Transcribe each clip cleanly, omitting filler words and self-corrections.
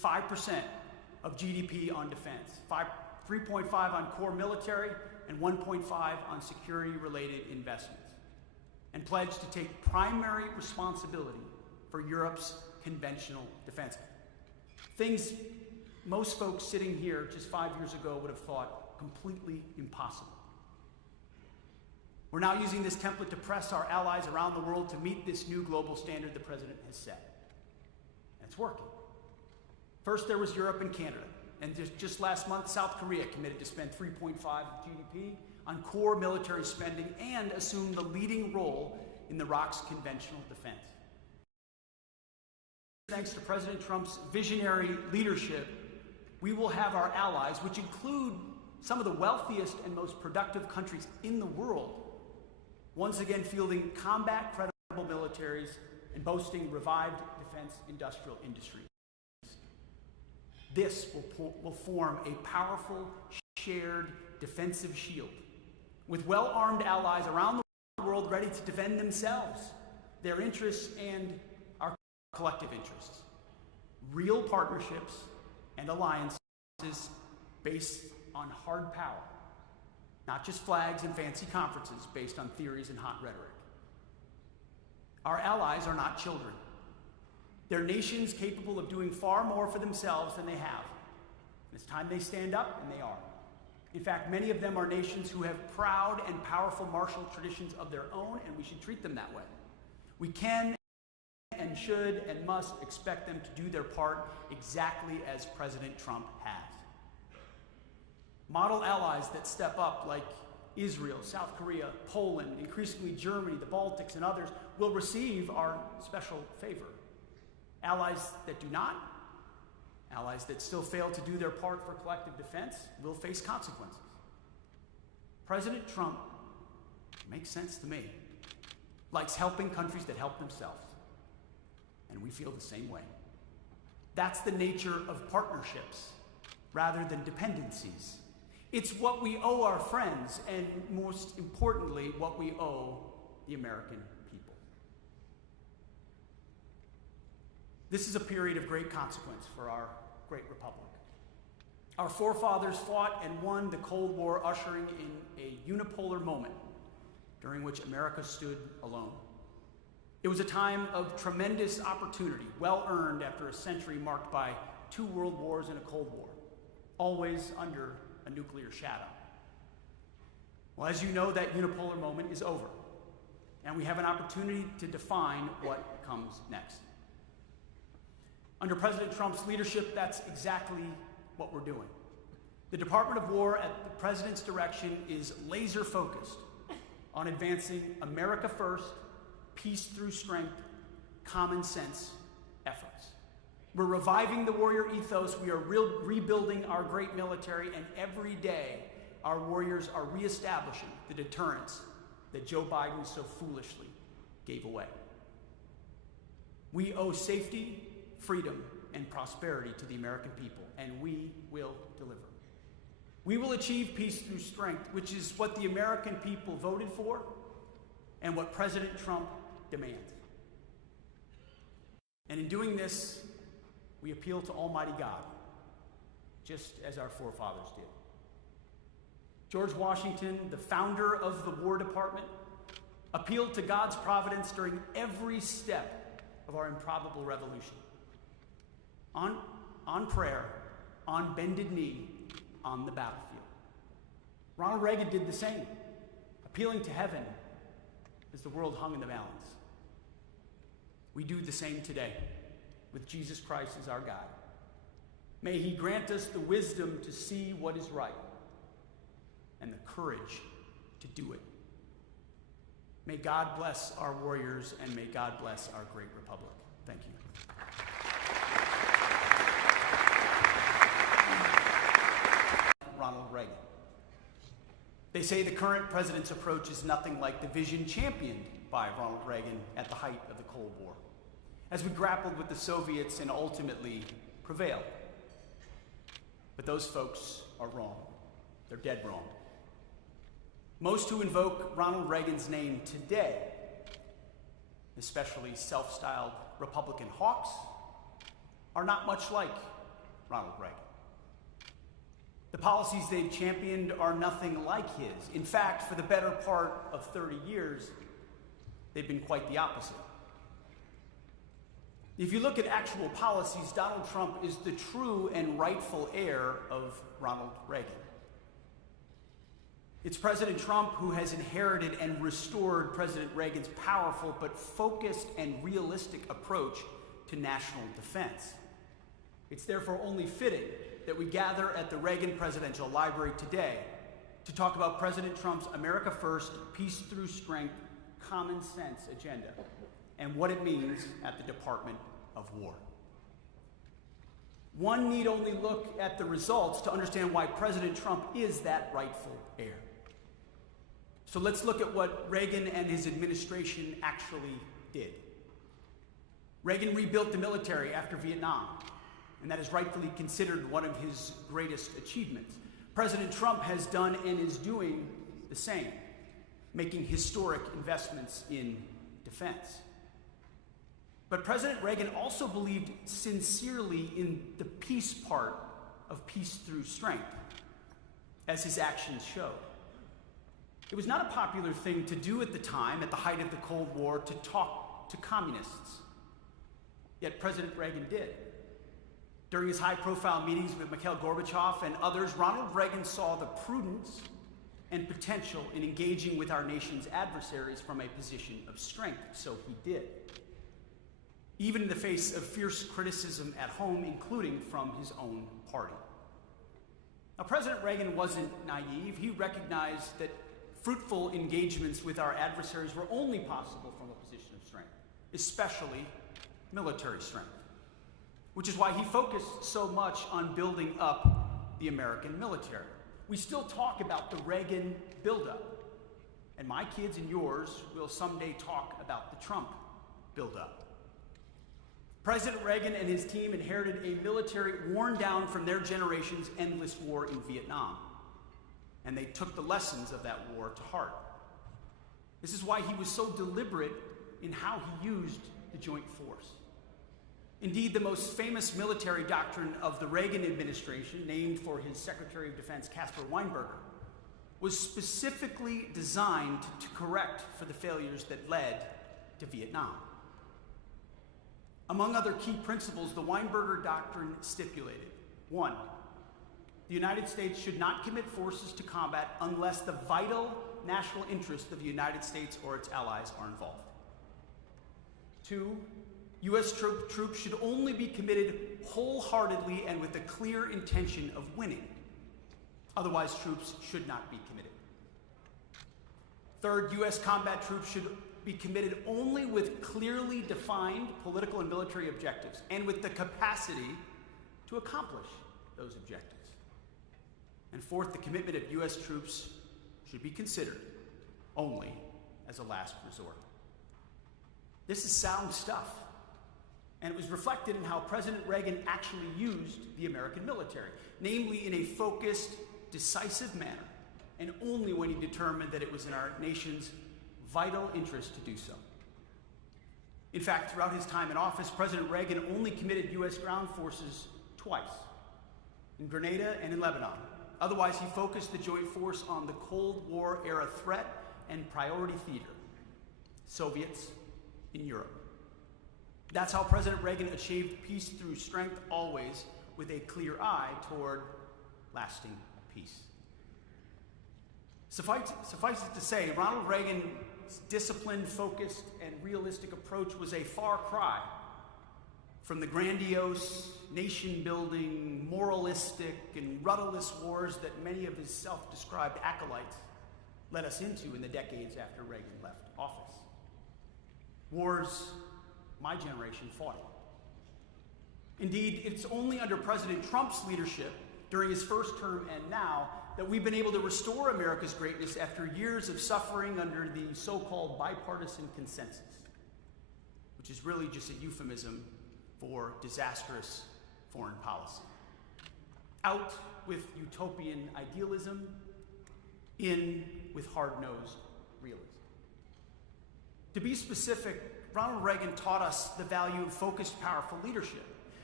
5% of GDP on defense, 3.5 on core military, and 1.5 on security-related investments, and pledged to take primary responsibility for Europe's conventional defense. Things most folks sitting here just 5 years ago would have thought completely impossible. We're now using this template to press our allies around the world to meet this new global standard the president has set. And it's working. First, there was Europe and Canada. And just last month, South Korea committed to spend 3.5 of GDP on core military spending and assume the leading role in the ROC's conventional defense. Thanks to President Trump's visionary leadership, we will have our allies, which include some of the wealthiest and most productive countries in the world, once again fielding combat-credible militaries and boasting revived defense industrial industries. This will form a powerful, shared defensive shield with well-armed allies around the world ready to defend themselves, their interests, and our collective interests. Real partnerships and alliances based on hard power, not just flags and fancy conferences based on theories and hot rhetoric. Our allies are not children. They're nations capable of doing far more for themselves than they have. And it's time they stand up, and they are. In fact, many of them are nations who have proud and powerful martial traditions of their own, and we should treat them that way. We can and should and must expect them to do their part exactly as President Trump has. Model allies that step up, like Israel, South Korea, Poland, increasingly Germany, the Baltics, and others, will receive our special favor. Allies that do not, allies that still fail to do their part for collective defense, will face consequences. President Trump, makes sense to me, likes helping countries that help themselves. And we feel the same way. That's the nature of partnerships rather than dependencies. It's what we owe our friends, and most importantly, what we owe the American people. This is a period of great consequence for our great republic. Our forefathers fought and won the Cold War, ushering in a unipolar moment during which America stood alone. It was a time of tremendous opportunity, well earned after a century marked by 2 world wars and a Cold War, always under a nuclear shadow. Well, as you know, that unipolar moment is over, and we have an opportunity to define what comes next. Under President Trump's leadership, that's exactly what we're doing. The Department of War, at the president's direction, is laser focused on advancing America first, peace through strength, common sense efforts. We're reviving the warrior ethos. We are rebuilding our great military, and every day our warriors are reestablishing the deterrence that Joe Biden so foolishly gave away. We owe safety, freedom, and prosperity to the American people, and we will deliver. We will achieve peace through strength, which is what the American people voted for and what President Trump demands. And in doing this, we appeal to Almighty God, just as our forefathers did. George Washington, the founder of the War Department, appealed to God's providence during every step of our improbable revolution. On prayer, on bended knee, on the battlefield. Ronald Reagan did the same, appealing to heaven as the world hung in the balance. We do the same today, with Jesus Christ as our guide. May he grant us the wisdom to see what is right and the courage to do it. May God bless our warriors, and may God bless our great republic. Thank you. Ronald Reagan. They say the current president's approach is nothing like the vision championed by Ronald Reagan at the height of the Cold War, as we grappled with the Soviets and ultimately prevailed. But those folks are wrong. They're dead wrong. Most who invoke Ronald Reagan's name today, especially self-styled Republican hawks, are not much like Ronald Reagan. The policies they've championed are nothing like his. In fact, for the better part of 30 years, they've been quite the opposite. If you look at actual policies, Donald Trump is the true and rightful heir of Ronald Reagan. It's President Trump who has inherited and restored President Reagan's powerful but focused and realistic approach to national defense. It's therefore only fitting that we gather at the Reagan Presidential Library today to talk about President Trump's America First, Peace Through Strength, Common Sense agenda and what it means at the Department of War. One need only look at the results to understand why President Trump is that rightful heir. So let's look at what Reagan and his administration actually did. Reagan rebuilt the military after Vietnam, and that is rightfully considered one of his greatest achievements. President Trump has done and is doing the same, making historic investments in defense. But President Reagan also believed sincerely in the peace part of peace through strength, as his actions showed. It was not a popular thing to do at the time, at the height of the Cold War, to talk to communists. Yet President Reagan did. During his high-profile meetings with Mikhail Gorbachev and others, Ronald Reagan saw the prudence and potential in engaging with our nation's adversaries from a position of strength, so he did. Even in the face of fierce criticism at home, including from his own party. Now, President Reagan wasn't naive. He recognized that fruitful engagements with our adversaries were only possible from a position of strength, especially military strength, which is why he focused so much on building up the American military. We still talk about the Reagan buildup, and my kids and yours will someday talk about the Trump buildup. President Reagan and his team inherited a military worn down from their generation's endless war in Vietnam, and they took the lessons of that war to heart. This is why he was so deliberate in how he used the joint force. Indeed, the most famous military doctrine of the Reagan administration, named for his Secretary of Defense, Caspar Weinberger, was specifically designed to correct for the failures that led to Vietnam. Among other key principles, the Weinberger Doctrine stipulated: 1, the United States should not commit forces to combat unless the vital national interests of the United States or its allies are involved. 2, U.S. troops should only be committed wholeheartedly and with a clear intention of winning. Otherwise, troops should not be committed. 3rd, U.S. combat troops should be committed only with clearly defined political and military objectives and with the capacity to accomplish those objectives. And 4th, the commitment of U.S. troops should be considered only as a last resort. This is sound stuff, and it was reflected in how President Reagan actually used the American military, namely in a focused, decisive manner, and only when he determined that it was in our nation's vital interest to do so. In fact, throughout his time in office, President Reagan only committed U.S. ground forces twice, in Grenada and in Lebanon. Otherwise, he focused the joint force on the Cold War era threat and priority theater, Soviets in Europe. That's how President Reagan achieved peace through strength, always with a clear eye toward lasting peace. Suffice it to say, Ronald Reagan's disciplined, focused, and realistic approach was a far cry from the grandiose, nation-building, moralistic, and rudderless wars that many of his self-described acolytes led us into in the decades after Reagan left office. Wars my generation fought. Indeed, it's only under President Trump's leadership during his first term and now that we've been able to restore America's greatness after years of suffering under the so-called bipartisan consensus, which is really just a euphemism for disastrous foreign policy. Out with utopian idealism, in with hard-nosed realism. To be specific, Ronald Reagan taught us the value of focused, powerful leadership.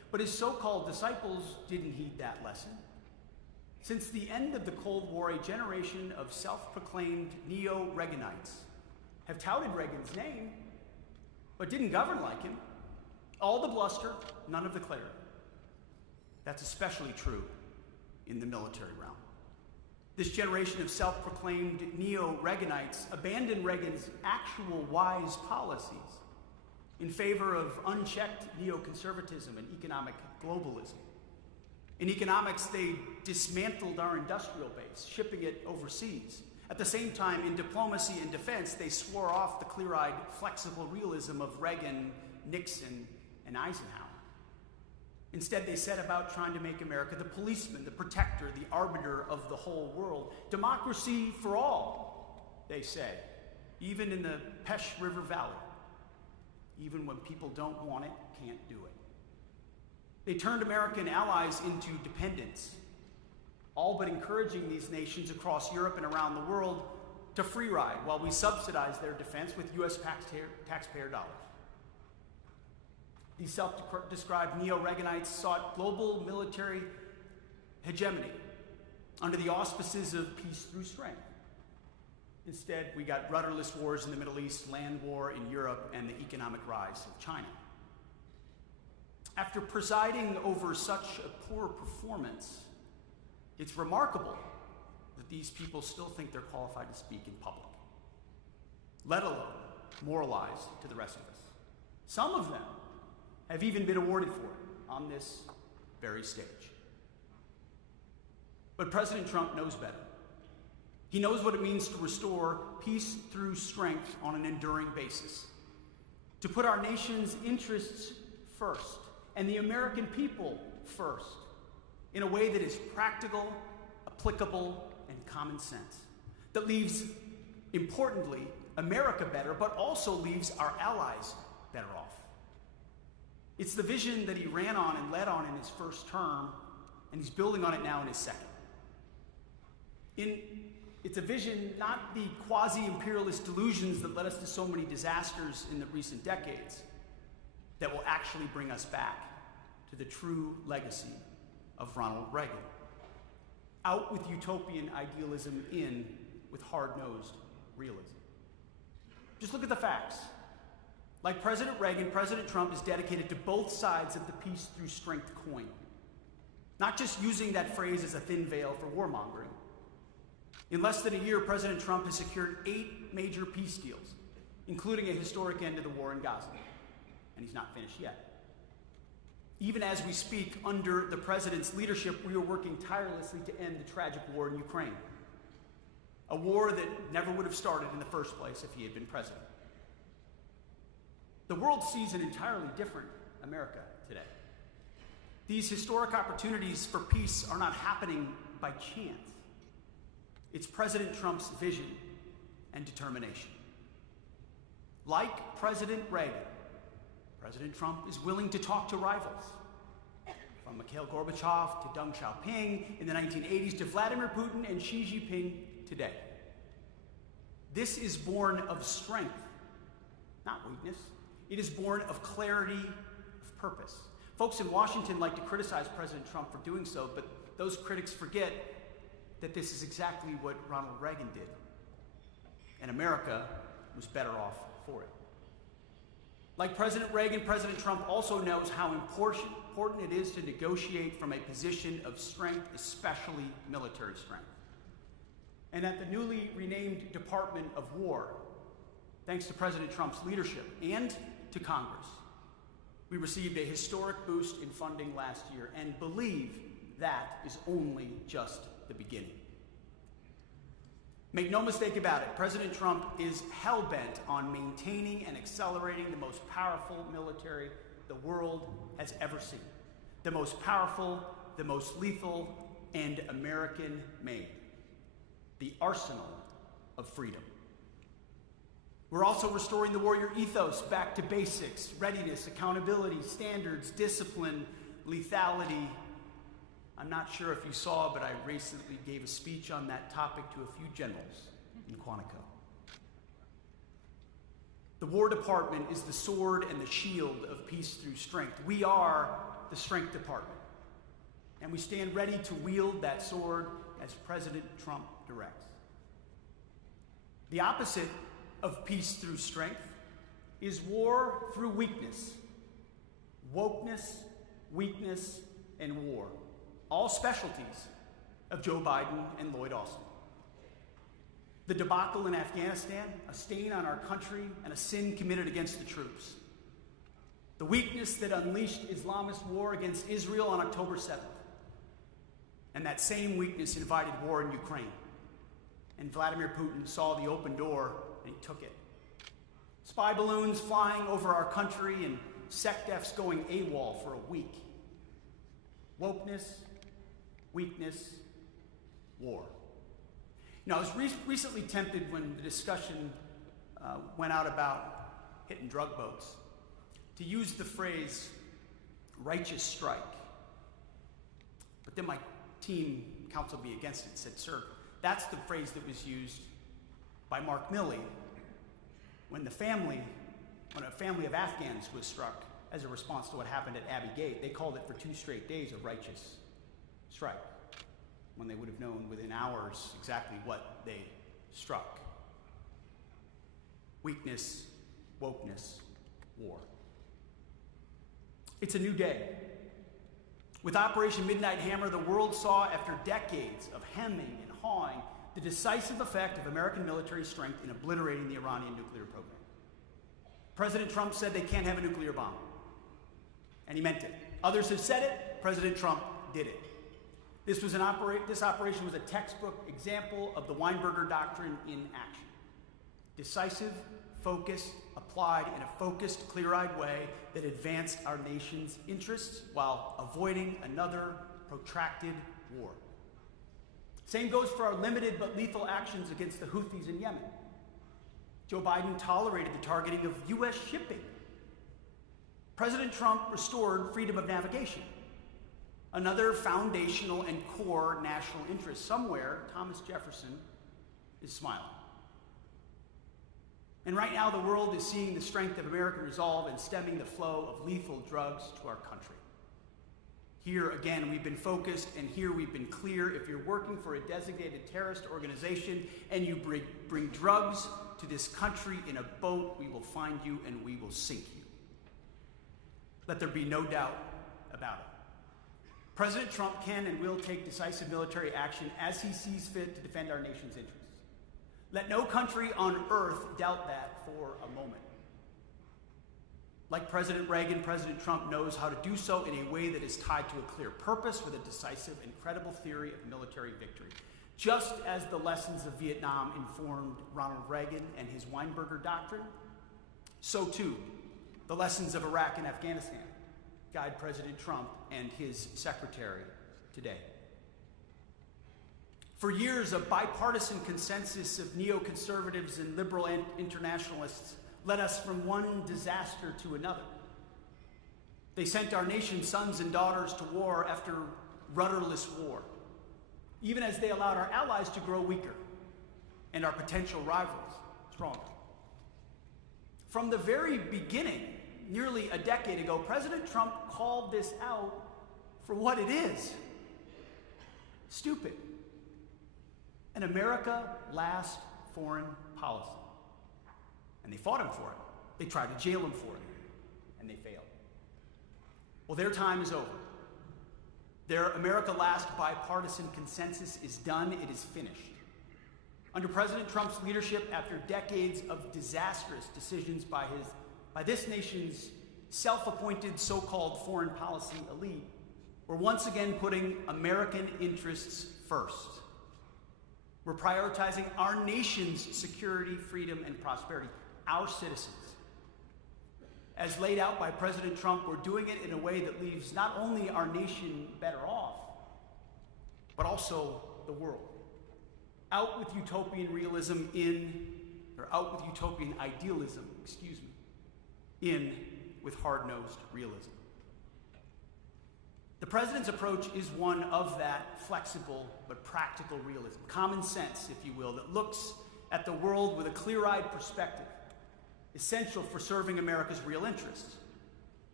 But his so-called disciples didn't heed that lesson. Since the end of the Cold War, a generation of self-proclaimed neo-Reaganites have touted Reagan's name, but didn't govern like him. All the bluster, none of the clarity. That's especially true in the military realm. This generation of self-proclaimed neo-Reaganites abandoned Reagan's actual wise policies in favor of unchecked neoconservatism and economic globalism. In economics, they dismantled our industrial base, shipping it overseas. At the same time, in diplomacy and defense, they swore off the clear-eyed, flexible realism of Reagan, Nixon, and Eisenhower. Instead, they set about trying to make America the policeman, the protector, the arbiter of the whole world. Democracy for all, they say, even in the Pesh River Valley. Even when people don't want it, can't do it. They turned American allies into dependents, all but encouraging these nations across Europe and around the world to free ride while we subsidize their defense with U.S. taxpayer dollars. These self-described neo-Reaganites sought global military hegemony under the auspices of peace through strength. Instead, we got rudderless wars in the Middle East, land war in Europe, and the economic rise of China. After presiding over such a poor performance, it's remarkable that these people still think they're qualified to speak in public, let alone moralize to the rest of us. Some of them have even been awarded for it on this very stage. But President Trump knows better. He knows what it means to restore peace through strength on an enduring basis, to put our nation's interests first and the American people first in a way that is practical, applicable, and common sense, that leaves, importantly, America better, but also leaves our allies better off. It's the vision that he ran on and led on in his first term, and he's building on it now in his second. It's a vision, not the quasi-imperialist delusions that led us to so many disasters in the recent decades, that will actually bring us back to the true legacy of Ronald Reagan. Out with utopian idealism, in with hard-nosed realism. Just look at the facts. Like President Reagan, President Trump is dedicated to both sides of the peace through strength coin. Not just using that phrase as a thin veil for warmongering. In less than a year, President Trump has secured 8 major peace deals, including a historic end to the war in Gaza. And he's not finished yet. Even as we speak, under the president's leadership, we are working tirelessly to end the tragic war in Ukraine. A war that never would have started in the first place if he had been president. The world sees an entirely different America today. These historic opportunities for peace are not happening by chance. It's President Trump's vision and determination. Like President Reagan, President Trump is willing to talk to rivals, from Mikhail Gorbachev to Deng Xiaoping in the 1980s to Vladimir Putin and Xi Jinping today. This is born of strength, not weakness. It is born of clarity of purpose. Folks in Washington like to criticize President Trump for doing so, but those critics forget that this is exactly what Ronald Reagan did. And America was better off for it. Like President Reagan, President Trump also knows how important it is to negotiate from a position of strength, especially military strength. And at the newly renamed Department of War, thanks to President Trump's leadership and to Congress, we received a historic boost in funding last year and believe that is only just the beginning. Make no mistake about it, President Trump is hell-bent on maintaining and accelerating the most powerful military the world has ever seen. The most powerful, the most lethal, and American-made. The arsenal of freedom. We're also restoring the warrior ethos back to basics: readiness, accountability, standards, discipline, lethality. I'm not sure if you saw, but I recently gave a speech on that topic to a few generals in Quantico. The War Department is the sword and the shield of peace through strength. We are the Strength Department, and we stand ready to wield that sword as President Trump directs. The opposite of peace through strength is war through weakness. Wokeness, weakness, and war. All specialties of Joe Biden and Lloyd Austin. The debacle in Afghanistan, a stain on our country and a sin committed against the troops. The weakness that unleashed Islamist war against Israel on October 7th. And that same weakness invited war in Ukraine. And Vladimir Putin saw the open door and he took it. Spy balloons flying over our country and SecDefs going AWOL for a week. Wokeness, weakness, war. You know, I was recently tempted when the discussion went out about hitting drug boats to use the phrase righteous strike. But then my team counseled me against it and said, sir, that's the phrase that was used by Mark Milley when a family of Afghans was struck as a response to what happened at Abbey Gate. They called it for 2 straight days a righteous strike, when they would have known within hours exactly what they struck. Weakness, wokeness, war. It's a new day. With Operation Midnight Hammer, the world saw, after decades of hemming and hawing, the decisive effect of American military strength in obliterating the Iranian nuclear program. President Trump said they can't have a nuclear bomb, and he meant it. Others have said it, President Trump did it. This operation was a textbook example of the Weinberger Doctrine in action. Decisive, focused, applied in a focused, clear-eyed way that advanced our nation's interests while avoiding another protracted war. Same goes for our limited but lethal actions against the Houthis in Yemen. Joe Biden tolerated the targeting of U.S. shipping. President Trump restored freedom of navigation. Another foundational and core national interest. Somewhere, Thomas Jefferson is smiling. And right now, the world is seeing the strength of American resolve in stemming the flow of lethal drugs to our country. Here, again, we've been focused, and here we've been clear. If you're working for a designated terrorist organization and you bring drugs to this country in a boat, we will find you and we will sink you. Let there be no doubt about it. President Trump can and will take decisive military action as he sees fit to defend our nation's interests. Let no country on earth doubt that for a moment. Like President Reagan, President Trump knows how to do so in a way that is tied to a clear purpose with a decisive and credible theory of military victory. Just as the lessons of Vietnam informed Ronald Reagan and his Weinberger Doctrine, so too the lessons of Iraq and Afghanistan guide President Trump and his secretary today. For years, a bipartisan consensus of neoconservatives and liberal internationalists led us from one disaster to another. They sent our nation's sons and daughters to war after rudderless war, even as they allowed our allies to grow weaker and our potential rivals stronger. From the very beginning, nearly a decade ago, President Trump called this out for what it is: stupid. An America last foreign policy. And they fought him for it. They tried to jail him for it, and they failed. Well, their time is over. Their America last bipartisan consensus is done. It is finished. Under President Trump's leadership, after decades of disastrous decisions by this nation's self-appointed so-called foreign policy elite, we're once again putting American interests first. We're prioritizing our nation's security, freedom, and prosperity, our citizens. As laid out by President Trump, we're doing it in a way that leaves not only our nation better off, but also the world. Out with utopian idealism, in with hard-nosed realism. The president's approach is one of that flexible but practical realism, common sense, if you will, that looks at the world with a clear-eyed perspective, essential for serving America's real interests.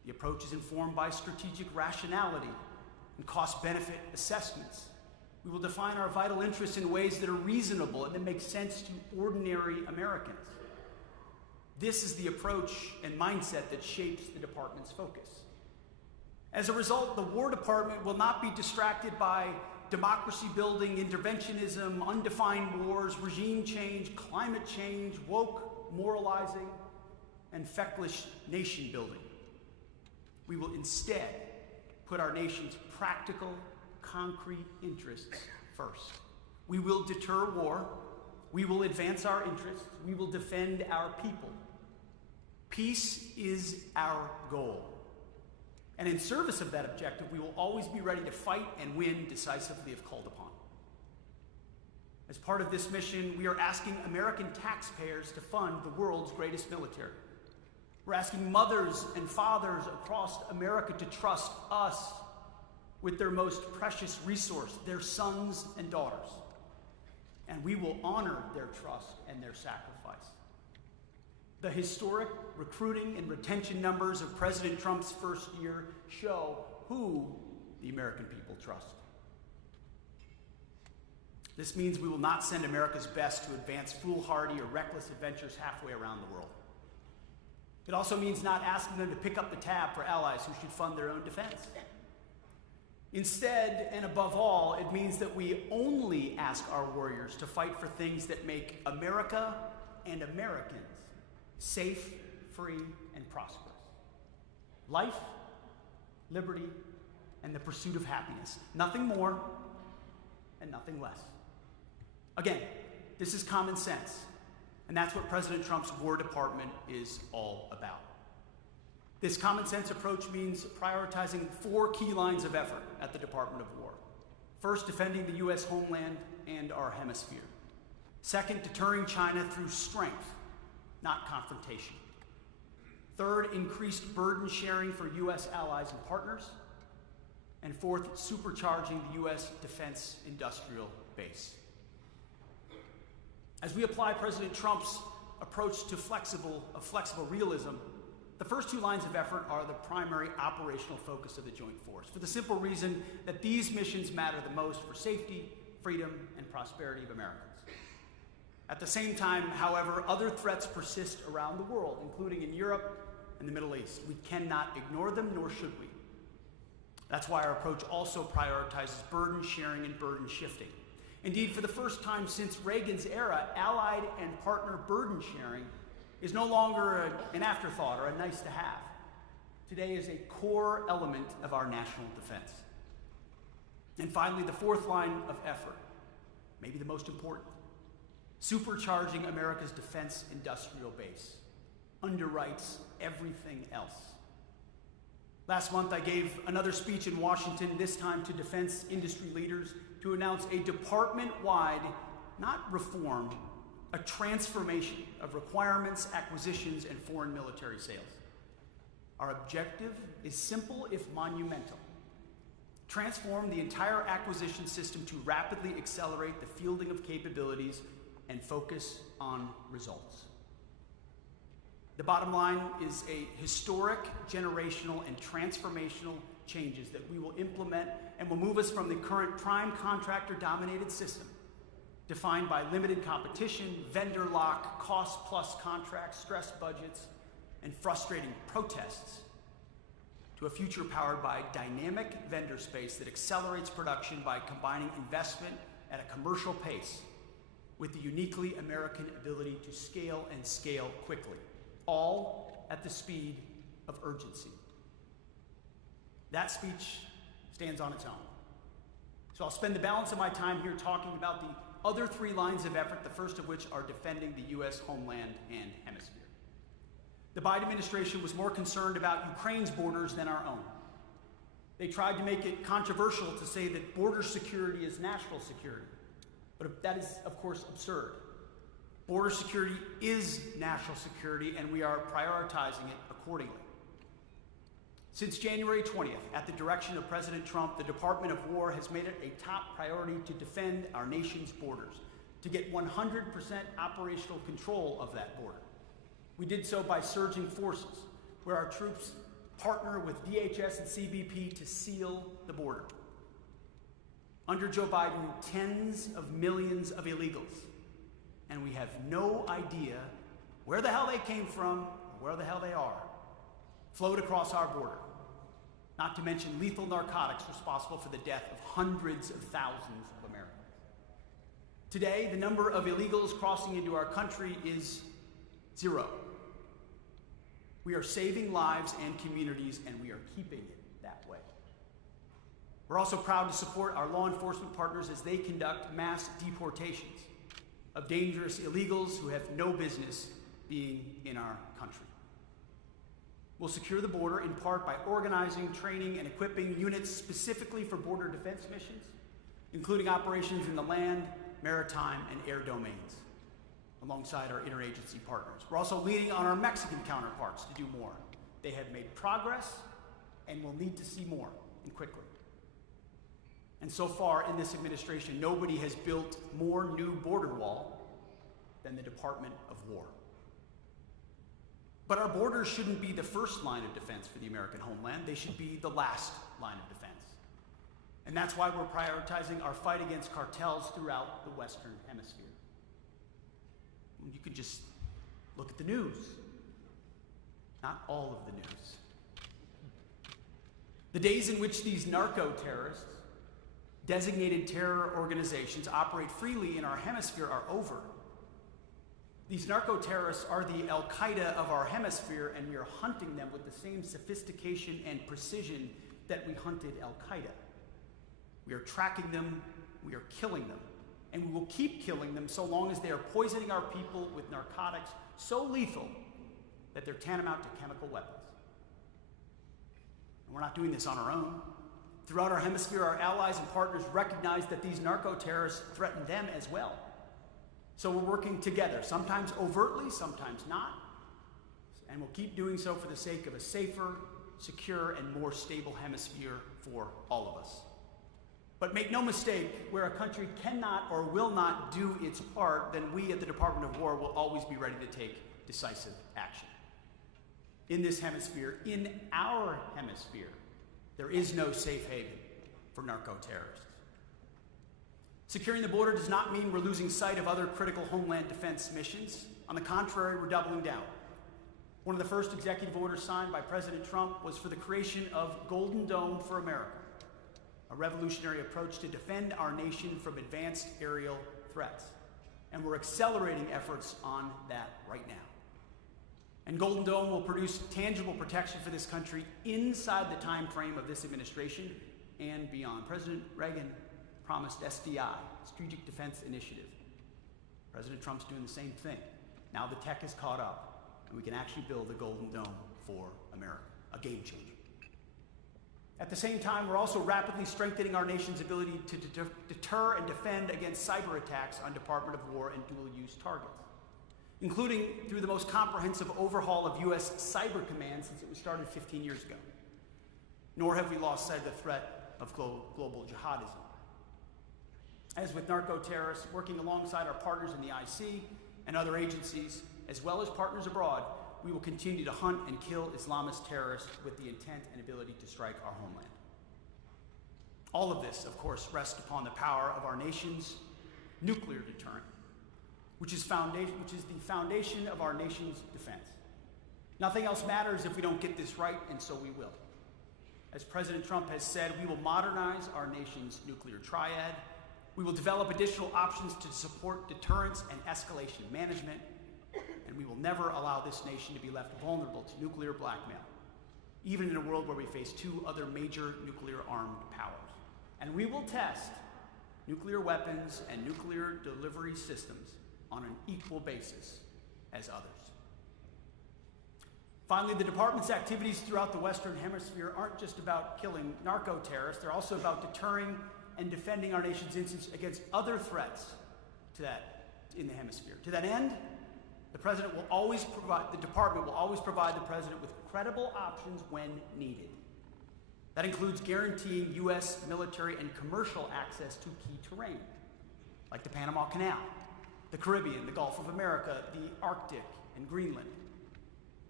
The approach is informed by strategic rationality and cost-benefit assessments. We will define our vital interests in ways that are reasonable and that make sense to ordinary Americans. This is the approach and mindset that shapes the department's focus. As a result, the War Department will not be distracted by democracy-building, interventionism, undefined wars, regime change, climate change, woke moralizing, and feckless nation-building. We will instead put our nation's practical, concrete interests first. We will deter war. We will advance our interests. We will defend our people. Peace is our goal. And in service of that objective, we will always be ready to fight and win decisively if called upon. As part of this mission, we are asking American taxpayers to fund the world's greatest military. We're asking mothers and fathers across America to trust us with their most precious resource, their sons and daughters. And we will honor their trust and their sacrifice. The historic recruiting and retention numbers of President Trump's first year show who the American people trust. This means we will not send America's best to advance foolhardy or reckless adventures halfway around the world. It also means not asking them to pick up the tab for allies who should fund their own defense. Instead, and above all, it means that we only ask our warriors to fight for things that make America and Americans safe, free, and prosperous. Life, liberty, and the pursuit of happiness. Nothing more and nothing less. Again, this is common sense, and that's what President Trump's War Department is all about. This common sense approach means prioritizing 4 key lines of effort at the Department of War. First, defending the U.S. homeland and our hemisphere. Second, deterring China through strength, not confrontation. Third, increased burden sharing for U.S. allies and partners. And fourth, supercharging the U.S. defense industrial base. As we apply President Trump's approach to flexible realism, the first 2 lines of effort are the primary operational focus of the Joint Force, for the simple reason that these missions matter the most for safety, freedom, and prosperity of Americans. At the same time, however, other threats persist around the world, including in Europe and the Middle East. We cannot ignore them, nor should we. That's why our approach also prioritizes burden sharing and burden shifting. Indeed, for the first time since Reagan's era, allied and partner burden sharing is no longer an afterthought or a nice to have. Today is a core element of our national defense. And finally, the 4th line of effort, maybe the most important, supercharging America's defense industrial base, underwrites everything else. Last month, I gave another speech in Washington, this time to defense industry leaders, to announce a department-wide, not reform, a transformation of requirements, acquisitions, and foreign military sales. Our objective is simple if monumental. Transform the entire acquisition system to rapidly accelerate the fielding of capabilities and focus on results. The bottom line is a historic, generational, and transformational changes that we will implement and will move us from the current prime contractor-dominated system, defined by limited competition, vendor lock, cost-plus contracts, stressed budgets, and frustrating protests, to a future powered by dynamic vendor space that accelerates production by combining investment at a commercial pace with the uniquely American ability to scale and scale quickly, all at the speed of urgency. That speech stands on its own. So I'll spend the balance of my time here talking about the other 3 lines of effort, the first of which are defending the U.S. homeland and hemisphere. The Biden administration was more concerned about Ukraine's borders than our own. They tried to make it controversial to say that border security is national security, but that is, of course, absurd. Border security is national security, and we are prioritizing it accordingly. Since January 20th, at the direction of President Trump, the Department of War has made it a top priority to defend our nation's borders, to get 100% operational control of that border. We did so by surging forces, where our troops partner with DHS and CBP to seal the border. Under Joe Biden, tens of millions of illegals, and we have no idea where the hell they came from or where the hell they are, flowed across our border, not to mention lethal narcotics responsible for the death of hundreds of thousands of Americans. Today, the number of illegals crossing into our country is 0. We are saving lives and communities, and we are keeping it that way. We're also proud to support our law enforcement partners as they conduct mass deportations of dangerous illegals who have no business being in our country. We'll secure the border in part by organizing, training, and equipping units specifically for border defense missions, including operations in the land, maritime, and air domains, alongside our interagency partners. We're also leaning on our Mexican counterparts to do more. They have made progress and will need to see more, and quickly. And so far in this administration, nobody has built more new border wall than the Department of War. But our borders shouldn't be the first line of defense for the American homeland. They should be the last line of defense. And that's why we're prioritizing our fight against cartels throughout the Western Hemisphere. You can just look at the news. Not all of the news. The days in which these narco-terrorists, designated terror organizations, operate freely in our hemisphere are over. These narco-terrorists are the al-Qaida of our hemisphere, and we are hunting them with the same sophistication and precision that we hunted al-Qaida. We are tracking them, we are killing them, and we will keep killing them so long as they are poisoning our people with narcotics so lethal that they're tantamount to chemical weapons. And we're not doing this on our own. Throughout our hemisphere, our allies and partners recognize that these narco-terrorists threaten them as well. So we're working together, sometimes overtly, sometimes not, and we'll keep doing so for the sake of a safer, secure, and more stable hemisphere for all of us. But make no mistake, where a country cannot or will not do its part, then we at the Department of War will always be ready to take decisive action. In this hemisphere, in our hemisphere, there is no safe haven for narco-terrorists. Securing the border does not mean we're losing sight of other critical homeland defense missions. On the contrary, we're doubling down. One of the first executive orders signed by President Trump was for the creation of Golden Dome for America, a revolutionary approach to defend our nation from advanced aerial threats. And we're accelerating efforts on that right now. And Golden Dome will produce tangible protection for this country inside the time frame of this administration and beyond. President Reagan promised SDI, Strategic Defense Initiative. President Trump's doing the same thing. Now the tech is caught up, and we can actually build a Golden Dome for America, a game changer. At the same time, we're also rapidly strengthening our nation's ability to deter and defend against cyber attacks on Department of War and dual-use targets, including through the most comprehensive overhaul of U.S. Cyber Command since it was started 15 years ago. Nor have we lost sight of the threat of global jihadism. As with narco-terrorists, working alongside our partners in the IC and other agencies, as well as partners abroad, we will continue to hunt and kill Islamist terrorists with the intent and ability to strike our homeland. All of this, of course, rests upon the power of our nation's nuclear deterrent, which is the foundation of our nation's defense. Nothing else matters if we don't get this right, and so we will. As President Trump has said, we will modernize our nation's nuclear triad. We will develop additional options to support deterrence and escalation management, and we will never allow this nation to be left vulnerable to nuclear blackmail, even in a world where we face 2 other major nuclear-armed powers. And we will test nuclear weapons and nuclear delivery systems on an equal basis as others. Finally, the department's activities throughout the Western Hemisphere aren't just about killing narco-terrorists, they're also about deterring and defending our nation's interests against other threats in the hemisphere. To that end, the department will always provide the president with credible options when needed. That includes guaranteeing U.S. military and commercial access to key terrain, like the Panama Canal, the Caribbean, the Gulf of America, the Arctic, and Greenland.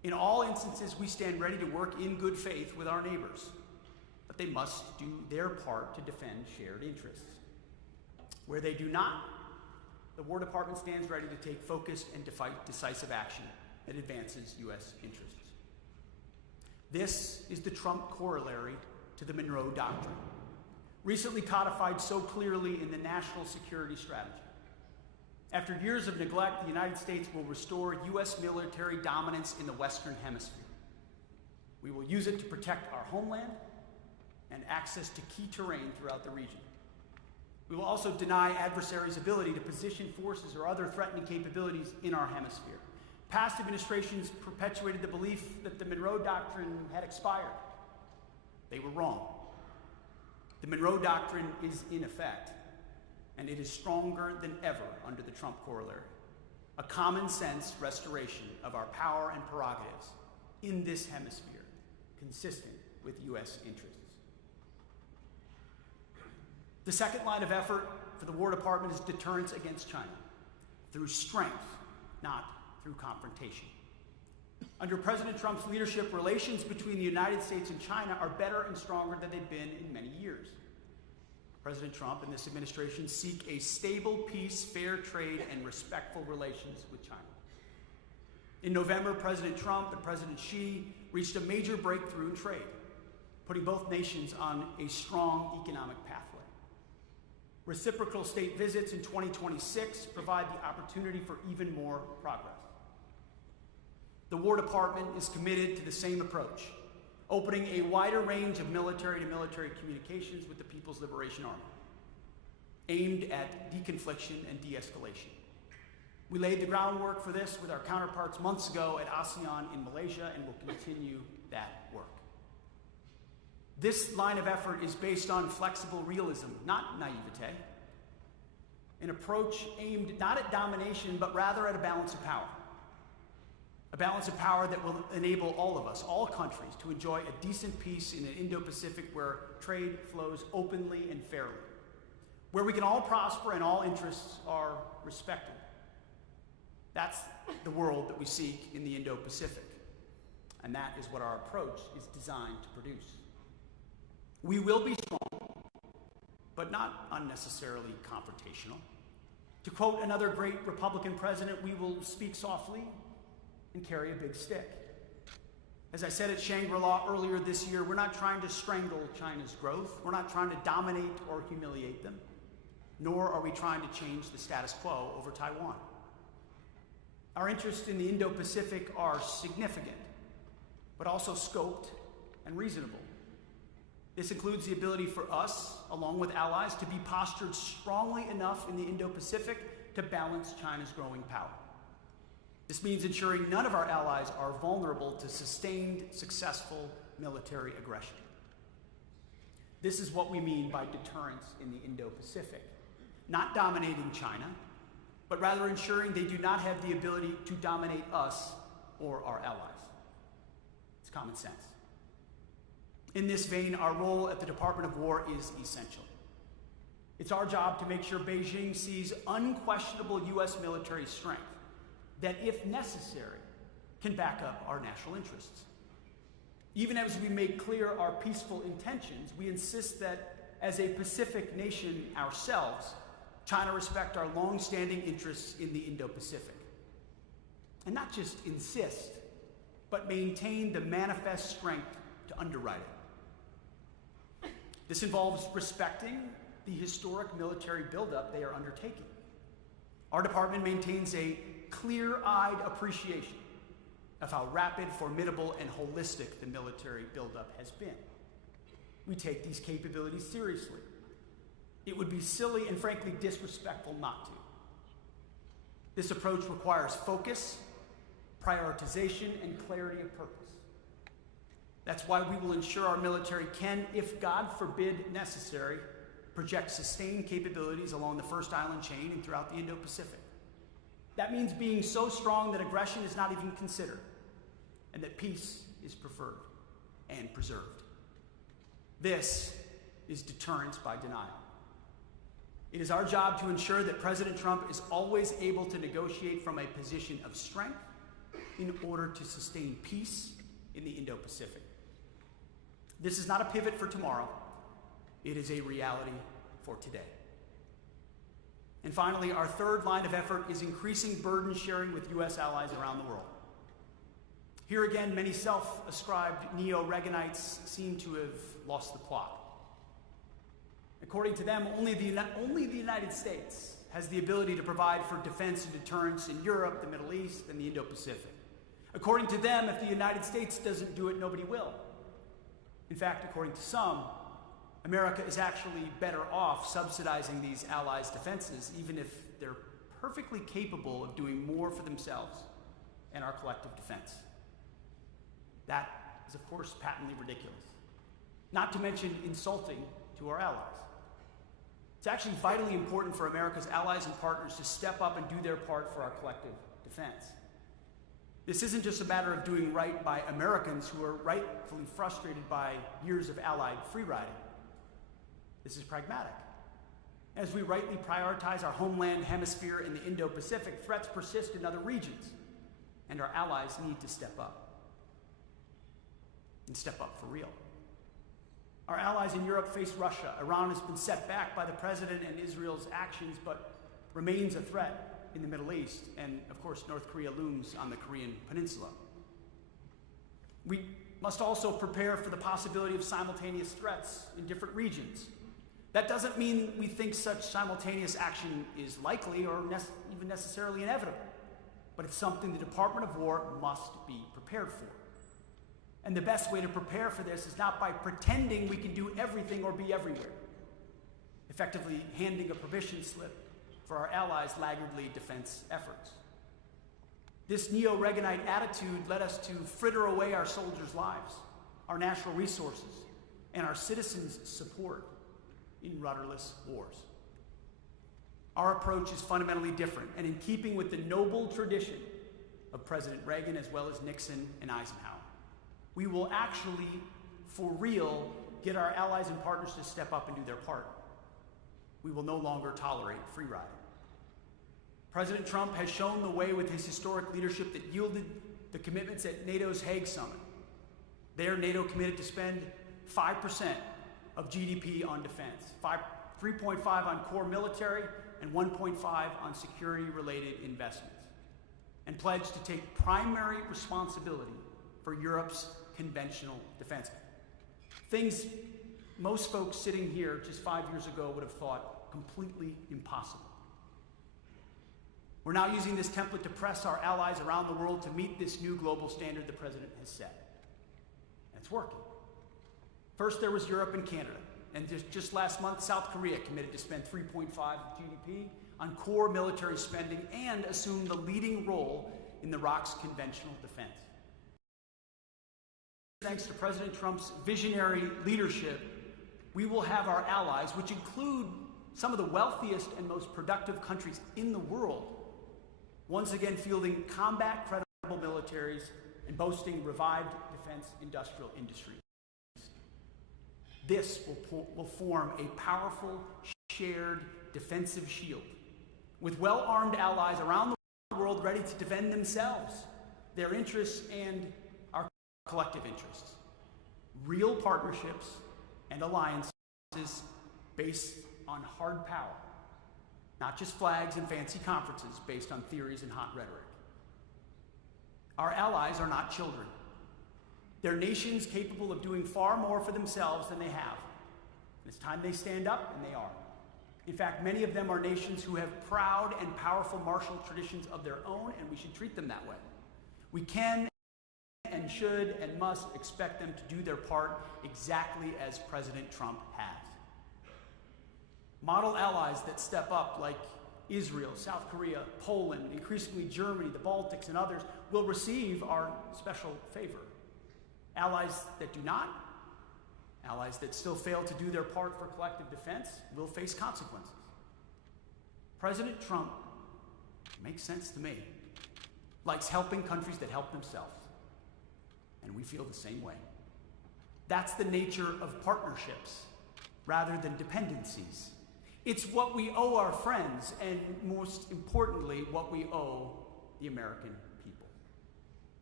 In all instances, we stand ready to work in good faith with our neighbors, but they must do their part to defend shared interests. Where they do not, the War Department stands ready to take focused and decisive action that advances U.S. interests. This is the Trump corollary to the Monroe Doctrine, recently codified so clearly in the national security strategy. After years of neglect, the United States will restore U.S. military dominance in the Western Hemisphere. We will use it to protect our homeland and access to key terrain throughout the region. We will also deny adversaries' ability to position forces or other threatening capabilities in our hemisphere. Past administrations perpetuated the belief that the Monroe Doctrine had expired. They were wrong. The Monroe Doctrine is in effect, and it is stronger than ever under the Trump corollary. A common sense restoration of our power and prerogatives in this hemisphere, consistent with U.S. interests. The second line of effort for the War Department is deterrence against China, through strength, not through confrontation. Under President Trump's leadership, relations between the United States and China are better and stronger than they've been in many years. President Trump and this administration seek a stable peace, fair trade, and respectful relations with China. In November, President Trump and President Xi reached a major breakthrough in trade, putting both nations on a strong economic pathway. Reciprocal state visits in 2026 provide the opportunity for even more progress. The War Department is committed to the same approach, opening a wider range of military-to-military communications with the People's Liberation Army, aimed at deconfliction and de-escalation. We laid the groundwork for this with our counterparts months ago at ASEAN in Malaysia, and will continue that work. This line of effort is based on flexible realism, not naivete, an approach aimed not at domination, but rather at a balance of power. A balance of power that will enable all of us, all countries, to enjoy a decent peace in an Indo-Pacific where trade flows openly and fairly, where we can all prosper and all interests are respected. That's the world that we seek in the Indo-Pacific, and that is what our approach is designed to produce. We will be strong, but not unnecessarily confrontational. To quote another great Republican president, we will speak softly and carry a big stick. As I said at Shangri-La earlier this year, we're not trying to strangle China's growth. We're not trying to dominate or humiliate them, nor are we trying to change the status quo over Taiwan. Our interests in the Indo-Pacific are significant, but also scoped and reasonable. This includes the ability for us, along with allies, to be postured strongly enough in the Indo-Pacific to balance China's growing power. This means ensuring none of our allies are vulnerable to sustained, successful military aggression. This is what we mean by deterrence in the Indo-Pacific. Not dominating China, but rather ensuring they do not have the ability to dominate us or our allies. It's common sense. In this vein, our role at the Department of War is essential. It's our job to make sure Beijing sees unquestionable U.S. military strength that, if necessary, can back up our national interests. Even as we make clear our peaceful intentions, we insist that, as a Pacific nation ourselves, China respect our long-standing interests in the Indo-Pacific. And not just insist, but maintain the manifest strength to underwrite it. This involves respecting the historic military buildup they are undertaking. Our department maintains a clear-eyed appreciation of how rapid, formidable, and holistic the military buildup has been. We take these capabilities seriously. It would be silly and frankly disrespectful not to. This approach requires focus, prioritization, and clarity of purpose. That's why we will ensure our military can, if God forbid necessary, project sustained capabilities along the First Island chain and throughout the Indo-Pacific. That means being so strong that aggression is not even considered, and that peace is preferred and preserved. This is deterrence by denial. It is our job to ensure that President Trump is always able to negotiate from a position of strength in order to sustain peace in the Indo-Pacific. This is not a pivot for tomorrow. It is a reality for today. And finally, our third line of effort is increasing burden sharing with U.S. allies around the world. Here again, many self-ascribed neo-Reaganites seem to have lost the plot. According to them, only the United States has the ability to provide for defense and deterrence in Europe, the Middle East, and the Indo-Pacific. According to them, if the United States doesn't do it, nobody will. In fact, according to some, America is actually better off subsidizing these allies' defenses, even if they're perfectly capable of doing more for themselves and our collective defense. That is, of course, patently ridiculous, not to mention insulting to our allies. It's actually vitally important for America's allies and partners to step up and do their part for our collective defense. This isn't just a matter of doing right by Americans who are rightfully frustrated by years of allied free-riding. This is pragmatic. As we rightly prioritize our homeland hemisphere in the Indo-Pacific, threats persist in other regions, and our allies need to step up. And step up for real. Our allies in Europe face Russia. Iran has been set back by the president and Israel's actions, but remains a threat in the Middle East. And of course, North Korea looms on the Korean Peninsula. We must also prepare for the possibility of simultaneous threats in different regions. That doesn't mean we think such simultaneous action is likely or even necessarily inevitable, but it's something the Department of War must be prepared for. And the best way to prepare for this is not by pretending we can do everything or be everywhere, effectively handing a permission slip for our allies' laggardly defense efforts. This neo-Reaganite attitude led us to fritter away our soldiers' lives, our natural resources, and our citizens' support in rudderless wars. Our approach is fundamentally different and in keeping with the noble tradition of President Reagan as well as Nixon and Eisenhower. We will actually, for real, get our allies and partners to step up and do their part. We will no longer tolerate free riding. President Trump has shown the way with his historic leadership that yielded the commitments at NATO's Hague Summit. There, NATO committed to spend 5% of GDP on defense, 3.5% on core military, and 1.5% on security-related investments, and pledged to take primary responsibility for Europe's conventional defense. Things most folks sitting here just 5 years ago would have thought completely impossible. We're now using this template to press our allies around the world to meet this new global standard the president has set. And it's working. First, there was Europe and Canada. And just last month, South Korea committed to spend 3.5% of GDP on core military spending and assume the leading role in the ROC's conventional defense. Thanks to President Trump's visionary leadership, we will have our allies, which include some of the wealthiest and most productive countries in the world, once again fielding combat-credible militaries and boasting revived defense industrial industries. This will form a powerful, shared defensive shield with well-armed allies around the world ready to defend themselves, their interests, and our collective interests. Real partnerships and alliances based on hard power, not just flags and fancy conferences based on theories and hot rhetoric. Our allies are not children. They're nations capable of doing far more for themselves than they have. And it's time they stand up, and they are. In fact, many of them are nations who have proud and powerful martial traditions of their own, and we should treat them that way. We can and should and must expect them to do their part exactly as President Trump has. Model allies that step up, like Israel, South Korea, Poland, increasingly Germany, the Baltics, and others, will receive our special favor. Allies that do not, allies that still fail to do their part for collective defense, will face consequences. President Trump, makes sense to me, likes helping countries that help themselves. And we feel the same way. That's the nature of partnerships rather than dependencies. It's what we owe our friends, and most importantly, what we owe the American people.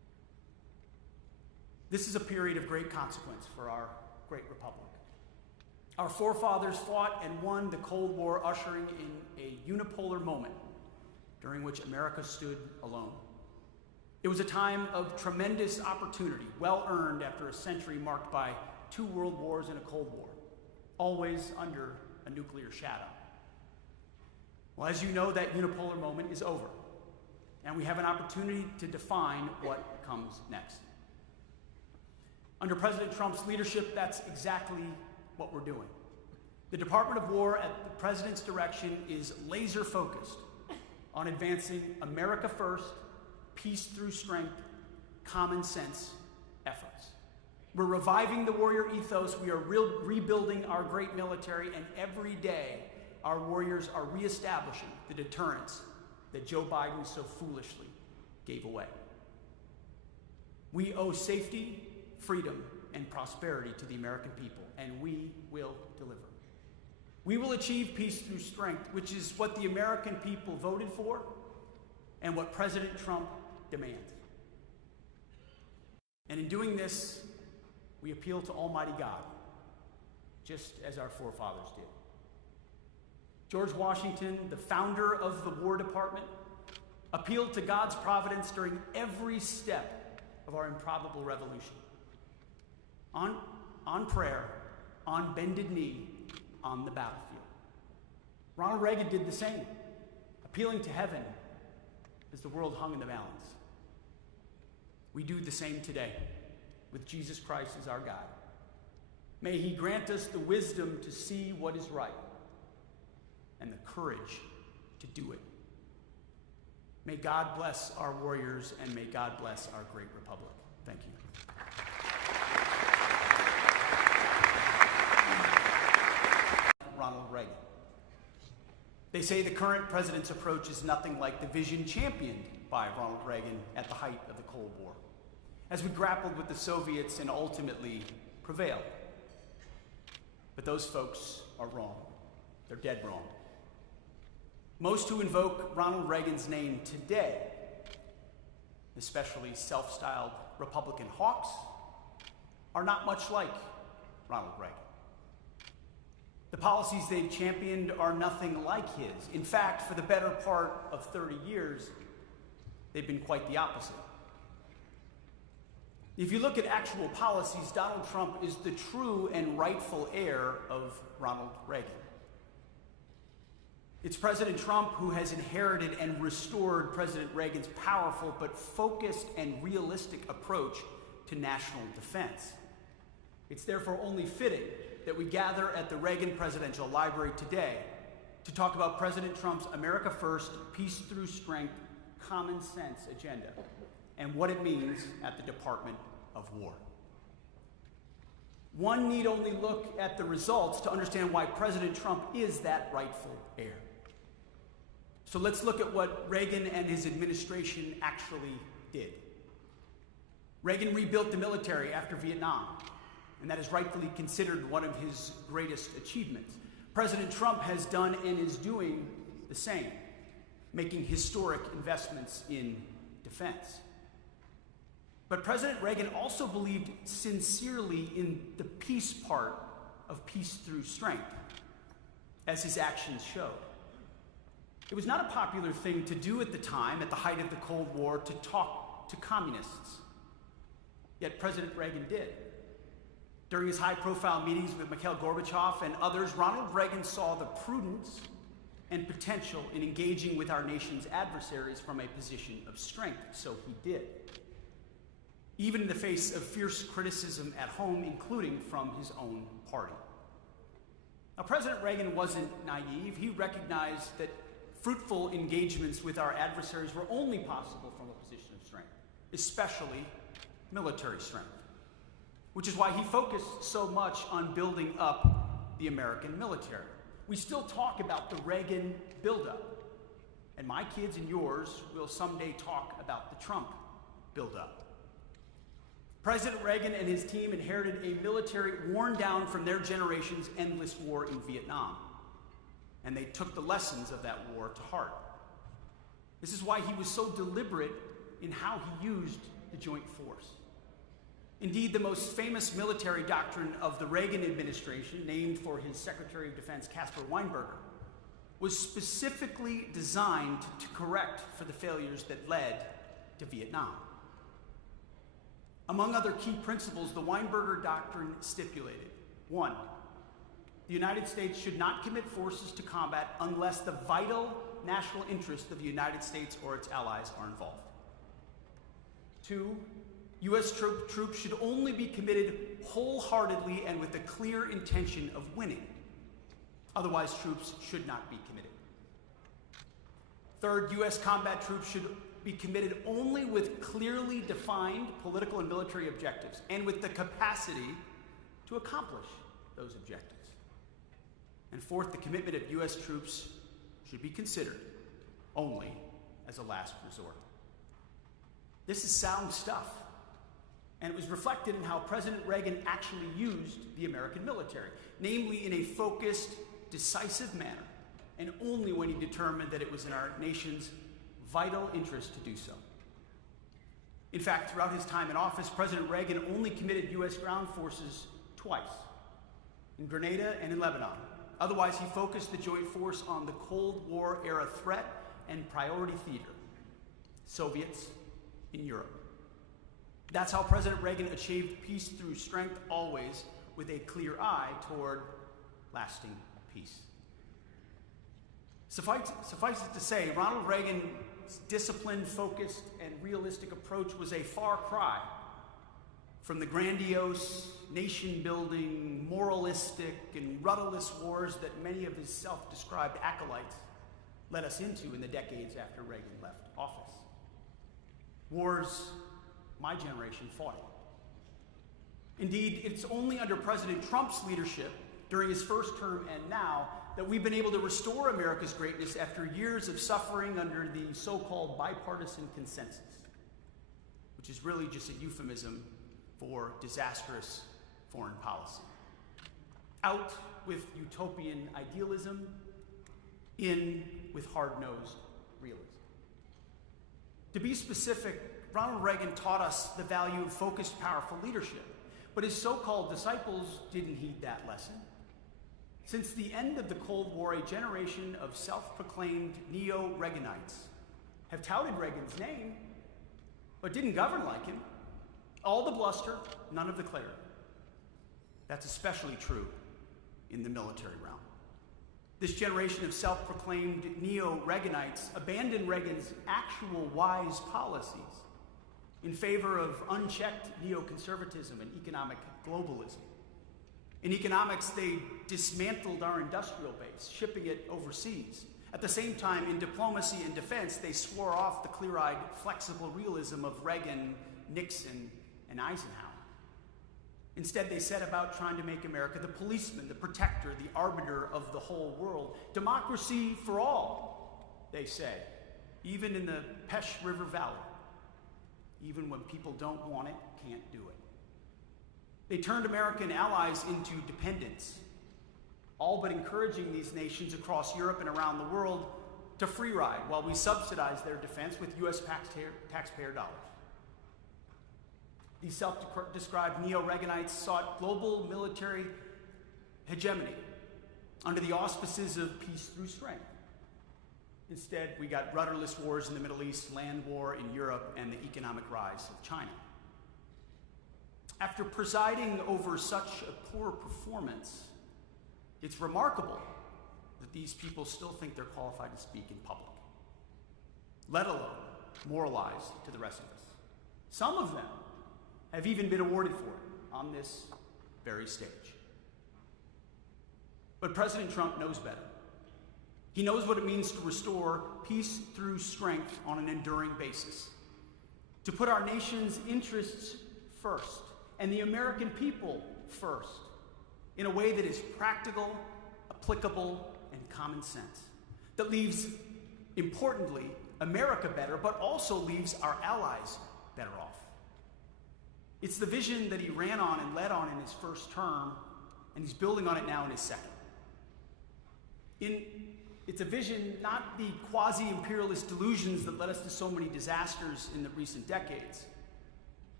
This is a period of great consequence for our great republic. Our forefathers fought and won the Cold War, ushering in a unipolar moment during which America stood alone. It was a time of tremendous opportunity, well earned after a century marked by 2 world wars and a Cold War, always under a nuclear shadow. Well, as you know, that unipolar moment is over, and we have an opportunity to define what comes next. Under President Trump's leadership, that's exactly what we're doing. The Department of War, at the President's direction, is laser focused on advancing America first, peace through strength, common sense efforts. We're reviving the warrior ethos. We are rebuilding our great military, and every day our warriors are reestablishing the deterrence that Joe Biden so foolishly gave away. We owe safety, freedom, and prosperity to the American people, and we will deliver. We will achieve peace through strength, which is what the American people voted for and what President Trump demands. And in doing this, we appeal to Almighty God, just as our forefathers did. George Washington, the founder of the War Department, appealed to God's providence during every step of our improbable revolution. On prayer, on bended knee, on the battlefield. Ronald Reagan did the same, appealing to heaven as the world hung in the balance. We do the same today, with Jesus Christ as our guide. May he grant us the wisdom to see what is right and the courage to do it. May God bless our warriors, and may God bless our great republic. Thank you. Ronald Reagan. They say the current president's approach is nothing like the vision championed by Ronald Reagan at the height of the Cold War, as we grappled with the Soviets and ultimately prevailed. But those folks are wrong. They're dead wrong. Most who invoke Ronald Reagan's name today, especially self-styled Republican hawks, are not much like Ronald Reagan. The policies they've championed are nothing like his. In fact, for the better part of 30 years, they've been quite the opposite. If you look at actual policies, Donald Trump is the true and rightful heir of Ronald Reagan. It's President Trump who has inherited and restored President Reagan's powerful but focused and realistic approach to national defense. It's therefore only fitting that we gather at the Reagan Presidential Library today to talk about President Trump's America First, Peace Through Strength, Common Sense agenda and what it means at the Department of War. One need only look at the results to understand why President Trump is that rightful heir. So let's look at what Reagan and his administration actually did. Reagan rebuilt the military after Vietnam, and that is rightfully considered one of his greatest achievements. President Trump has done and is doing the same, making historic investments in defense. But President Reagan also believed sincerely in the peace part of peace through strength, as his actions showed. It was not a popular thing to do at the time, at the height of the Cold War, to talk to communists. Yet President Reagan did. During his high-profile meetings with Mikhail Gorbachev and others, Ronald Reagan saw the prudence and potential in engaging with our nation's adversaries from a position of strength, so he did. Even in the face of fierce criticism at home, including from his own party. Now, President Reagan wasn't naive. He recognized that fruitful engagements with our adversaries were only possible from a position of strength, especially military strength, which is why he focused so much on building up the American military. We still talk about the Reagan buildup, and my kids and yours will someday talk about the Trump buildup. President Reagan and his team inherited a military worn down from their generation's endless war in Vietnam, and they took the lessons of that war to heart. This is why he was so deliberate in how he used the joint force. Indeed, the most famous military doctrine of the Reagan administration, named for his Secretary of Defense Caspar Weinberger, was specifically designed to correct for the failures that led to Vietnam. Among other key principles, the Weinberger Doctrine stipulated: 1, the United States should not commit forces to combat unless the vital national interests of the United States or its allies are involved. 2, U.S. troops should only be committed wholeheartedly and with the clear intention of winning. Otherwise, troops should not be committed. 3rd, U.S. combat troops should be committed only with clearly defined political and military objectives and with the capacity to accomplish those objectives. And 4th, the commitment of U.S. troops should be considered only as a last resort. This is sound stuff, and it was reflected in how President Reagan actually used the American military, namely in a focused, decisive manner, and only when he determined that it was in our nation's vital interest to do so. In fact, throughout his time in office, President Reagan only committed U.S. ground forces twice, in Grenada and in Lebanon. Otherwise, he focused the joint force on the Cold War era threat and priority theater, Soviets in Europe. That's how President Reagan achieved peace through strength, always with a clear eye toward lasting peace. Suffice it to say, Ronald Reagan's disciplined, focused, and realistic approach was a far cry from the grandiose, nation-building, moralistic, and rudderless wars that many of his self-described acolytes led us into in the decades after Reagan left office. Wars my generation fought in. Indeed, it's only under President Trump's leadership during his first term and now that we've been able to restore America's greatness after years of suffering under the so-called bipartisan consensus, which is really just a euphemism for disastrous foreign policy. Out with utopian idealism, in with hard-nosed realism. To be specific, Ronald Reagan taught us the value of focused, powerful leadership, but his so-called disciples didn't heed that lesson. Since the end of the Cold War, a generation of self-proclaimed neo-Reaganites have touted Reagan's name, but didn't govern like him. All the bluster, none of the clarity. That's especially true in the military realm. This generation of self-proclaimed neo-Reaganites abandoned Reagan's actual wise policies in favor of unchecked neoconservatism and economic globalism. In economics, they dismantled our industrial base, shipping it overseas. At the same time, in diplomacy and defense, they swore off the clear-eyed, flexible realism of Reagan, Nixon, and Eisenhower. Instead, they set about trying to make America the policeman, the protector, the arbiter of the whole world. Democracy for all, they say, even in the Pesh River Valley. Even when people don't want it, can't do it. They turned American allies into dependents, all but encouraging these nations across Europe and around the world to free ride while we subsidize their defense with U.S. taxpayer dollars. These self-described neo-Reaganites sought global military hegemony under the auspices of peace through strength. Instead, we got rudderless wars in the Middle East, land war in Europe, and the economic rise of China. After presiding over such a poor performance, it's remarkable that these people still think they're qualified to speak in public, let alone moralize to the rest of us. Some of them have even been awarded for it on this very stage. But President Trump knows better. He knows what it means to restore peace through strength on an enduring basis, to put our nation's interests first and the American people first in a way that is practical, applicable, and common sense, that leaves, importantly, America better, but also leaves our allies better off. It's the vision that he ran on and led on in his first term, and he's building on it now in his second. It's a vision, not the quasi-imperialist delusions that led us to so many disasters in the recent decades.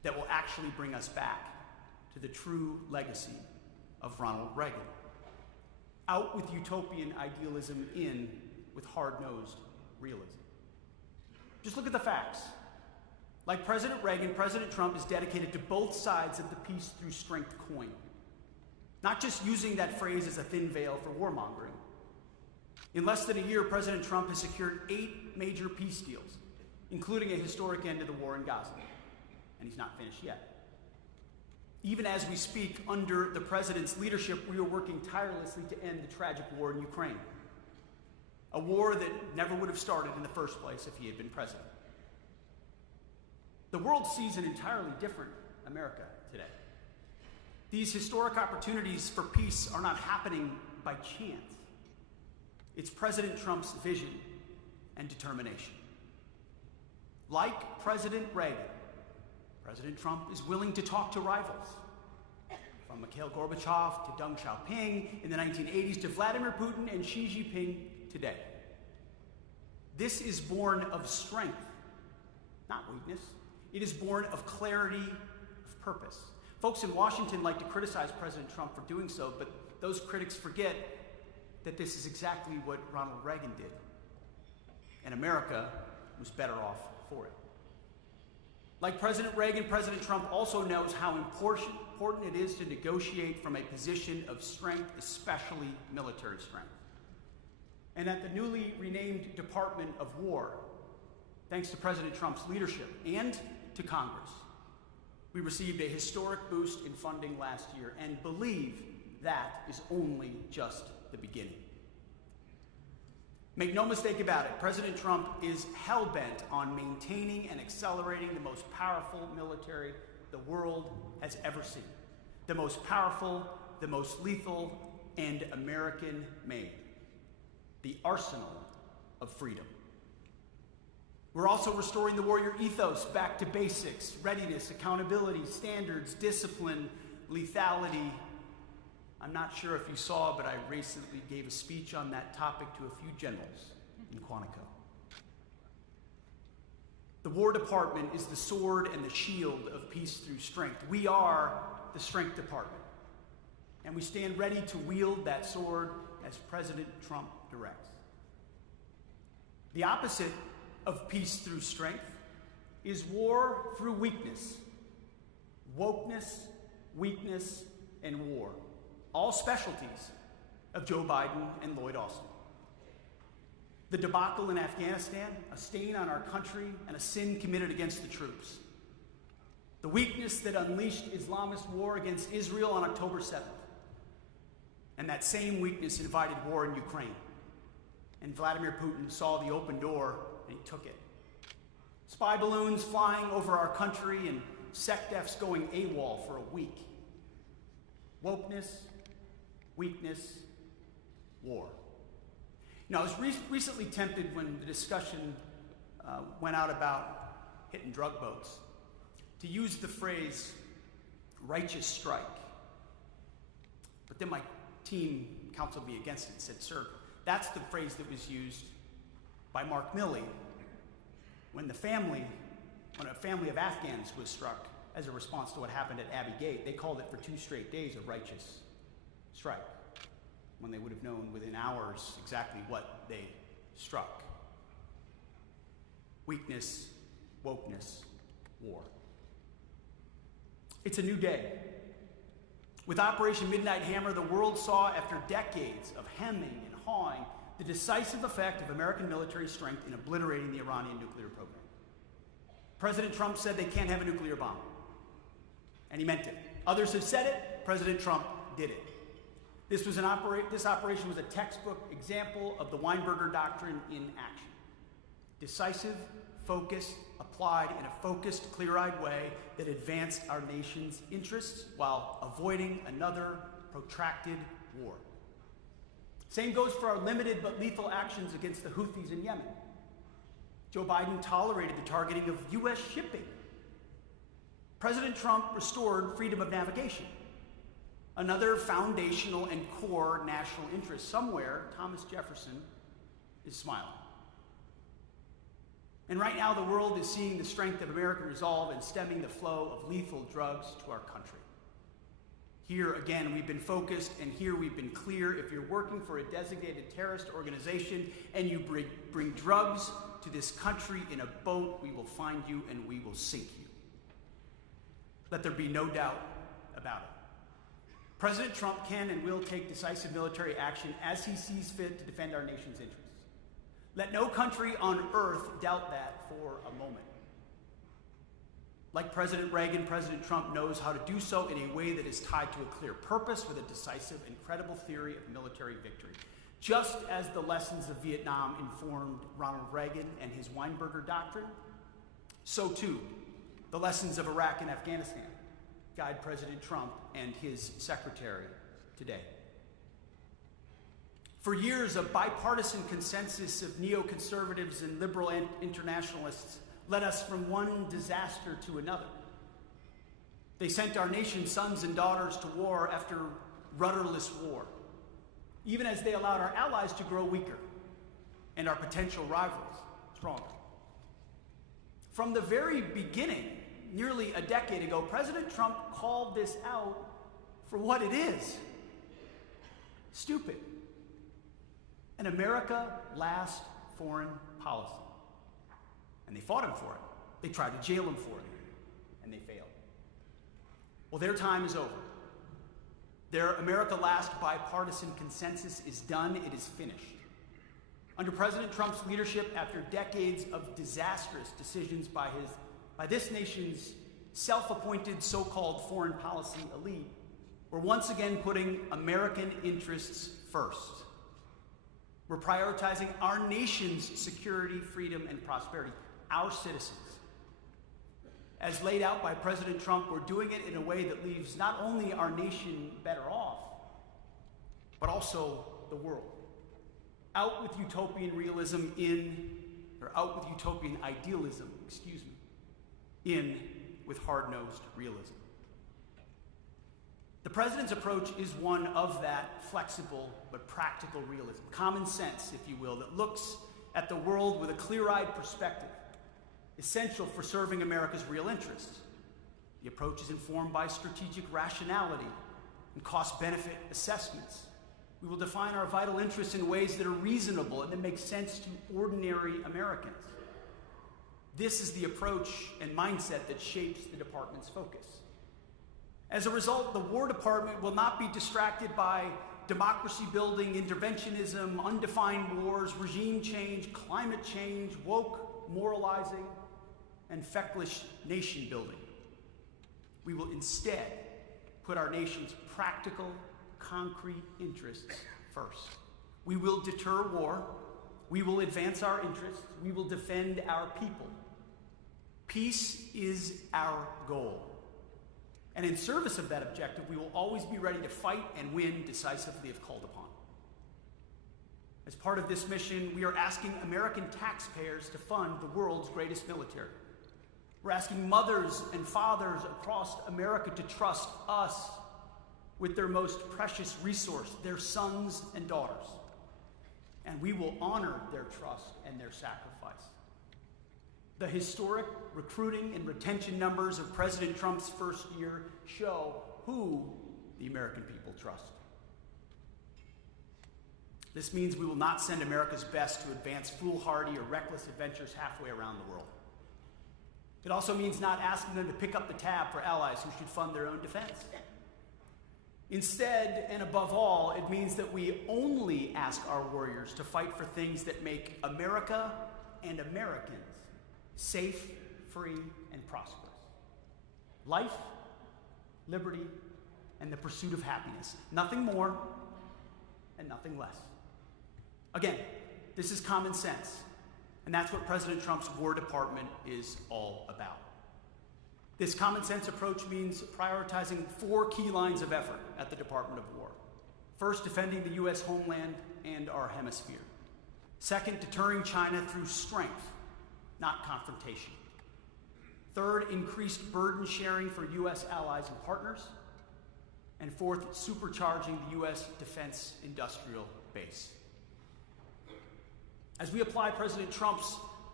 that will actually bring us back to the true legacy of Ronald Reagan. Out with utopian idealism, in with hard-nosed realism. Just look at the facts. Like President Reagan, President Trump is dedicated to both sides of the peace through strength coin. Not just using that phrase as a thin veil for warmongering. In less than a year, President Trump has secured 8 major peace deals, including a historic end to the war in Gaza. And he's not finished yet. Even as we speak, under the president's leadership, we are working tirelessly to end the tragic war in Ukraine. A war that never would have started in the first place if he had been president. The world sees an entirely different America today. These historic opportunities for peace are not happening by chance. It's President Trump's vision and determination. Like President Reagan, President Trump is willing to talk to rivals. From Mikhail Gorbachev to Deng Xiaoping in the 1980s to Vladimir Putin and Xi Jinping today. This is born of strength, not weakness. It is born of clarity of purpose. Folks in Washington like to criticize President Trump for doing so, but those critics forget that this is exactly what Ronald Reagan did. And America was better off for it. Like President Reagan, President Trump also knows how important it is to negotiate from a position of strength, especially military strength. And at the newly renamed Department of War, thanks to President Trump's leadership and to Congress, we received a historic boost in funding last year and believe that is only just the beginning. Make no mistake about it, President Trump is hell-bent on maintaining and accelerating the most powerful military the world has ever seen. The most powerful, the most lethal, and American-made. The arsenal of freedom. We're also restoring the warrior ethos back to basics: readiness, accountability, standards, discipline, lethality. I'm not sure if you saw, but I recently gave a speech on that topic to a few generals in Quantico. The War Department is the sword and the shield of peace through strength. We are the Strength Department, and we stand ready to wield that sword as President Trump directs. The opposite of peace through strength is war through weakness. Wokeness, weakness, and war. All specialties of Joe Biden and Lloyd Austin. The debacle in Afghanistan, a stain on our country and a sin committed against the troops. The weakness that unleashed Islamist war against Israel on October 7th. And that same weakness invited war in Ukraine. And Vladimir Putin saw the open door and he took it. Spy balloons flying over our country and SecDefs going AWOL for a week. Wokeness, weakness, war. Now, I was recently tempted when the discussion went out about hitting drug boats to use the phrase righteous strike. But then my team counseled me against it and said, sir, that's the phrase that was used by Mark Milley when a family of Afghans was struck as a response to what happened at Abbey Gate. They called it for 2 straight days a righteous strike, when they would have known within hours exactly what they struck. Weakness, wokeness, war. It's a new day. With Operation Midnight Hammer, the world saw, after decades of hemming and hawing, the decisive effect of American military strength in obliterating the Iranian nuclear program. President Trump said they can't have a nuclear bomb. And he meant it. Others have said it. President Trump did it. This operation was a textbook example of the Weinberger Doctrine in action. Decisive, focused, applied in a focused, clear-eyed way that advanced our nation's interests while avoiding another protracted war. Same goes for our limited but lethal actions against the Houthis in Yemen. Joe Biden tolerated the targeting of U.S. shipping. President Trump restored freedom of navigation, another foundational and core national interest. Somewhere, Thomas Jefferson is smiling. And right now, the world is seeing the strength of American resolve in stemming the flow of lethal drugs to our country. Here, again, we've been focused, and here we've been clear. If you're working for a designated terrorist organization and you bring drugs to this country in a boat, we will find you and we will sink you. Let there be no doubt about it. President Trump can and will take decisive military action as he sees fit to defend our nation's interests. Let no country on earth doubt that for a moment. Like President Reagan, President Trump knows how to do so in a way that is tied to a clear purpose with a decisive and credible theory of military victory. Just as the lessons of Vietnam informed Ronald Reagan and his Weinberger Doctrine, so too the lessons of Iraq and Afghanistan guide President Trump and his secretary today. For years, a bipartisan consensus of neoconservatives and liberal internationalists led us from one disaster to another. They sent our nation's sons and daughters to war after rudderless war, even as they allowed our allies to grow weaker and our potential rivals stronger. From the very beginning, nearly a decade ago, President Trump called this out for what it is: stupid. An America last foreign policy. And they fought him for it. They tried to jail him for it, and they failed. Well, their time is over. Their America last bipartisan consensus is done. It is finished. Under President Trump's leadership, after decades of disastrous decisions by this nation's self-appointed so-called foreign policy elite, we're once again putting American interests first. We're prioritizing our nation's security, freedom, and prosperity, our citizens. As laid out by President Trump, we're doing it in a way that leaves not only our nation better off, but also the world. Out with utopian idealism, in with hard-nosed realism. The president's approach is one of that flexible but practical realism, common sense, if you will, that looks at the world with a clear-eyed perspective, essential for serving America's real interests. The approach is informed by strategic rationality and cost-benefit assessments. We will define our vital interests in ways that are reasonable and that make sense to ordinary Americans. This is the approach and mindset that shapes the department's focus. As a result, the War Department will not be distracted by democracy-building, interventionism, undefined wars, regime change, climate change, woke moralizing, and feckless nation-building. We will instead put our nation's practical, concrete interests first. We will deter war. We will advance our interests. We will defend our people. Peace is our goal. And in service of that objective, we will always be ready to fight and win decisively if called upon. As part of this mission, we are asking American taxpayers to fund the world's greatest military. We're asking mothers and fathers across America to trust us with their most precious resource, their sons and daughters. And we will honor their trust and their sacrifice. The historic recruiting and retention numbers of President Trump's first year show who the American people trust. This means we will not send America's best to advance foolhardy or reckless adventures halfway around the world. It also means not asking them to pick up the tab for allies who should fund their own defense. Instead, and above all, it means that we only ask our warriors to fight for things that make America and Americans safe, free, and prosperous. Life, liberty, and the pursuit of happiness. Nothing more and nothing less. Again, this is common sense, and that's what President Trump's War Department is all about. This common sense approach means prioritizing 4 key lines of effort at the Department of War. First, defending the U.S. homeland and our hemisphere. Second, deterring China through strength, not confrontation. Third, increased burden sharing for U.S. allies and partners. And fourth, supercharging the U.S. defense industrial base. As we apply President Trump's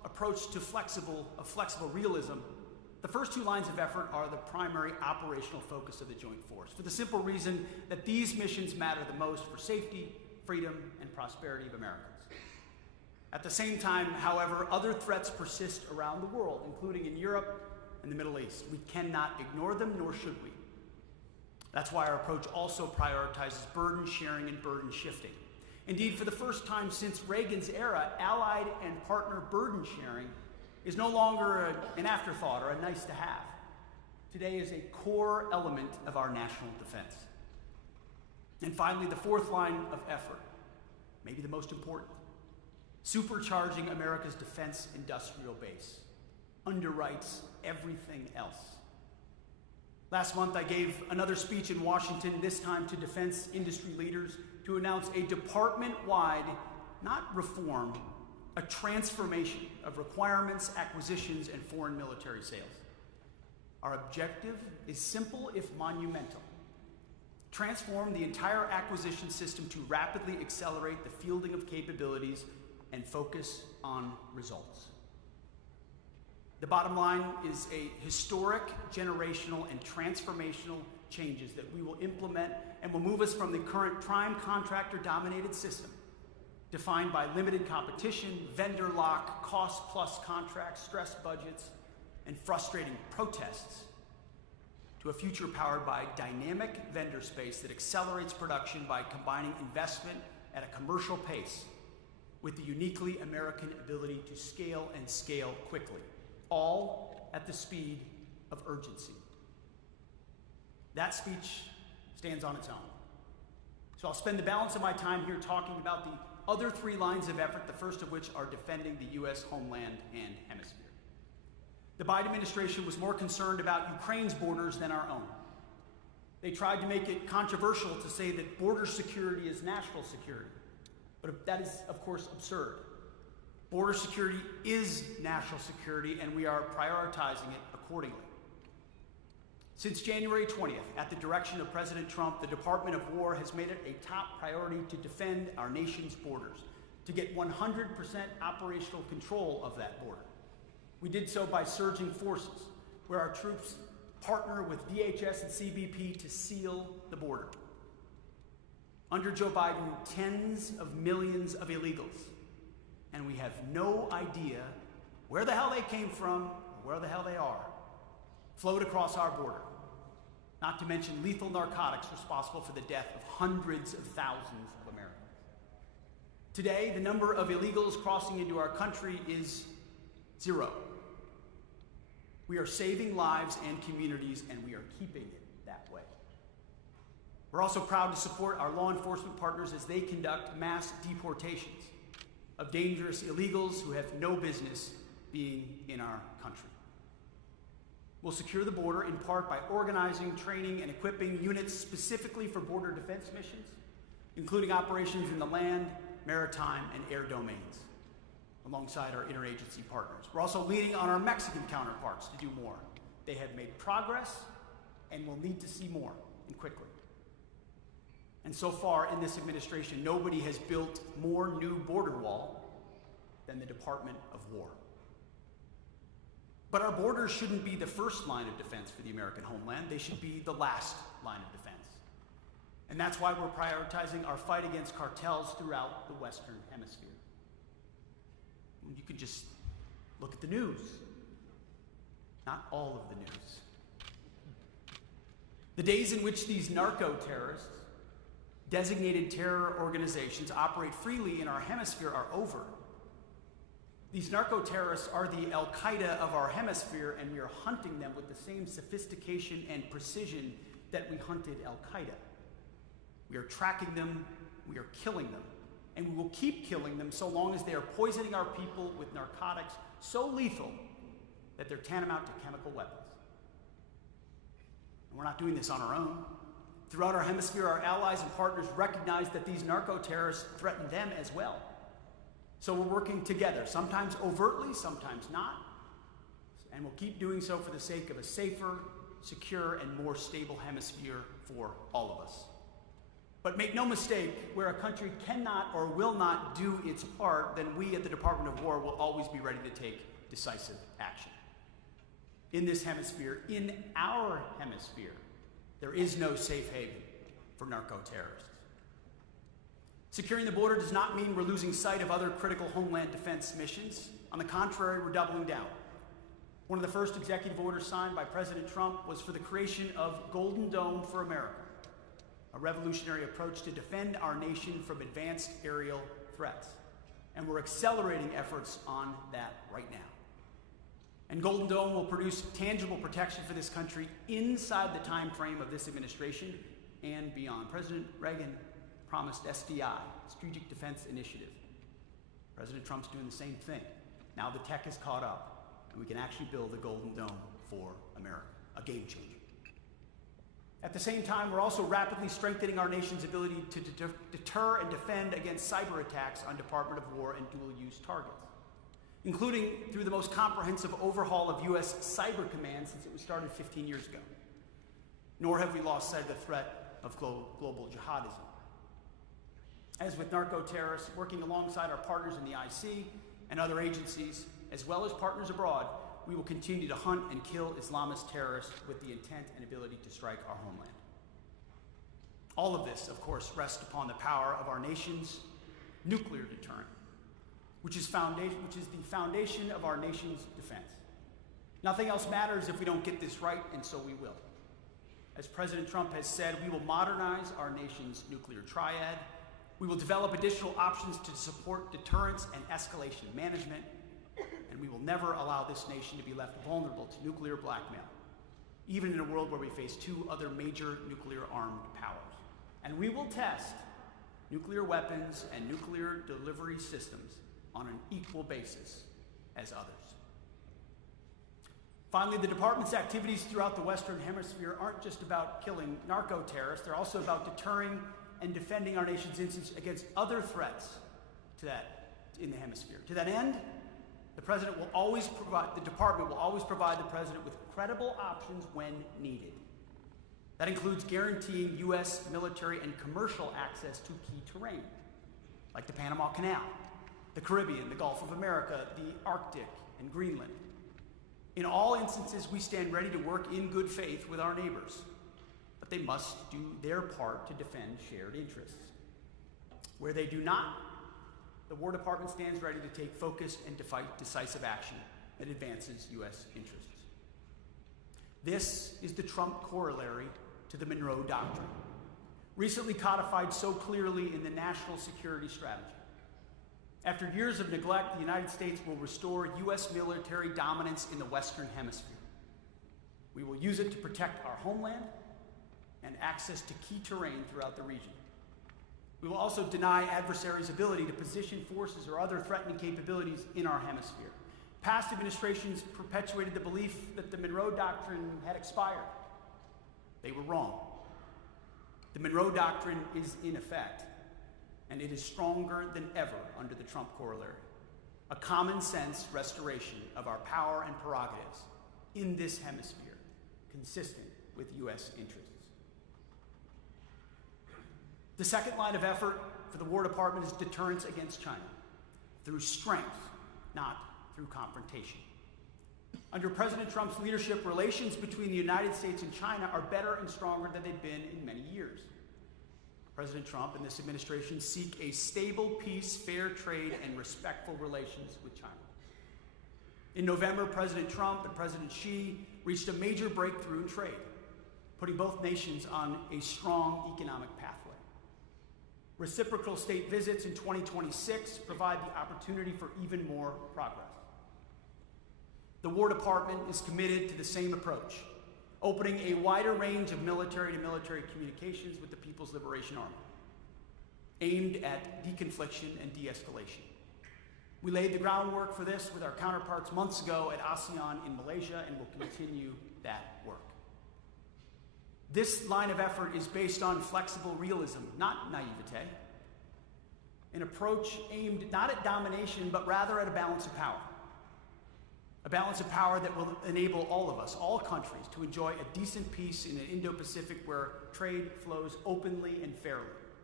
approach to flexible realism, the first two lines of effort are the primary operational focus of the Joint Force, for the simple reason that these missions matter the most for safety, freedom, and prosperity of Americans. At the same time, however, other threats persist around the world, including in Europe and the Middle East. We cannot ignore them, nor should we. That's why our approach also prioritizes burden sharing and burden shifting. Indeed, for the first time since Reagan's era, allied and partner burden sharing is no longer an afterthought or a nice to have. Today is a core element of our national defense. And finally, the fourth line of effort, maybe the most important, supercharging America's defense industrial base, underwrites everything else. Last month, I gave another speech in Washington, this time to defense industry leaders, to announce a department-wide, not reform, a transformation of requirements, acquisitions, and foreign military sales. Our objective is simple if monumental. Transform the entire acquisition system to rapidly accelerate the fielding of capabilities and focus on results. The bottom line is a historic, generational, and transformational changes that we will implement and will move us from the current prime contractor-dominated system, defined by limited competition, vendor lock, cost-plus contracts, stressed budgets, and frustrating protests, to a future powered by dynamic vendor space that accelerates production by combining investment at a commercial pace with the uniquely American ability to scale and scale quickly, all at the speed of urgency. That speech stands on its own. So I'll spend the balance of my time here talking about the other three lines of effort, the first of which are defending the U.S. homeland and hemisphere. The Biden administration was more concerned about Ukraine's borders than our own. They tried to make it controversial to say that border security is national security, but that is, of course, absurd. Border security is national security, and we are prioritizing it accordingly. Since January 20th, at the direction of President Trump, the Department of War has made it a top priority to defend our nation's borders, to get 100% operational control of that border. We did so by surging forces, where our troops partner with DHS and CBP to seal the border. Under Joe Biden, tens of millions of illegals, and we have no idea where the hell they came from or where the hell they are, flowed across our border, not to mention lethal narcotics responsible for the death of hundreds of thousands of Americans. Today, the number of illegals crossing into our country is 0. We are saving lives and communities, and we are keeping it that way. We're also proud to support our law enforcement partners as they conduct mass deportations of dangerous illegals who have no business being in our country. We'll secure the border in part by organizing, training, and equipping units specifically for border defense missions, including operations in the land, maritime, and air domains, alongside our interagency partners. We're also leaning on our Mexican counterparts to do more. They have made progress and will need to see more, and quickly. And so far in this administration, nobody has built more new border wall than the Department of War. But our borders shouldn't be the first line of defense for the American homeland. They should be the last line of defense. And that's why we're prioritizing our fight against cartels throughout the Western Hemisphere. You can just look at the news. Not all of the news. The days in which these narco-terrorists, designated terror organizations, operate freely in our hemisphere are over. These narco-terrorists are the al-Qaida of our hemisphere, and we are hunting them with the same sophistication and precision that we hunted al-Qaida. We are tracking them, we are killing them, and we will keep killing them so long as they are poisoning our people with narcotics so lethal that they're tantamount to chemical weapons. And we're not doing this on our own. Throughout our hemisphere, our allies and partners recognize that these narco-terrorists threaten them as well. So we're working together, sometimes overtly, sometimes not, and we'll keep doing so for the sake of a safer, secure, and more stable hemisphere for all of us. But make no mistake, where a country cannot or will not do its part, then we at the Department of War will always be ready to take decisive action. In this hemisphere, in our hemisphere, there is no safe haven for narco-terrorists. Securing the border does not mean we're losing sight of other critical homeland defense missions. On the contrary, we're doubling down. One of the first executive orders signed by President Trump was for the creation of Golden Dome for America, a revolutionary approach to defend our nation from advanced aerial threats. And we're accelerating efforts on that right now. And Golden Dome will produce tangible protection for this country inside the time frame of this administration and beyond. President Reagan promised SDI, Strategic Defense Initiative. President Trump's doing the same thing. Now the tech has caught up, and we can actually build a Golden Dome for America, a game changer. At the same time, we're also rapidly strengthening our nation's ability to deter and defend against cyber attacks on Department of War and dual-use targets, including through the most comprehensive overhaul of U.S. Cyber Command since it was started 15 years ago. Nor have we lost sight of the threat of global jihadism. As with narco-terrorists, working alongside our partners in the IC and other agencies, as well as partners abroad, we will continue to hunt and kill Islamist terrorists with the intent and ability to strike our homeland. All of this, of course, rests upon the power of our nation's nuclear deterrent, which is the foundation of our nation's defense. Nothing else matters if we don't get this right, and so we will. As President Trump has said, we will modernize our nation's nuclear triad. We will develop additional options to support deterrence and escalation management, and we will never allow this nation to be left vulnerable to nuclear blackmail, even in a world where we face two other major nuclear-armed powers. And we will test nuclear weapons and nuclear delivery systems on an equal basis as others. Finally, the department's activities throughout the Western Hemisphere aren't just about killing narco-terrorists, they're also about deterring and defending our nation's interests against other threats in the hemisphere. To that end, the department will always provide the president with credible options when needed. That includes guaranteeing U.S. military and commercial access to key terrain, like the Panama Canal, the Caribbean, the Gulf of America, the Arctic, and Greenland. In all instances, we stand ready to work in good faith with our neighbors, but they must do their part to defend shared interests. Where they do not, the War Department stands ready to take focused and decisive action that advances U.S. interests. This is the Trump corollary to the Monroe Doctrine, recently codified so clearly in the National Security Strategy. After years of neglect, the United States will restore U.S. military dominance in the Western Hemisphere. We will use it to protect our homeland and access to key terrain throughout the region. We will also deny adversaries' ability to position forces or other threatening capabilities in our hemisphere. Past administrations perpetuated the belief that the Monroe Doctrine had expired. They were wrong. The Monroe Doctrine is in effect, and it is stronger than ever under the Trump corollary. A common sense restoration of our power and prerogatives in this hemisphere, consistent with U.S. interests. The second line of effort for the War Department is deterrence against China, through strength, not through confrontation. Under President Trump's leadership, relations between the United States and China are better and stronger than they've been in many years. President Trump and this administration seek a stable peace, fair trade, and respectful relations with China. In November, President Trump and President Xi reached a major breakthrough in trade, putting both nations on a strong economic pathway. Reciprocal state visits in 2026 provide the opportunity for even more progress. The War Department is committed to the same approach, opening a wider range of military-to-military communications with the People's Liberation Army, aimed at deconfliction and de-escalation. We laid the groundwork for this with our counterparts months ago at ASEAN in Malaysia, and will continue that work. This line of effort is based on flexible realism, not naivete, an approach aimed not at domination, but rather at a balance of power. A balance of power that will enable all of us, all countries, to enjoy a decent peace in an Indo-Pacific where trade flows openly and fairly,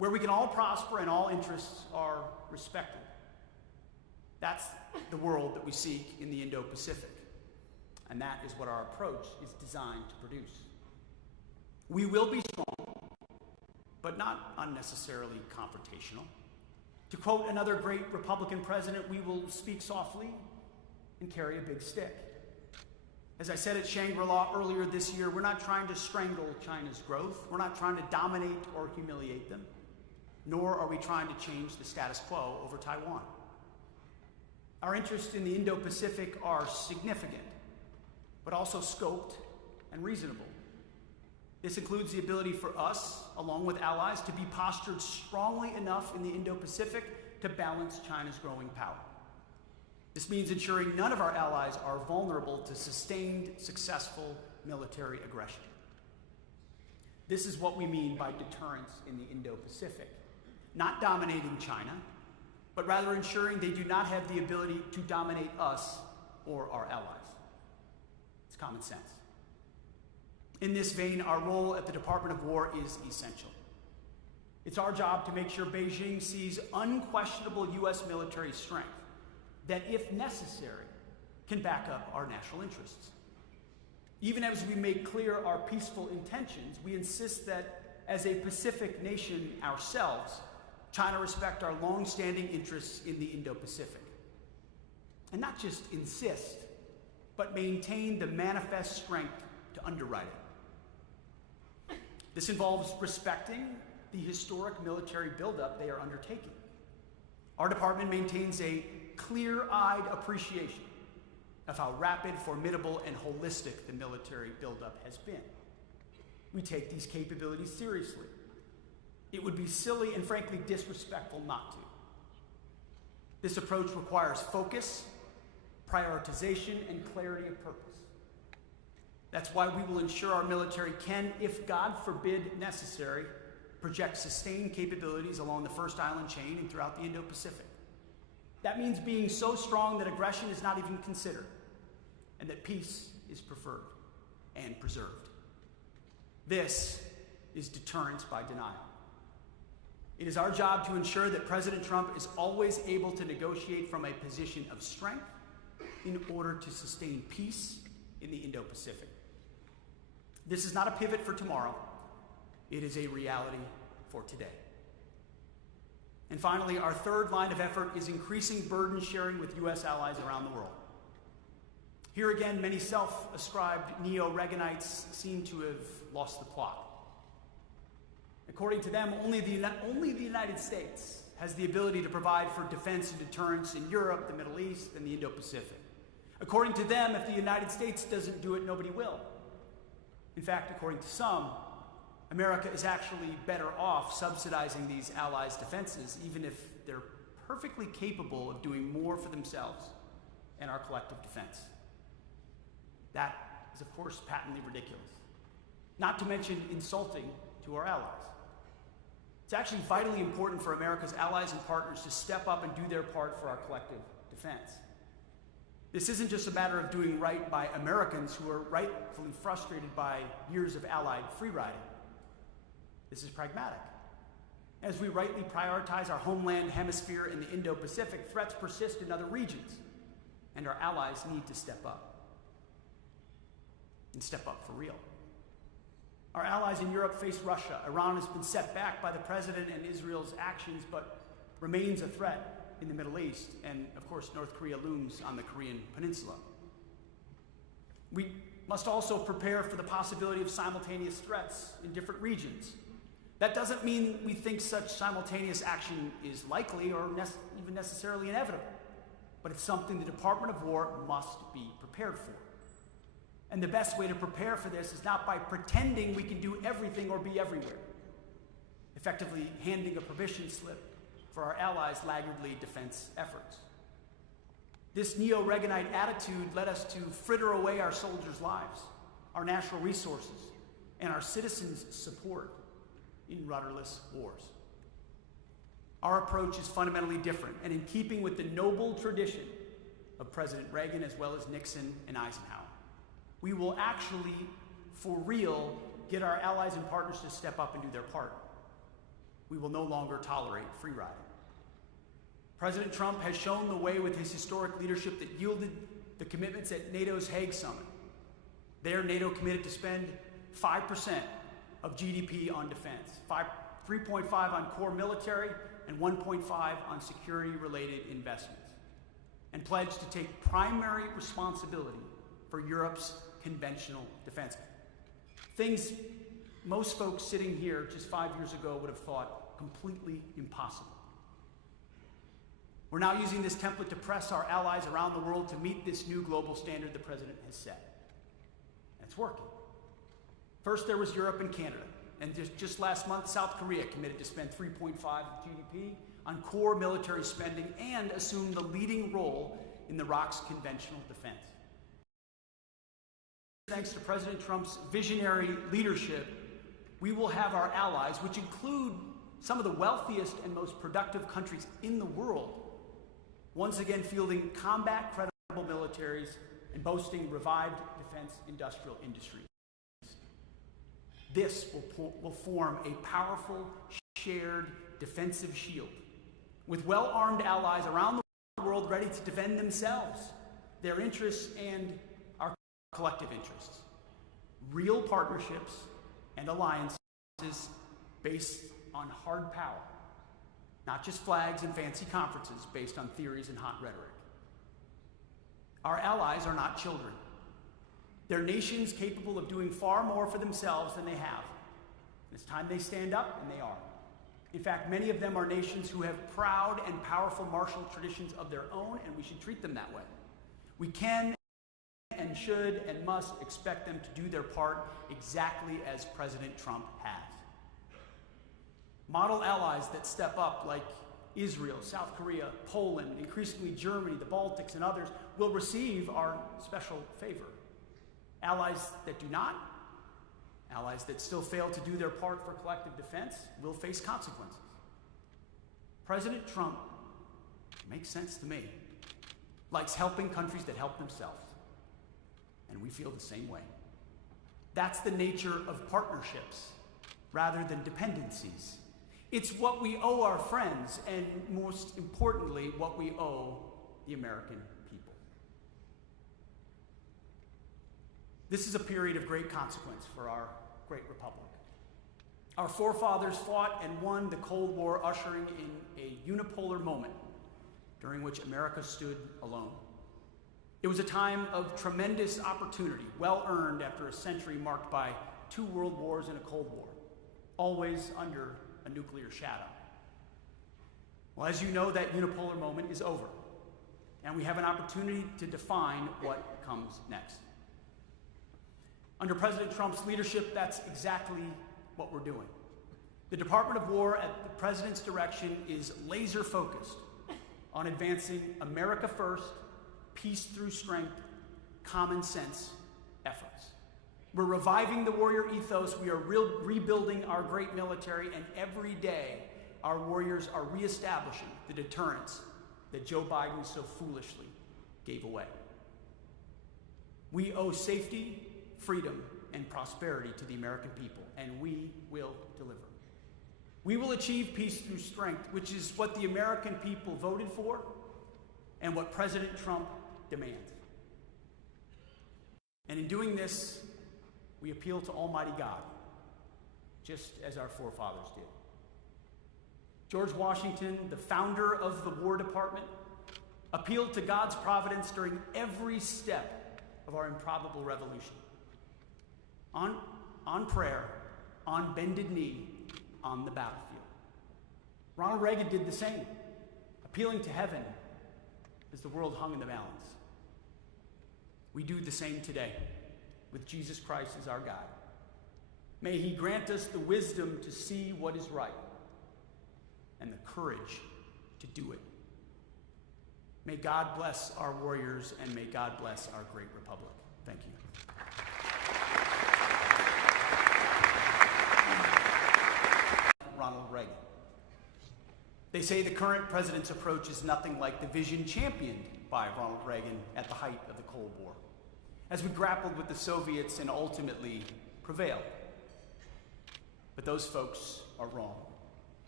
where we can all prosper and all interests are respected. That's the world that we seek in the Indo-Pacific, and that is what our approach is designed to produce. We will be strong, but not unnecessarily confrontational. To quote another great Republican president, we will speak softly and carry a big stick. As I said at Shangri-La earlier this year, we're not trying to strangle China's growth. We're not trying to dominate or humiliate them, nor are we trying to change the status quo over Taiwan. Our interests in the Indo-Pacific are significant, but also scoped and reasonable. This includes the ability for us, along with allies, to be postured strongly enough in the Indo-Pacific to balance China's growing power. This means ensuring none of our allies are vulnerable to sustained, successful military aggression. This is what we mean by deterrence in the Indo-Pacific. Not dominating China, but rather ensuring they do not have the ability to dominate us or our allies. It's common sense. In this vein, our role at the Department of War is essential. It's our job to make sure Beijing sees unquestionable U.S. military strength that, if necessary, can back up our national interests. Even as we make clear our peaceful intentions, we insist that, as a Pacific nation ourselves, China respect our long-standing interests in the Indo-Pacific. And not just insist, but maintain the manifest strength to underwrite it. This involves respecting the historic military buildup they are undertaking. Our department maintains a clear-eyed appreciation of how rapid, formidable, and holistic the military buildup has been. We take these capabilities seriously. It would be silly and frankly disrespectful not to. This approach requires focus, prioritization, and clarity of purpose. That's why we will ensure our military can, if God forbid necessary, project sustained capabilities along the First Island chain and throughout the Indo-Pacific. That means being so strong that aggression is not even considered, and that peace is preferred and preserved. This is deterrence by denial. It is our job to ensure that President Trump is always able to negotiate from a position of strength in order to sustain peace in the Indo-Pacific. This is not a pivot for tomorrow. It is a reality for today. And finally, our third line of effort is increasing burden sharing with U.S. allies around the world. Here again, many self-ascribed neo-Reaganites seem to have lost the plot. According to them, only the United States has the ability to provide for defense and deterrence in Europe, the Middle East, and the Indo-Pacific. According to them, if the United States doesn't do it, nobody will. In fact, according to some, America is actually better off subsidizing these allies' defenses, even if they're perfectly capable of doing more for themselves and our collective defense. That is, of course, patently ridiculous, not to mention insulting to our allies. It's actually vitally important for America's allies and partners to step up and do their part for our collective defense. This isn't just a matter of doing right by Americans who are rightfully frustrated by years of allied free-riding. This is pragmatic. As we rightly prioritize our homeland, hemisphere, and the Indo-Pacific, threats persist in other regions, and our allies need to step up. And step up for real. Our allies in Europe face Russia. Iran has been set back by the president and Israel's actions, but remains a threat in the Middle East, and of course North Korea looms on the Korean Peninsula. We must also prepare for the possibility of simultaneous threats in different regions. That doesn't mean we think such simultaneous action is likely or even necessarily inevitable, but it's something the Department of War must be prepared for. And the best way to prepare for this is not by pretending we can do everything or be everywhere, effectively handing a permission slip for our allies' laggardly defense efforts. This neo-Reaganite attitude led us to fritter away our soldiers' lives, our natural resources, and our citizens' support in rudderless wars. Our approach is fundamentally different and in keeping with the noble tradition of President Reagan as well as Nixon and Eisenhower. We will actually, for real, get our allies and partners to step up and do their part. we will no longer tolerate free riding. President Trump has shown the way with his historic leadership that yielded the commitments at NATO's Hague Summit. There, NATO committed to spend 5% of GDP on defense, 3.5 on core military, and 1.5 on security-related investments, and pledged to take primary responsibility for Europe's conventional defense. Things most folks sitting here just 5 years ago would have thought completely impossible. We're now using this template to press our allies around the world to meet this new global standard the president has set. And it's working. First, there was Europe and Canada. And just last month, South Korea committed to spend 3.5 of GDP on core military spending and assume the leading role in Iraq's conventional defense. Thanks to President Trump's visionary leadership, we will have our allies, which include some of the wealthiest and most productive countries in the world, once again fielding combat-credible militaries and boasting revived defense industrial industries. This will form a powerful, shared defensive shield, with well-armed allies around the world ready to defend themselves, their interests, and our collective interests. Real partnerships and alliances based on hard power, not just flags and fancy conferences based on theories and hot rhetoric. Our allies are not children. They're nations capable of doing far more for themselves than they have. And it's time they stand up, and they are. In fact, many of them are nations who have proud and powerful martial traditions of their own, and we should treat them that way. We can and should and must expect them to do their part exactly as President Trump has. Model allies that step up, like Israel, South Korea, Poland, increasingly Germany, the Baltics, and others, will receive our special favor. Allies that do not, allies that still fail to do their part for collective defense, will face consequences. President Trump, makes sense to me, likes helping countries that help themselves. And we feel the same way. That's the nature of partnerships rather than dependencies. It's what we owe our friends, and most importantly, what we owe the American people. This is a period of great consequence for our great republic. Our forefathers fought and won the Cold War, ushering in a unipolar moment during which America stood alone. It was a time of tremendous opportunity, well earned after a century marked by 2 world wars and a Cold War, always under a nuclear shadow. Well, as you know, that unipolar moment is over, and we have an opportunity to define what comes next. Under President Trump's leadership, that's exactly what we're doing. The Department of War, at the president's direction, is laser focused on advancing America first, peace through strength, common sense efforts. We're reviving the warrior ethos. We are rebuilding our great military, and every day our warriors are reestablishing the deterrence that Joe Biden so foolishly gave away. We owe safety, freedom, and prosperity to the American people, and we will deliver. We will achieve peace through strength, which is what the American people voted for and what President Trump demands. And in doing this, we appeal to Almighty God, just as our forefathers did. George Washington, the founder of the War Department, appealed to God's providence during every step of our improbable revolution. On prayer, on bended knee, on the battlefield. Ronald Reagan did the same, appealing to heaven as the world hung in the balance. We do the same today, with Jesus Christ as our guide. May he grant us the wisdom to see what is right and the courage to do it. May God bless our warriors, and may God bless our great republic. Thank you. Ronald Reagan. They say the current president's approach is nothing like the vision championed by Ronald Reagan at the height of the Cold War, as we grappled with the Soviets and ultimately prevailed. But those folks are wrong.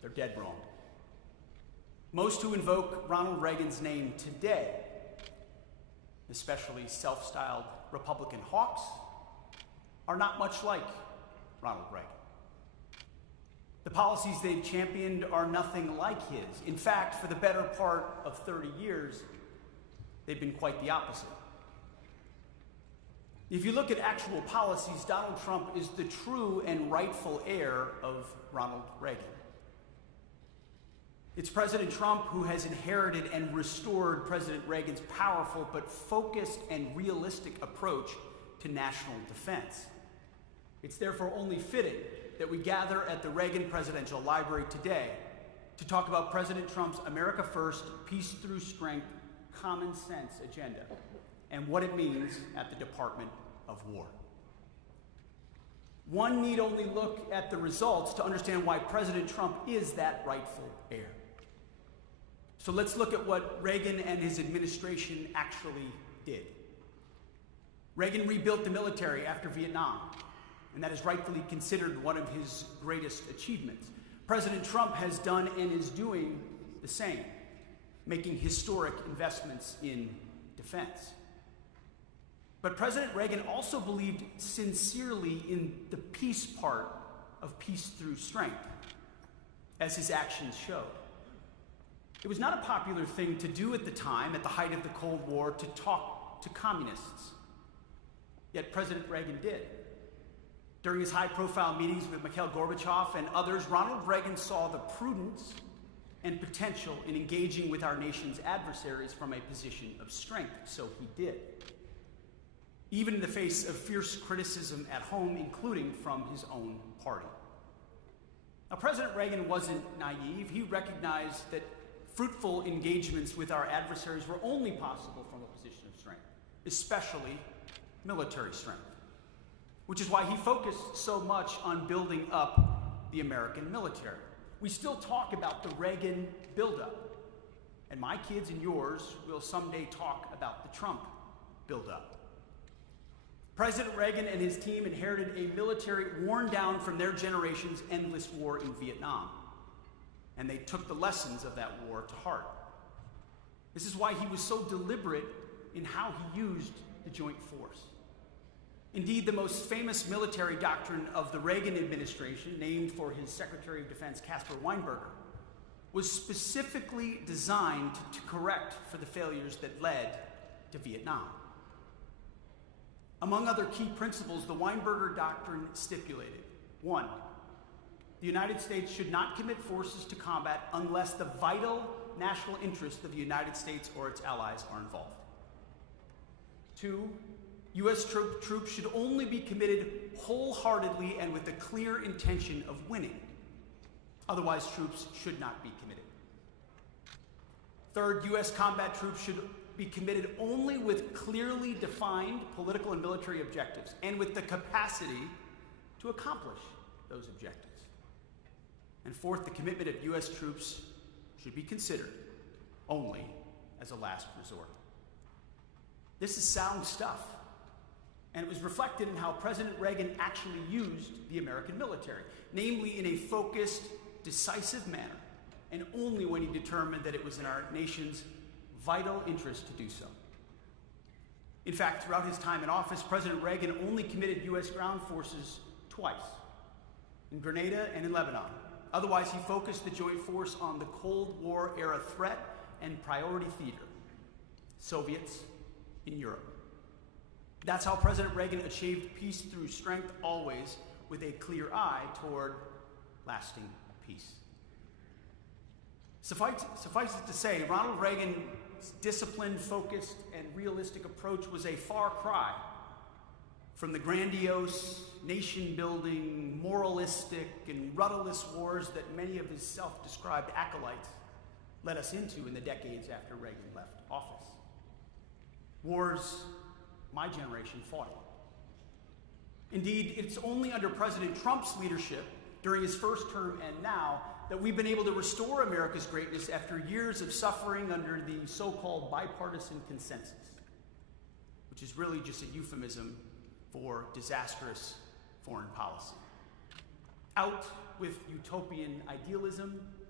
They're dead wrong. Most who invoke Ronald Reagan's name today, especially self-styled Republican hawks, are not much like Ronald Reagan. The policies they've championed are nothing like his. In fact, for the better part of 30 years, they've been quite the opposite. If you look at actual policies, Donald Trump is the true and rightful heir of Ronald Reagan. It's President Trump who has inherited and restored President Reagan's powerful but focused and realistic approach to national defense. It's therefore only fitting that we gather at the Reagan Presidential Library today to talk about President Trump's America First, Peace Through Strength, Common Sense agenda and what it means at the Department of War. One need only look at the results to understand why President Trump is that rightful heir. So let's look at what Reagan and his administration actually did. Reagan rebuilt the military after Vietnam, and that is rightfully considered one of his greatest achievements. President Trump has done and is doing the same, making historic investments in defense. But President Reagan also believed sincerely in the peace part of peace through strength, as his actions showed. It was not a popular thing to do at the time, at the height of the Cold War, to talk to communists. Yet President Reagan did. During his high-profile meetings with Mikhail Gorbachev and others, Ronald Reagan saw the prudence and potential in engaging with our nation's adversaries from a position of strength, so he did. Even in the face of fierce criticism at home, including from his own party. Now, President Reagan wasn't naive. He recognized that fruitful engagements with our adversaries were only possible from a position of strength, especially military strength, which is why he focused so much on building up the American military. We still talk about the Reagan buildup, and my kids and yours will someday talk about the Trump buildup. President Reagan and his team inherited a military worn down from their generation's endless war in Vietnam, and they took the lessons of that war to heart. This is why he was so deliberate in how he used the joint force. Indeed, the most famous military doctrine of the Reagan administration, named for his Secretary of Defense, Caspar Weinberger, was specifically designed to correct for the failures that led to Vietnam. Among other key principles, the Weinberger Doctrine stipulated: 1, the United States should not commit forces to combat unless the vital national interests of the United States or its allies are involved. 2, U.S. troops should only be committed wholeheartedly and with the clear intention of winning. Otherwise, troops should not be committed. 3rd, U.S. combat troops should be committed only with clearly defined political and military objectives and with the capacity to accomplish those objectives. And 4th, the commitment of U.S. troops should be considered only as a last resort. This is sound stuff, and it was reflected in how President Reagan actually used the American military, namely in a focused, decisive manner, and only when he determined that it was in our nation's vital interest to do so. In fact, throughout his time in office, President Reagan only committed U.S. ground forces twice, in Grenada and in Lebanon. Otherwise, he focused the joint force on the Cold War era threat and priority theater, Soviets in Europe. That's how President Reagan achieved peace through strength, always with a clear eye toward lasting peace. Suffice it to say, Ronald Reagan's disciplined, focused, and realistic approach was a far cry from the grandiose, nation-building, moralistic, and rudderless wars that many of his self-described acolytes led us into in the decades after Reagan left office. Wars my generation fought in. Indeed, it's only under President Trump's leadership during his first term and now that we've been able to restore America's greatness after years of suffering under the so-called bipartisan consensus, which is really just a euphemism for disastrous foreign policy. Out with utopian idealism,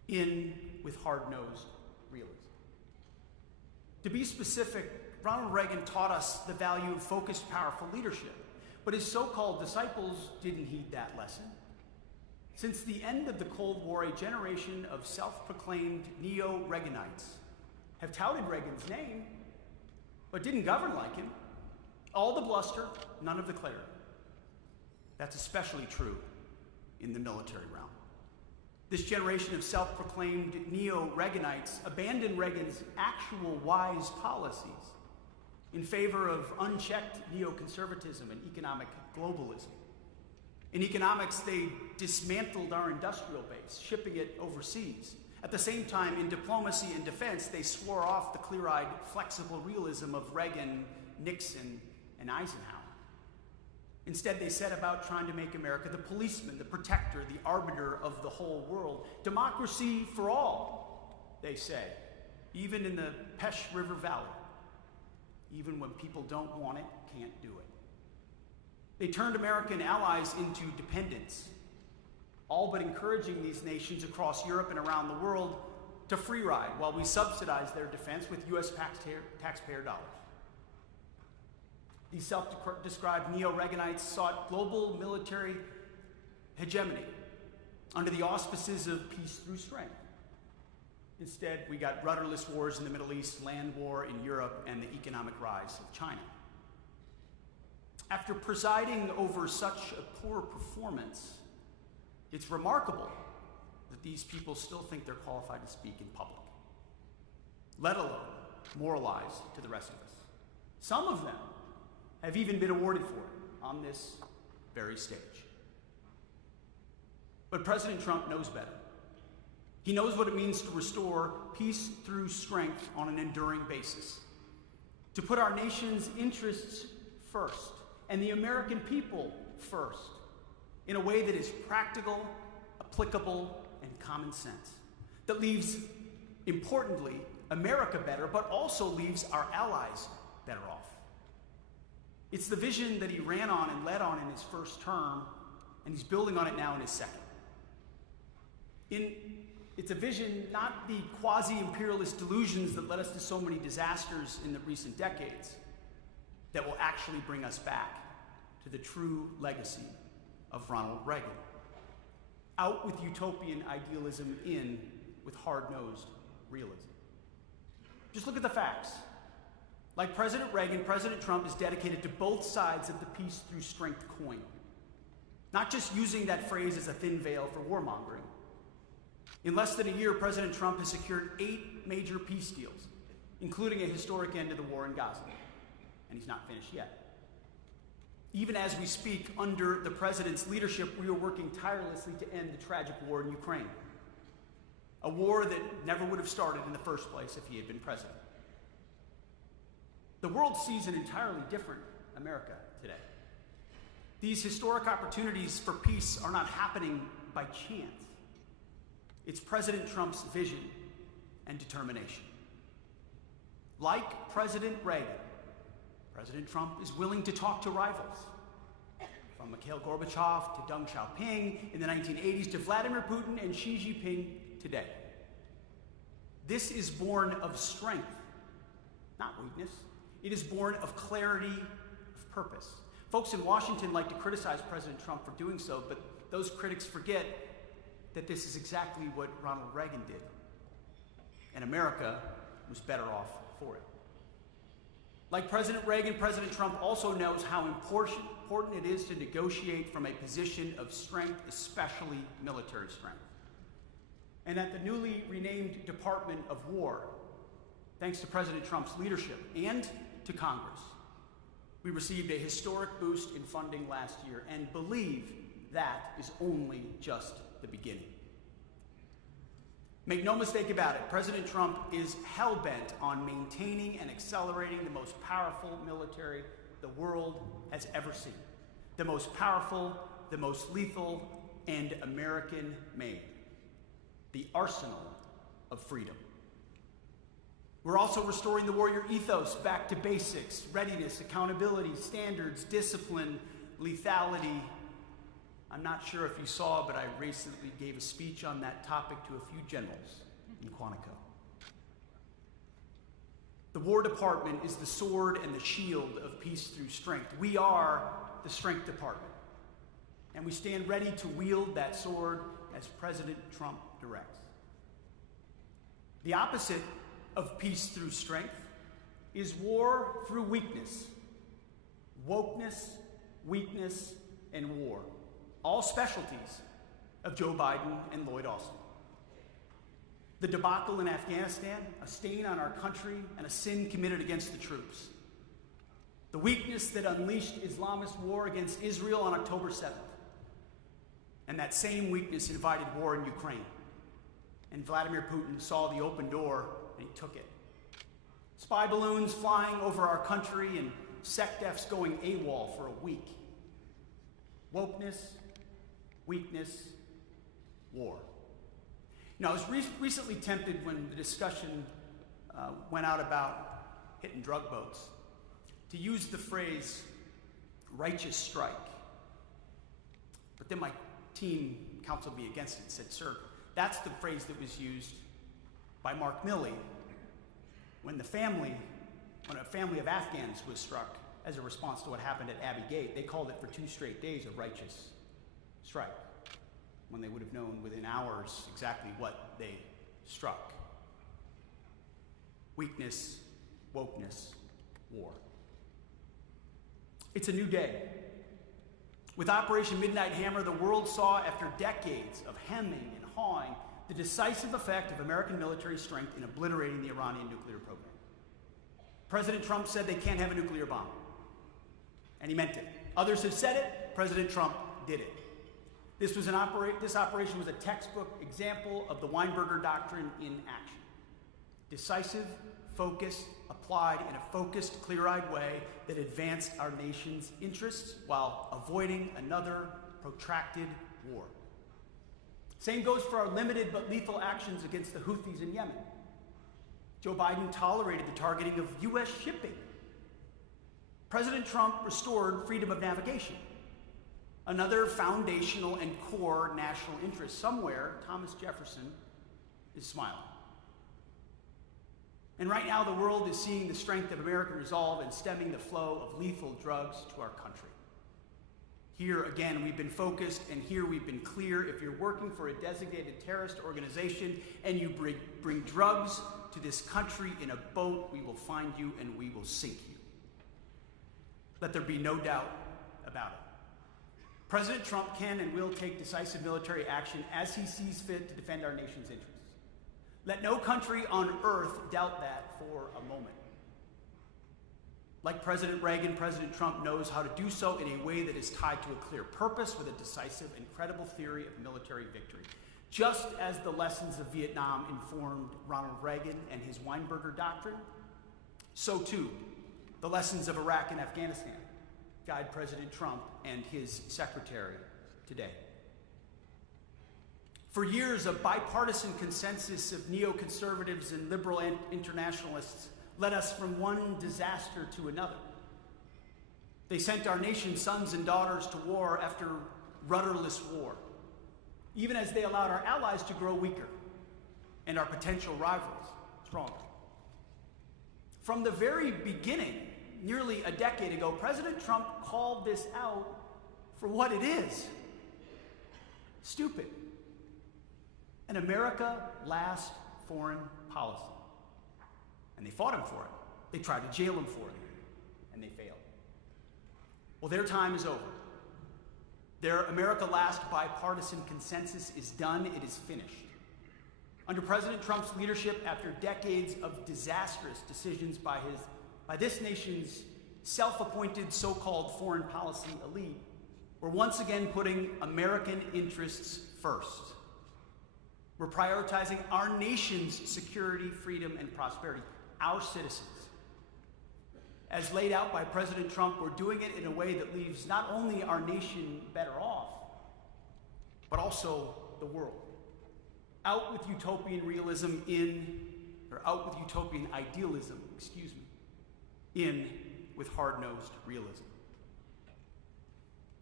in with hard-nosed realism. To be specific, Ronald Reagan taught us the value of focused, powerful leadership, but his so-called disciples didn't heed that lesson. Since the end of the Cold War, a generation of self-proclaimed neo-Reaganites have touted Reagan's name, but didn't govern like him. All the bluster, none of the clarity. That's especially true in the military realm. This generation of self-proclaimed neo-Reaganites abandoned Reagan's actual wise policies in favor of unchecked neoconservatism and economic globalism. In economics, they dismantled our industrial base, shipping it overseas. At the same time, in diplomacy and defense, they swore off the clear-eyed, flexible realism of Reagan, Nixon, and Eisenhower. Instead, they set about trying to make America the policeman, the protector, the arbiter of the whole world. Democracy for all, they say, even in the Pesh River Valley. Even when people don't want it, can't do it. They turned American allies into dependents, all but encouraging these nations across Europe and around the world to free ride while we subsidize their defense with U.S. taxpayer dollars. These self-described neo-Reaganites sought global military hegemony under the auspices of peace through strength. Instead, we got rudderless wars in the Middle East, land war in Europe, and the economic rise of China. After presiding over such a poor performance, it's remarkable that these people still think they're qualified to speak in public, let alone moralize to the rest of us. Some of them have even been awarded for it on this very stage. But President Trump knows better. He knows what it means to restore peace through strength on an enduring basis, to put our nation's interests first and the American people first in a way that is practical, applicable, and common sense, that leaves, importantly, America better, but also leaves our allies better off. It's the vision that he ran on and led on in his first term, and he's building on it now in his second. It's a vision, not the quasi-imperialist delusions that led us to so many disasters in the recent decades, that will actually bring us back to the true legacy of Ronald Reagan. Out with utopian idealism, in with hard-nosed realism. Just look at the facts. Like President Reagan, President Trump is dedicated to both sides of the peace through strength coin, not just using that phrase as a thin veil for warmongering. In less than a year, President Trump has secured 8 major peace deals, including a historic end to the war in Gaza. And he's not finished yet. Even as we speak, under the president's leadership, we are working tirelessly to end the tragic war in Ukraine. A war that never would have started in the first place if he had been president. The world sees an entirely different America today. These historic opportunities for peace are not happening by chance. It's President Trump's vision and determination. Like President Reagan, President Trump is willing to talk to rivals, from Mikhail Gorbachev to Deng Xiaoping in the 1980s to Vladimir Putin and Xi Jinping today. This is born of strength, not weakness. It is born of clarity of purpose. Folks in Washington like to criticize President Trump for doing so, but those critics forget that this is exactly what Ronald Reagan did. And America was better off for it. Like President Reagan, President Trump also knows how important it is to negotiate from a position of strength, especially military strength. And at the newly renamed Department of War, thanks to President Trump's leadership and to Congress, we received a historic boost in funding last year and believe that is only just the beginning. Make no mistake about it, President Trump is hell-bent on maintaining and accelerating the most powerful military the world has ever seen. The most powerful, the most lethal, and American-made. The arsenal of freedom. We're also restoring the warrior ethos back to basics: readiness, accountability, standards, discipline, lethality, I'm not sure if you saw, but I recently gave a speech on that topic to a few generals in Quantico. The War Department is the sword and the shield of peace through strength. We are the Strength Department, and we stand ready to wield that sword as President Trump directs. The opposite of peace through strength is war through weakness. Wokeness, weakness, and war. All specialties of Joe Biden and Lloyd Austin. The debacle in Afghanistan, a stain on our country and a sin committed against the troops. The weakness that unleashed Islamist war against Israel on October 7th. And that same weakness invited war in Ukraine. And Vladimir Putin saw the open door and he took it. Spy balloons flying over our country and SecDefs going AWOL for a week. Wokeness, weakness, war. Now, I was recently tempted when the discussion went out about hitting drug boats to use the phrase righteous strike. But then my team counseled me against it and said, sir, that's the phrase that was used by Mark Milley when a family of Afghans was struck as a response to what happened at Abbey Gate. They called it for 2 straight days a righteous strike, when they would have known within hours exactly what they struck. Weakness, wokeness, war. It's a new day. With Operation Midnight Hammer, the world saw, after decades of hemming and hawing, the decisive effect of American military strength in obliterating the Iranian nuclear program. President Trump said they can't have a nuclear bomb, and he meant it. Others have said it, President Trump did it. This operation was a textbook example of the Weinberger Doctrine in action. Decisive, focused, applied in a focused, clear-eyed way that advanced our nation's interests while avoiding another protracted war. Same goes for our limited but lethal actions against the Houthis in Yemen. Joe Biden tolerated the targeting of U.S. shipping. President Trump restored freedom of navigation. Another foundational and core national interest. Somewhere, Thomas Jefferson is smiling. And right now, the world is seeing the strength of American resolve in stemming the flow of lethal drugs to our country. Here, again, we've been focused, and here we've been clear. If you're working for a designated terrorist organization and you bring drugs to this country in a boat, we will find you and we will sink you. Let there be no doubt about it. President Trump can and will take decisive military action as he sees fit to defend our nation's interests. Let no country on earth doubt that for a moment. Like President Reagan, President Trump knows how to do so in a way that is tied to a clear purpose with a decisive and credible theory of military victory. Just as the lessons of Vietnam informed Ronald Reagan and his Weinberger Doctrine, so too the lessons of Iraq and Afghanistan guide President Trump and his secretary today. For years, a bipartisan consensus of neoconservatives and liberal internationalists led us from one disaster to another. They sent our nation's sons and daughters to war after rudderless war, even as they allowed our allies to grow weaker and our potential rivals stronger. From the very beginning, nearly a decade ago, President Trump called this out for what it is: stupid. An America last foreign policy. And they fought him for it. They tried to jail him for it, and they failed. Well, their time is over. Their America last bipartisan consensus is done. It is finished. Under President Trump's leadership, after decades of disastrous decisions by this nation's self-appointed so-called foreign policy elite, we're once again putting American interests first. We're prioritizing our nation's security, freedom, and prosperity, our citizens. As laid out by President Trump, we're doing it in a way that leaves not only our nation better off, but also the world. Out with utopian idealism, in with hard-nosed realism.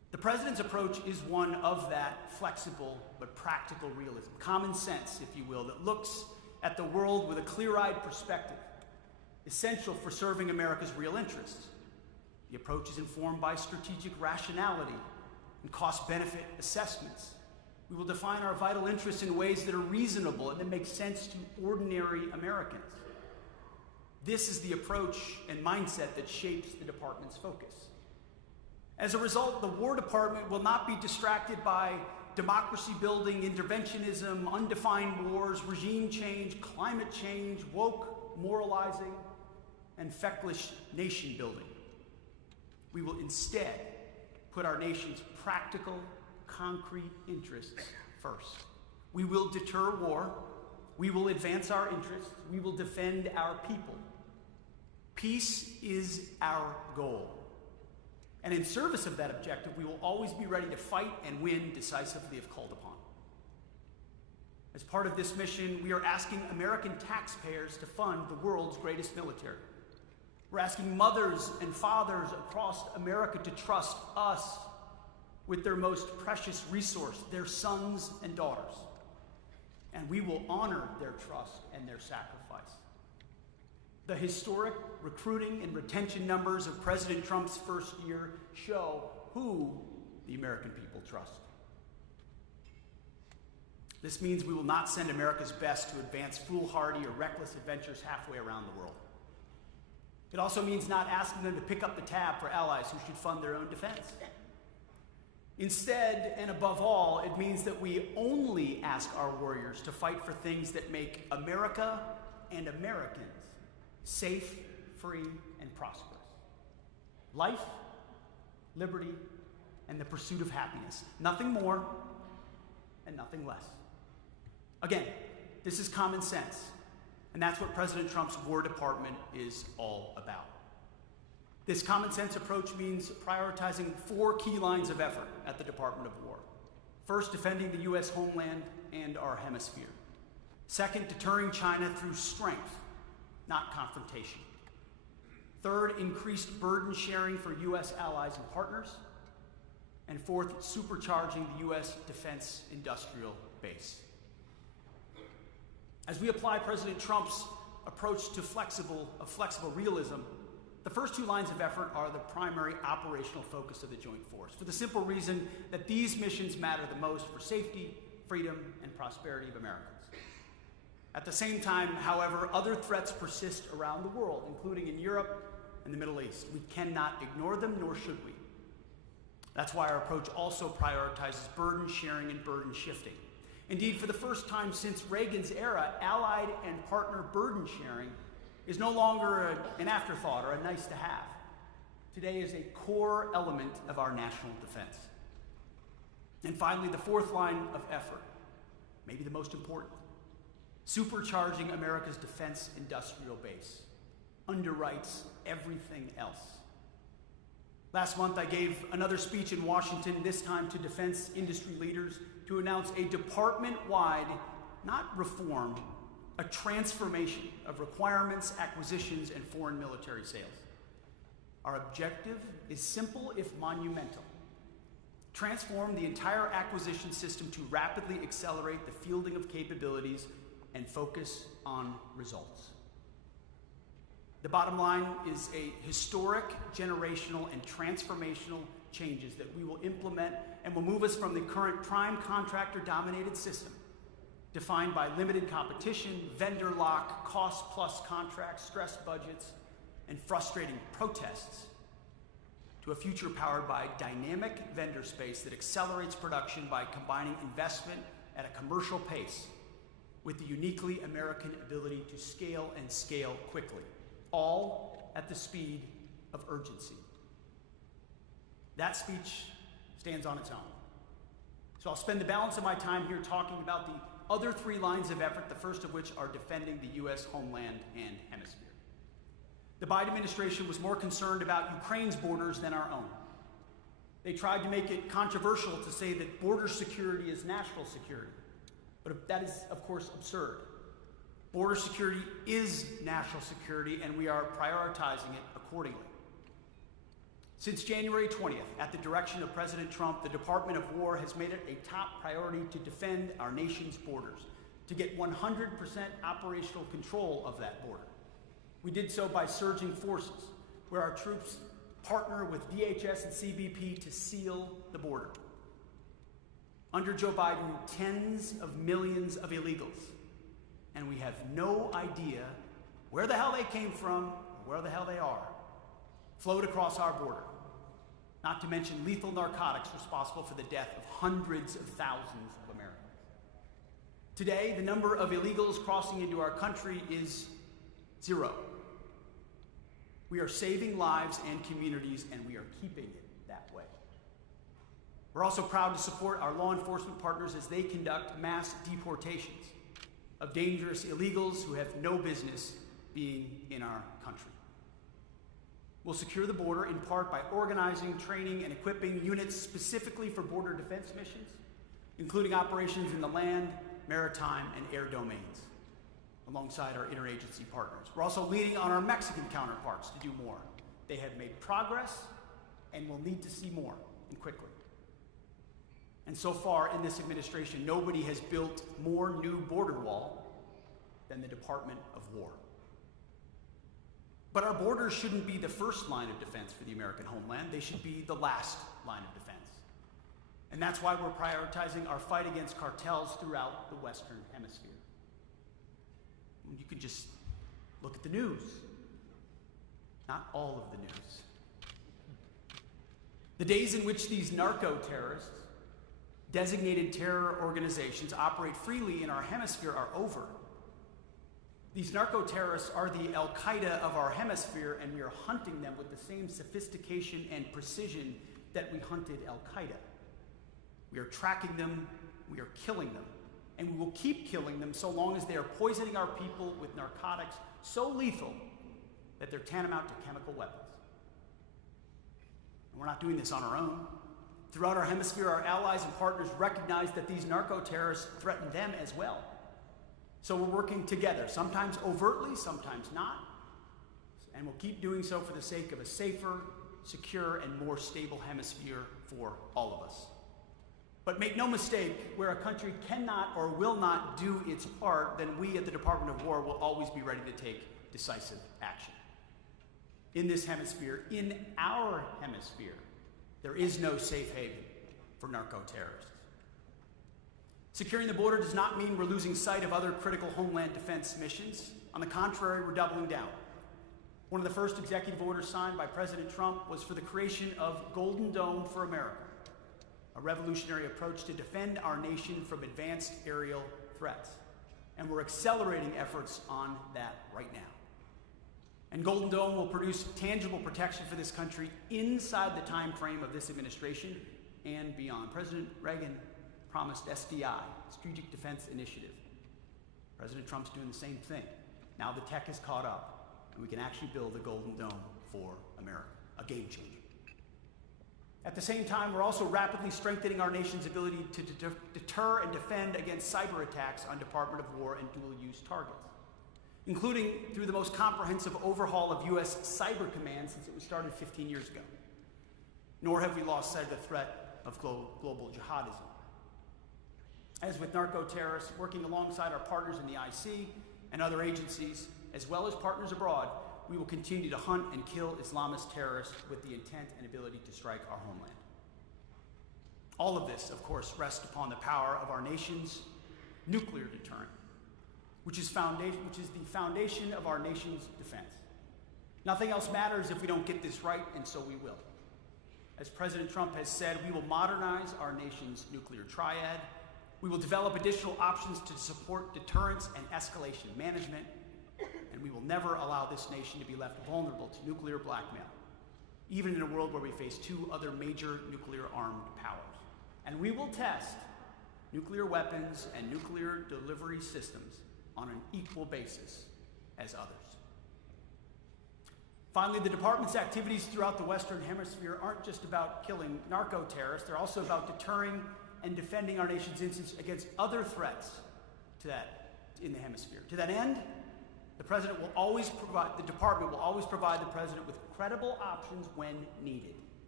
The president's approach is one of that flexible but practical realism, common sense, if you will, that looks at the world with a clear-eyed perspective, essential for serving America's real interests. The approach is informed by strategic rationality and cost-benefit assessments. We will define our vital interests in ways that are reasonable and that make sense to ordinary Americans. This is the approach and mindset that shapes the department's focus. As a result, the War Department will not be distracted by democracy-building, interventionism, undefined wars, regime change, climate change, woke moralizing, and feckless nation-building. We will instead put our nation's practical, concrete interests first. We will deter war. We will advance our interests. We will defend our people. Peace is our goal. And in service of that objective, we will always be ready to fight and win decisively if called upon. As part of this mission, we are asking American taxpayers to fund the world's greatest military. We're asking mothers and fathers across America to trust us with their most precious resource, their sons and daughters. And we will honor their trust and their sacrifice. The historic recruiting and retention numbers of President Trump's first year show who the American people trust. This means we will not send America's best to advance foolhardy or reckless adventures halfway around the world. It also means not asking them to pick up the tab for allies who should fund their own defense. Instead, and above all, it means that we only ask our warriors to fight for things that make America and Americans safe, free, and prosperous. Life, liberty, and the pursuit of happiness. Nothing more and nothing less. Again, this is common sense, and that's what President Trump's War Department is all about. This common sense approach means prioritizing 4 key lines of effort at the Department of War. First, defending the U.S. homeland and our hemisphere. Second, deterring China through strength, not confrontation. Third, increased burden sharing for U.S. allies and partners. And fourth, supercharging the U.S. defense industrial base. As we apply President Trump's approach to flexible realism, the first 2 lines of effort are the primary operational focus of the Joint Force, for the simple reason that these missions matter the most for safety, freedom, and prosperity of Americans. At the same time, however, other threats persist around the world, including in Europe and the Middle East. We cannot ignore them, nor should we. That's why our approach also prioritizes burden sharing and burden shifting. Indeed, for the first time since Reagan's era, allied and partner burden sharing is no longer an afterthought or a nice to have. Today is a core element of our national defense. And finally, the 4th line of effort, maybe the most important, supercharging America's defense industrial base, underwrites everything else. Last month, I gave another speech in Washington, this time to defense industry leaders, to announce a department-wide, not reform, a transformation of requirements, acquisitions, and foreign military sales. Our objective is simple if monumental. Transform the entire acquisition system to rapidly accelerate the fielding of capabilities and focus on results. The bottom line is a historic, generational, and transformational changes that we will implement and will move us from the current prime contractor-dominated system, defined by limited competition, vendor lock, cost-plus contracts, stressed budgets, and frustrating protests, to a future powered by dynamic vendor space that accelerates production by combining investment at a commercial pace with the uniquely American ability to scale and scale quickly, all at the speed of urgency. That speech stands on its own. So I'll spend the balance of my time here talking about the other 3 lines of effort, the first of which are defending the U.S. homeland and hemisphere. The Biden administration was more concerned about Ukraine's borders than our own. They tried to make it controversial to say that border security is national security, but that is, of course, absurd. Border security is national security, and we are prioritizing it accordingly. Since January 20th, at the direction of President Trump, the Department of War has made it a top priority to defend our nation's borders, to get 100% operational control of that border. We did so by surging forces, where our troops partner with DHS and CBP to seal the border. Under Joe Biden, tens of millions of illegals, and we have no idea where the hell they came from or where the hell they are, flowed across our border, not to mention lethal narcotics responsible for the death of hundreds of thousands of Americans. Today, the number of illegals crossing into our country is 0. We are saving lives and communities, and we are keeping it that way. We're also proud to support our law enforcement partners as they conduct mass deportations of dangerous illegals who have no business being in our country. We'll secure the border in part by organizing, training, and equipping units specifically for border defense missions, including operations in the land, maritime, and air domains, alongside our interagency partners. We're also leaning on our Mexican counterparts to do more. They have made progress and will need to see more, and quickly. And so far in this administration, nobody has built more new border wall than the Department of War. But our borders shouldn't be the first line of defense for the American homeland. They should be the last line of defense. And that's why we're prioritizing our fight against cartels throughout the Western Hemisphere. You can just look at the news. Not all of the news. The days in which these narco-terrorists, designated terror organizations, operate freely in our hemisphere are over. These narco-terrorists are the al-Qaida of our hemisphere, and we are hunting them with the same sophistication and precision that we hunted al-Qaida. We are tracking them, we are killing them, and we will keep killing them so long as they are poisoning our people with narcotics so lethal that they're tantamount to chemical weapons. And we're not doing this on our own. Throughout our hemisphere, our allies and partners recognize that these narco-terrorists threaten them as well. So we're working together, sometimes overtly, sometimes not, and we'll keep doing so for the sake of a safer, secure, and more stable hemisphere for all of us. But make no mistake, where a country cannot or will not do its part, then we at the Department of War will always be ready to take decisive action. In this hemisphere, in our hemisphere, there is no safe haven for narco-terrorists. Securing the border does not mean we're losing sight of other critical homeland defense missions. On the contrary, we're doubling down. One of the first executive orders signed by President Trump was for the creation of Golden Dome for America, a revolutionary approach to defend our nation from advanced aerial threats. And we're accelerating efforts on that right now. And Golden Dome will produce tangible protection for this country inside the time frame of this administration and beyond. President Reagan promised SDI, Strategic Defense Initiative. President Trump's doing the same thing. Now the tech has caught up, and we can actually build a Golden Dome for America, a game changer. At the same time, we're also rapidly strengthening our nation's ability to deter and defend against cyber attacks on Department of War and dual-use targets, including through the most comprehensive overhaul of U.S. Cyber Command since it was started 15 years ago. Nor have we lost sight of the threat of global jihadism. As with narco-terrorists, working alongside our partners in the IC and other agencies, as well as partners abroad, we will continue to hunt and kill Islamist terrorists with the intent and ability to strike our homeland. All of this, of course, rests upon the power of our nation's nuclear deterrent, which is the foundation of our nation's defense. Nothing else matters if we don't get this right, and so we will. As President Trump has said, we will modernize our nation's nuclear triad. We will develop additional options to support deterrence and escalation management, and we will never allow this nation to be left vulnerable to nuclear blackmail, even in a world where we face 2 other major nuclear-armed powers. And we will test nuclear weapons and nuclear delivery systems on an equal basis as others. Finally, the department's activities throughout the Western Hemisphere aren't just about killing narco-terrorists, they're also about deterring and defending our nation's interests against other threats in the hemisphere. To that end, the department will always provide the president with credible options when needed.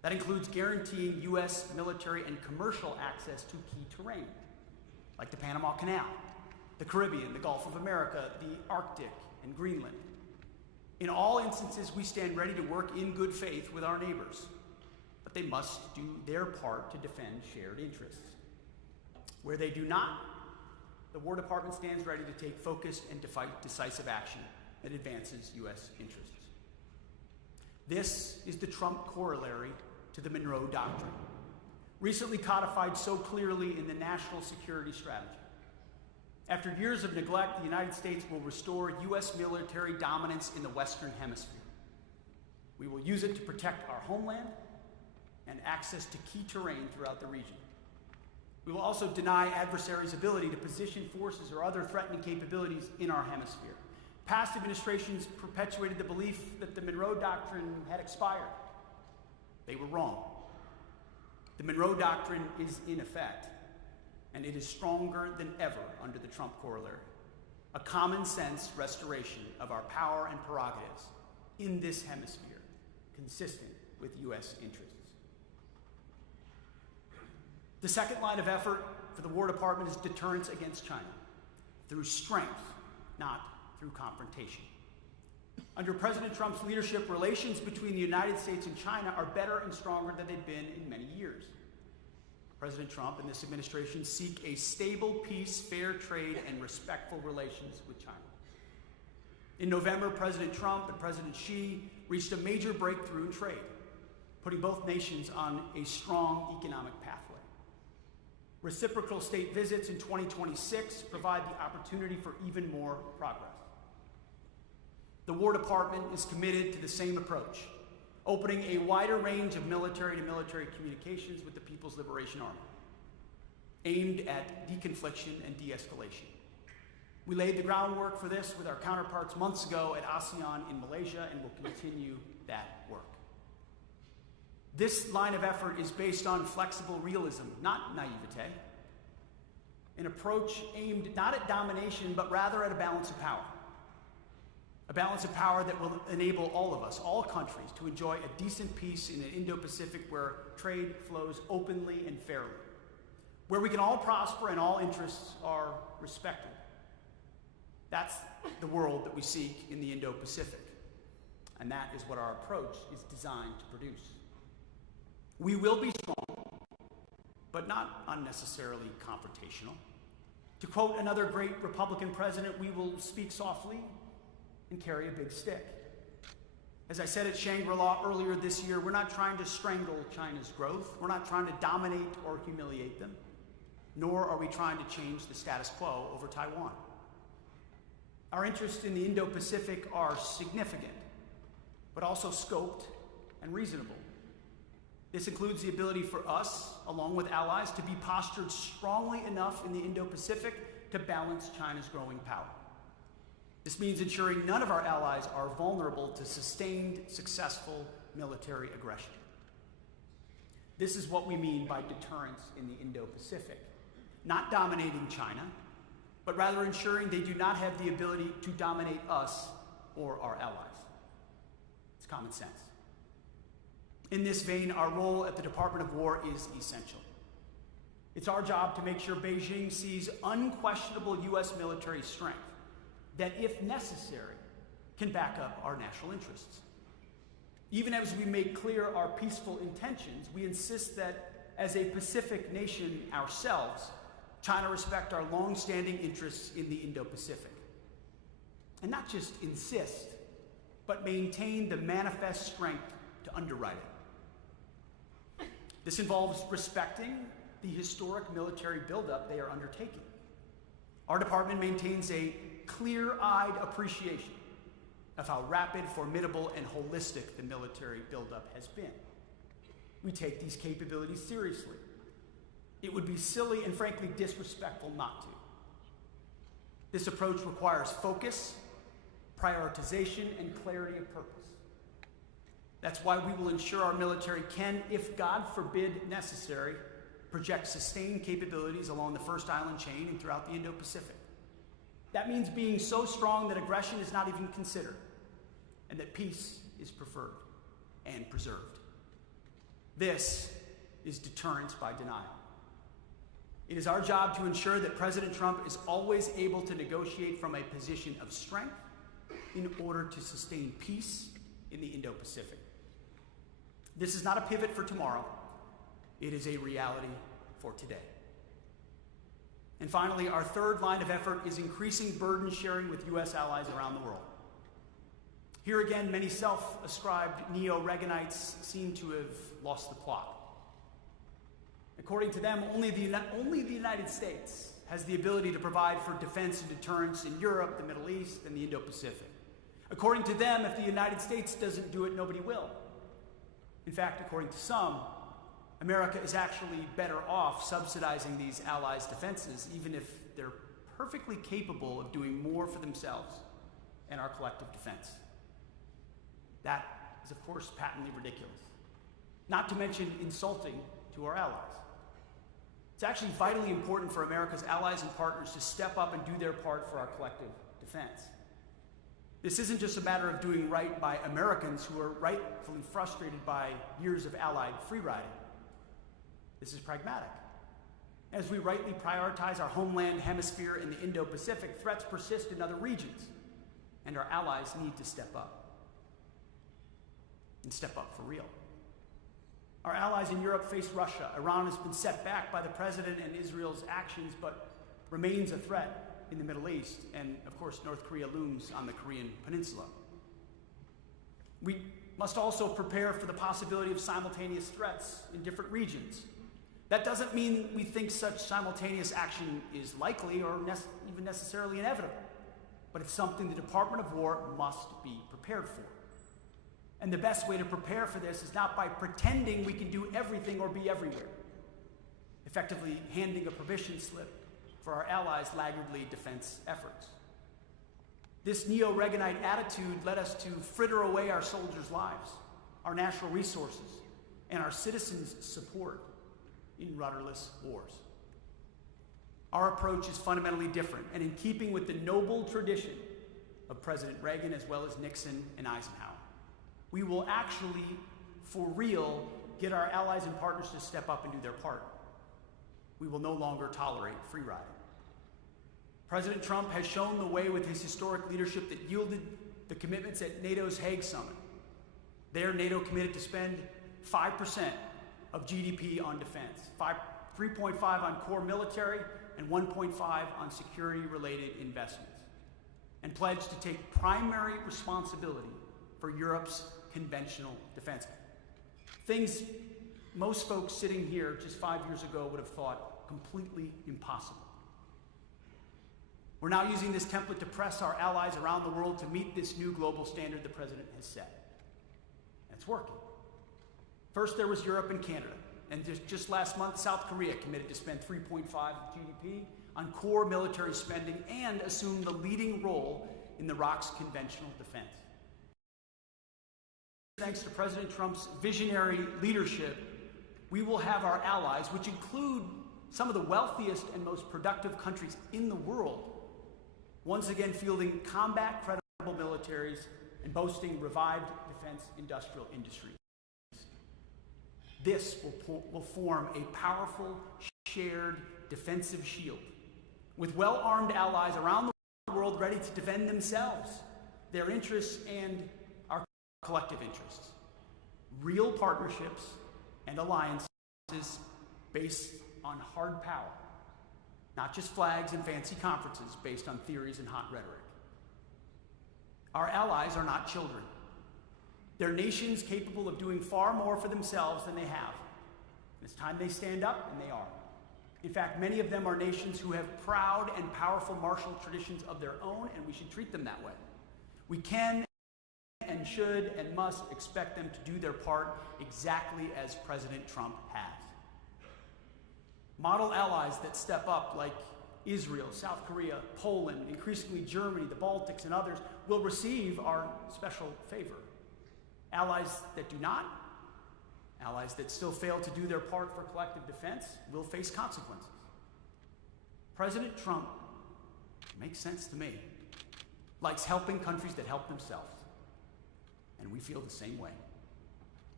That includes guaranteeing U.S. military and commercial access to key terrain, like the Panama Canal, the Caribbean, the Gulf of America, the Arctic, and Greenland. In all instances, we stand ready to work in good faith with our neighbors, but they must do their part to defend shared interests. Where they do not, the War Department stands ready to take focused and decisive action that advances U.S. interests. This is the Trump corollary to the Monroe Doctrine, recently codified so clearly in the National Security Strategy. After years of neglect, the United States will restore U.S. military dominance in the Western Hemisphere. We will use it to protect our homeland and access to key terrain throughout the region. We will also deny adversaries' ability to position forces or other threatening capabilities in our hemisphere. Past administrations perpetuated the belief that the Monroe Doctrine had expired. They were wrong. The Monroe Doctrine is in effect, and it is stronger than ever under the Trump corollary. A common sense restoration of our power and prerogatives in this hemisphere, consistent with U.S. interests. The second line of effort for the War Department is deterrence against China, through strength, not through confrontation. Under President Trump's leadership, relations between the United States and China are better and stronger than they've been in many years. President Trump and this administration seek a stable peace, fair trade, and respectful relations with China. In November, President Trump and President Xi reached a major breakthrough in trade, putting both nations on a strong economic pathway. Reciprocal state visits in 2026 provide the opportunity for even more progress. The War Department is committed to the same approach, opening a wider range of military-to-military communications with the People's Liberation Army, aimed at deconfliction and de-escalation. We laid the groundwork for this with our counterparts months ago at ASEAN in Malaysia, and will continue that work. This line of effort is based on flexible realism, not naivete, an approach aimed not at domination, but rather at a balance of power. A balance of power that will enable all of us, all countries, to enjoy a decent peace in an Indo-Pacific where trade flows openly and fairly, where we can all prosper and all interests are respected. That's the world that we seek in the Indo-Pacific, and that is what our approach is designed to produce. We will be strong, but not unnecessarily confrontational. To quote another great Republican president, we will speak softly and carry a big stick. As I said at Shangri-La earlier this year, we're not trying to strangle China's growth. We're not trying to dominate or humiliate them, nor are we trying to change the status quo over Taiwan. Our interests in the Indo-Pacific are significant, but also scoped and reasonable. This includes the ability for us, along with allies, to be postured strongly enough in the Indo-Pacific to balance China's growing power. This means ensuring none of our allies are vulnerable to sustained, successful military aggression. This is what we mean by deterrence in the Indo-Pacific. Not dominating China, but rather ensuring they do not have the ability to dominate us or our allies. It's common sense. In this vein, our role at the Department of War is essential. It's our job to make sure Beijing sees unquestionable U.S. military strength that, if necessary, can back up our national interests. Even as we make clear our peaceful intentions, we insist that, as a Pacific nation ourselves, China respect our long-standing interests in the Indo-Pacific. And not just insist, but maintain the manifest strength to underwrite it. This involves respecting the historic military buildup they are undertaking. Our department maintains a clear-eyed appreciation of how rapid, formidable, and holistic the military buildup has been. We take these capabilities seriously. It would be silly and frankly disrespectful not to. This approach requires focus, prioritization, and clarity of purpose. That's why we will ensure our military can, if God forbid necessary, project sustained capabilities along the First Island chain and throughout the Indo-Pacific. That means being so strong that aggression is not even considered, and that peace is preferred and preserved. This is deterrence by denial. It is our job to ensure that President Trump is always able to negotiate from a position of strength in order to sustain peace in the Indo-Pacific. This is not a pivot for tomorrow. It is a reality for today. And finally, our third line of effort is increasing burden sharing with U.S. allies around the world. Here again, many self-ascribed neo-Reaganites seem to have lost the plot. According to them, only the United States has the ability to provide for defense and deterrence in Europe, the Middle East, and the Indo-Pacific. According to them, if the United States doesn't do it, nobody will. In fact, according to some, America is actually better off subsidizing these allies' defenses, even if they're perfectly capable of doing more for themselves and our collective defense. That is, of course, patently ridiculous, not to mention insulting to our allies. It's actually vitally important for America's allies and partners to step up and do their part for our collective defense. This isn't just a matter of doing right by Americans who are rightfully frustrated by years of allied free-riding. This is pragmatic. As we rightly prioritize our homeland hemisphere in the Indo-Pacific, threats persist in other regions, and our allies need to step up. And step up for real. Our allies in Europe face Russia. Iran has been set back by the president and Israel's actions, but remains a threat in the Middle East. And of course, North Korea looms on the Korean Peninsula. We must also prepare for the possibility of simultaneous threats in different regions. That doesn't mean we think such simultaneous action is likely or even necessarily inevitable, but it's something the Department of War must be prepared for. And the best way to prepare for this is not by pretending we can do everything or be everywhere, effectively handing a permission slip for our allies' laggardly defense efforts. This neo-Reaganite attitude led us to fritter away our soldiers' lives, our national resources, and our citizens' support in rudderless wars. Our approach is fundamentally different and in keeping with the noble tradition of President Reagan as well as Nixon and Eisenhower. We will actually, for real, get our allies and partners to step up and do their part. We will no longer tolerate free riding. President Trump has shown the way with his historic leadership that yielded the commitments at NATO's Hague Summit. There, NATO committed to spend 5% of GDP on defense, 3.5% on core military, and 1.5% on security-related investments, and pledged to take primary responsibility for Europe's conventional defense. Things most folks sitting here just 5 years ago would have thought completely impossible. We're now using this template to press our allies around the world to meet this new global standard the president has set. And it's working. First, there was Europe and Canada. And just last month, South Korea committed to spend 3.5% of GDP on core military spending and assume the leading role in the ROC's conventional defense. Thanks to President Trump's visionary leadership, we will have our allies, which include some of the wealthiest and most productive countries in the world, once again fielding combat-credible militaries and boasting revived defense industrial industries. This will form a powerful, shared defensive shield, with well-armed allies around the world ready to defend themselves, their interests, and our collective interests. Real partnerships and alliances based on hard power, not just flags and fancy conferences based on theories and hot rhetoric. Our allies are not children. They're nations capable of doing far more for themselves than they have. It's time they stand up, and they are. In fact, many of them are nations who have proud and powerful martial traditions of their own, and we should treat them that way. We can and should and must expect them to do their part exactly as President Trump has. Model allies that step up, like Israel, South Korea, Poland, increasingly Germany, the Baltics, and others, will receive our special favor. Allies that do not, allies that still fail to do their part for collective defense, will face consequences. President Trump, makes sense to me, likes helping countries that help themselves. And we feel the same way.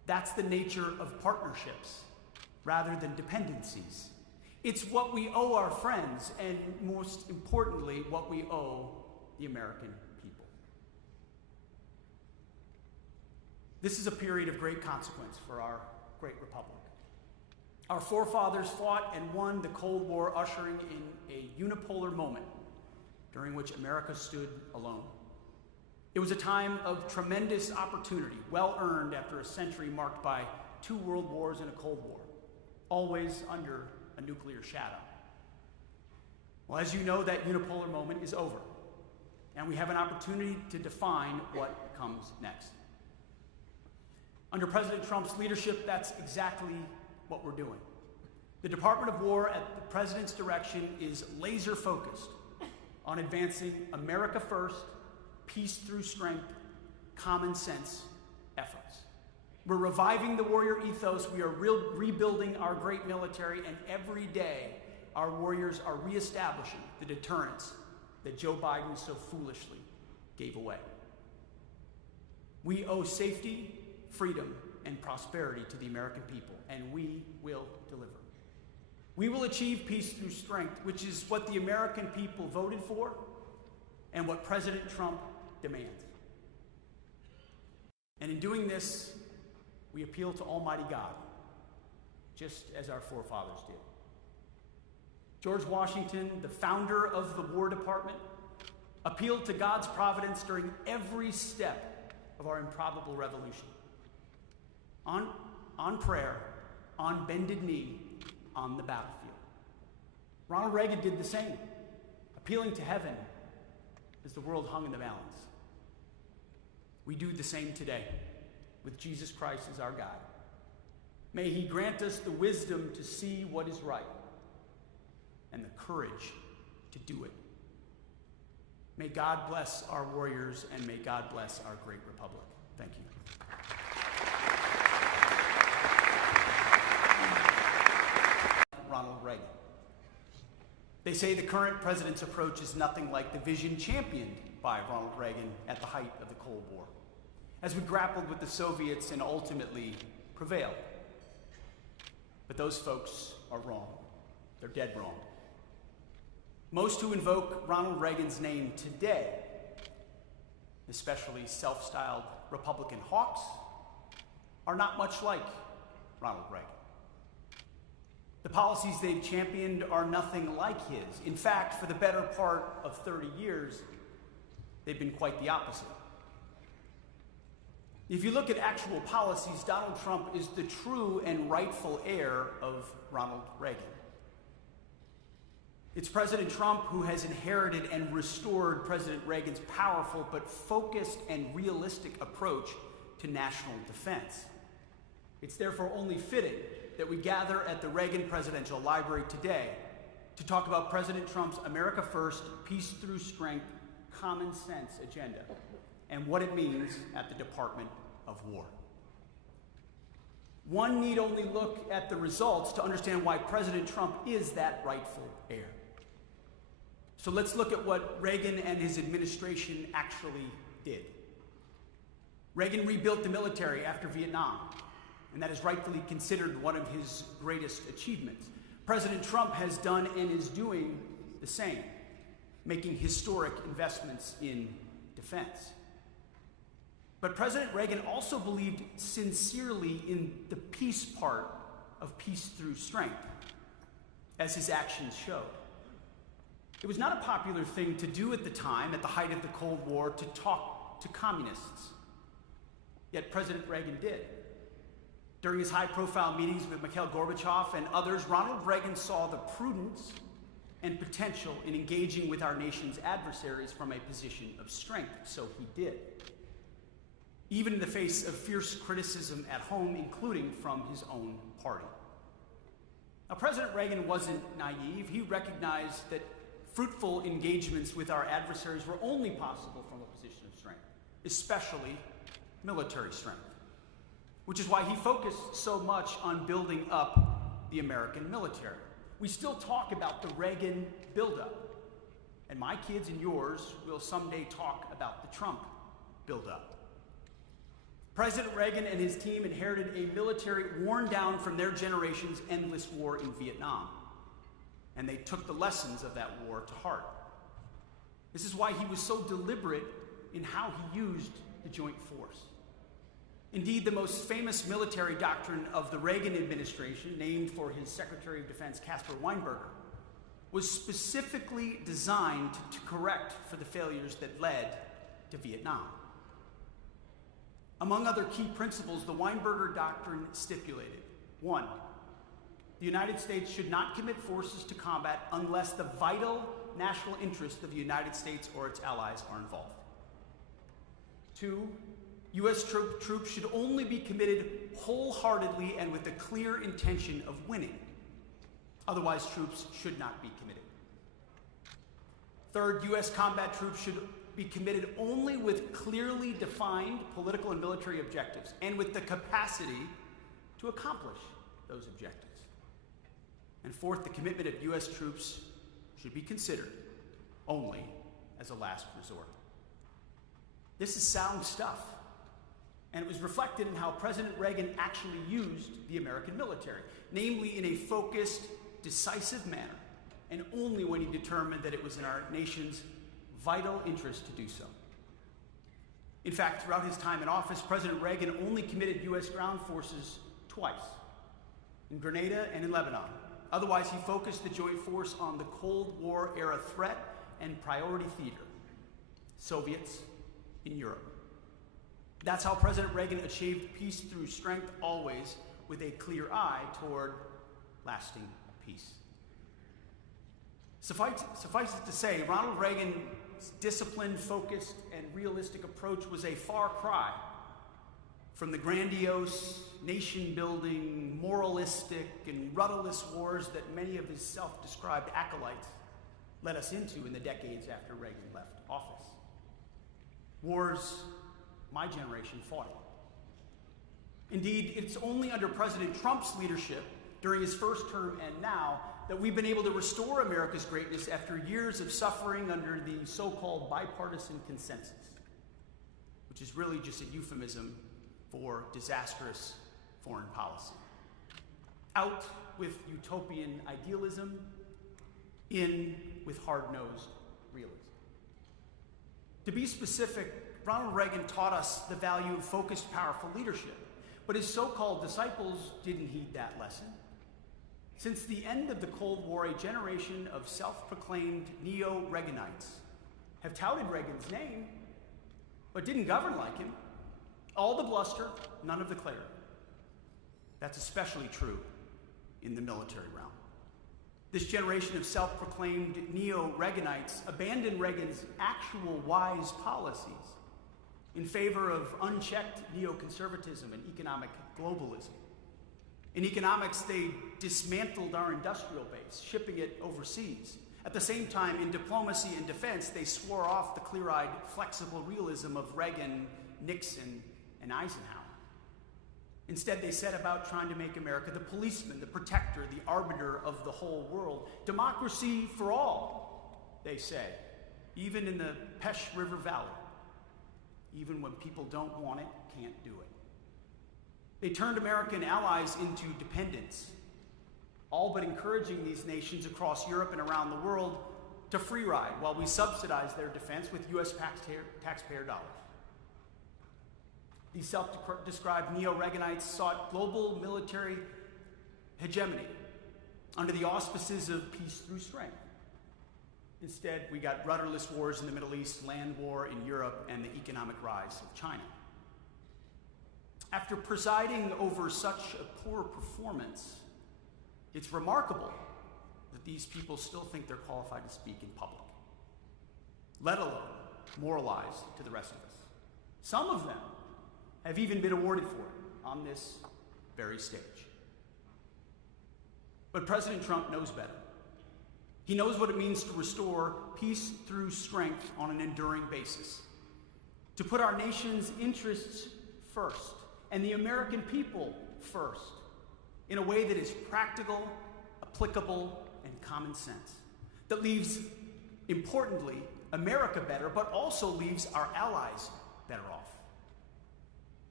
That's the nature of partnerships rather than dependencies. It's what we owe our friends, and most importantly, what we owe the American people. This is a period of great consequence for our great republic. Our forefathers fought and won the Cold War, ushering in a unipolar moment during which America stood alone. It was a time of tremendous opportunity, well earned after a century marked by 2 world wars and a Cold War, always under a nuclear shadow. Well, as you know, that unipolar moment is over, and we have an opportunity to define what comes next. Under President Trump's leadership, that's exactly what we're doing. The Department of War, at the President's direction, is laser focused on advancing America first, peace through strength, common sense efforts. We're reviving the warrior ethos. We are rebuilding our great military, and every day our warriors are reestablishing the deterrence that Joe Biden so foolishly gave away. We owe safety, freedom, and prosperity to the American people, and we will deliver. We will achieve peace through strength, which is what the American people voted for and what President Trump demands. And in doing this, we appeal to Almighty God, just as our forefathers did. George Washington, the founder of the War Department, appealed to God's providence during every step of our improbable revolution. On prayer, on bended knee, on the battlefield. Ronald Reagan did the same, appealing to heaven as the world hung in the balance. We do the same today, with Jesus Christ as our guide. May he grant us the wisdom to see what is right and the courage to do it. May God bless our warriors, and may God bless our great republic. Thank you. Ronald Reagan. They say the current president's approach is nothing like the vision championed by Ronald Reagan at the height of the Cold War, as we grappled with the Soviets and ultimately prevailed. But those folks are wrong. They're dead wrong. Most who invoke Ronald Reagan's name today, especially self-styled Republican hawks, are not much like Ronald Reagan. The policies they've championed are nothing like his. In fact, for the better part of 30 years, they've been quite the opposite. If you look at actual policies, Donald Trump is the true and rightful heir of Ronald Reagan. It's President Trump who has inherited and restored President Reagan's powerful but focused and realistic approach to national defense. It's therefore only fitting that we gather at the Reagan Presidential Library today to talk about President Trump's America First, Peace Through Strength, Common Sense agenda and what it means at the Department of War. One need only look at the results to understand why President Trump is that rightful heir. So let's look at what Reagan and his administration actually did. Reagan rebuilt the military after Vietnam, and that is rightfully considered one of his greatest achievements. President Trump has done and is doing the same, making historic investments in defense. But President Reagan also believed sincerely in the peace part of peace through strength, as his actions showed. It was not a popular thing to do at the time, at the height of the Cold War, to talk to communists. Yet President Reagan did. During his high-profile meetings with Mikhail Gorbachev and others, Ronald Reagan saw the prudence and potential in engaging with our nation's adversaries from a position of strength, so he did. Even in the face of fierce criticism at home, including from his own party. Now, President Reagan wasn't naive. He recognized that fruitful engagements with our adversaries were only possible from a position of strength, especially military strength, which is why he focused so much on building up the American military. We still talk about the Reagan buildup, and my kids and yours will someday talk about the Trump buildup. President Reagan and his team inherited a military worn down from their generation's endless war in Vietnam, and they took the lessons of that war to heart. This is why he was so deliberate in how he used the joint force. Indeed, the most famous military doctrine of the Reagan administration, named for his Secretary of Defense Caspar Weinberger, was specifically designed to correct for the failures that led to Vietnam. Among other key principles, the Weinberger Doctrine stipulated: 1, the United States should not commit forces to combat unless the vital national interests of the United States or its allies are involved. 2, U.S. troops should only be committed wholeheartedly and with the clear intention of winning. Otherwise, troops should not be committed. 3rd, U.S. combat troops should be committed only with clearly defined political and military objectives and with the capacity to accomplish those objectives. And 4th, the commitment of U.S. troops should be considered only as a last resort. This is sound stuff, and it was reflected in how President Reagan actually used the American military, namely in a focused, decisive manner, and only when he determined that it was in our nation's vital interest to do so. In fact, throughout his time in office, President Reagan only committed U.S. ground forces twice, in Grenada and in Lebanon. Otherwise, he focused the joint force on the Cold War era threat and priority theater, Soviets in Europe. That's how President Reagan achieved peace through strength, always with a clear eye toward lasting peace. Suffice it to say, Ronald Reagan's disciplined, focused, and realistic approach was a far cry from the grandiose, nation-building, moralistic, and rudderless wars that many of his self-described acolytes led us into in the decades after Reagan left office. Wars my generation fought in. Indeed, it's only under President Trump's leadership during his first term and now that we've been able to restore America's greatness after years of suffering under the so-called bipartisan consensus, which is really just a euphemism for disastrous foreign policy. Out with utopian idealism, in with hard-nosed realism. To be specific, Ronald Reagan taught us the value of focused, powerful leadership, but his so-called disciples didn't heed that lesson. Since the end of the Cold War, a generation of self-proclaimed neo-Reaganites have touted Reagan's name, but didn't govern like him. All the bluster, none of the clarity. That's especially true in the military realm. This generation of self-proclaimed neo-Reaganites abandoned Reagan's actual wise policies in favor of unchecked neoconservatism and economic globalism. In economics, they dismantled our industrial base, shipping it overseas. At the same time, in diplomacy and defense, they swore off the clear-eyed, flexible realism of Reagan, Nixon, and Eisenhower. Instead, they set about trying to make America the policeman, the protector, the arbiter of the whole world. Democracy for all, they say, even in the Pesh River Valley. Even when people don't want it, can't do it. They turned American allies into dependents, all but encouraging these nations across Europe and around the world to free ride while we subsidize their defense with U.S. taxpayer dollars. These self-described neo-Reaganites sought global military hegemony under the auspices of peace through strength. Instead, we got rudderless wars in the Middle East, land war in Europe, and the economic rise of China. After presiding over such a poor performance, it's remarkable that these people still think they're qualified to speak in public, let alone moralize to the rest of us. Some of them have even been awarded for it on this very stage. But President Trump knows better. He knows what it means to restore peace through strength on an enduring basis, to put our nation's interests first and the American people first in a way that is practical, applicable, and common sense, that leaves, importantly, America better, but also leaves our allies better off.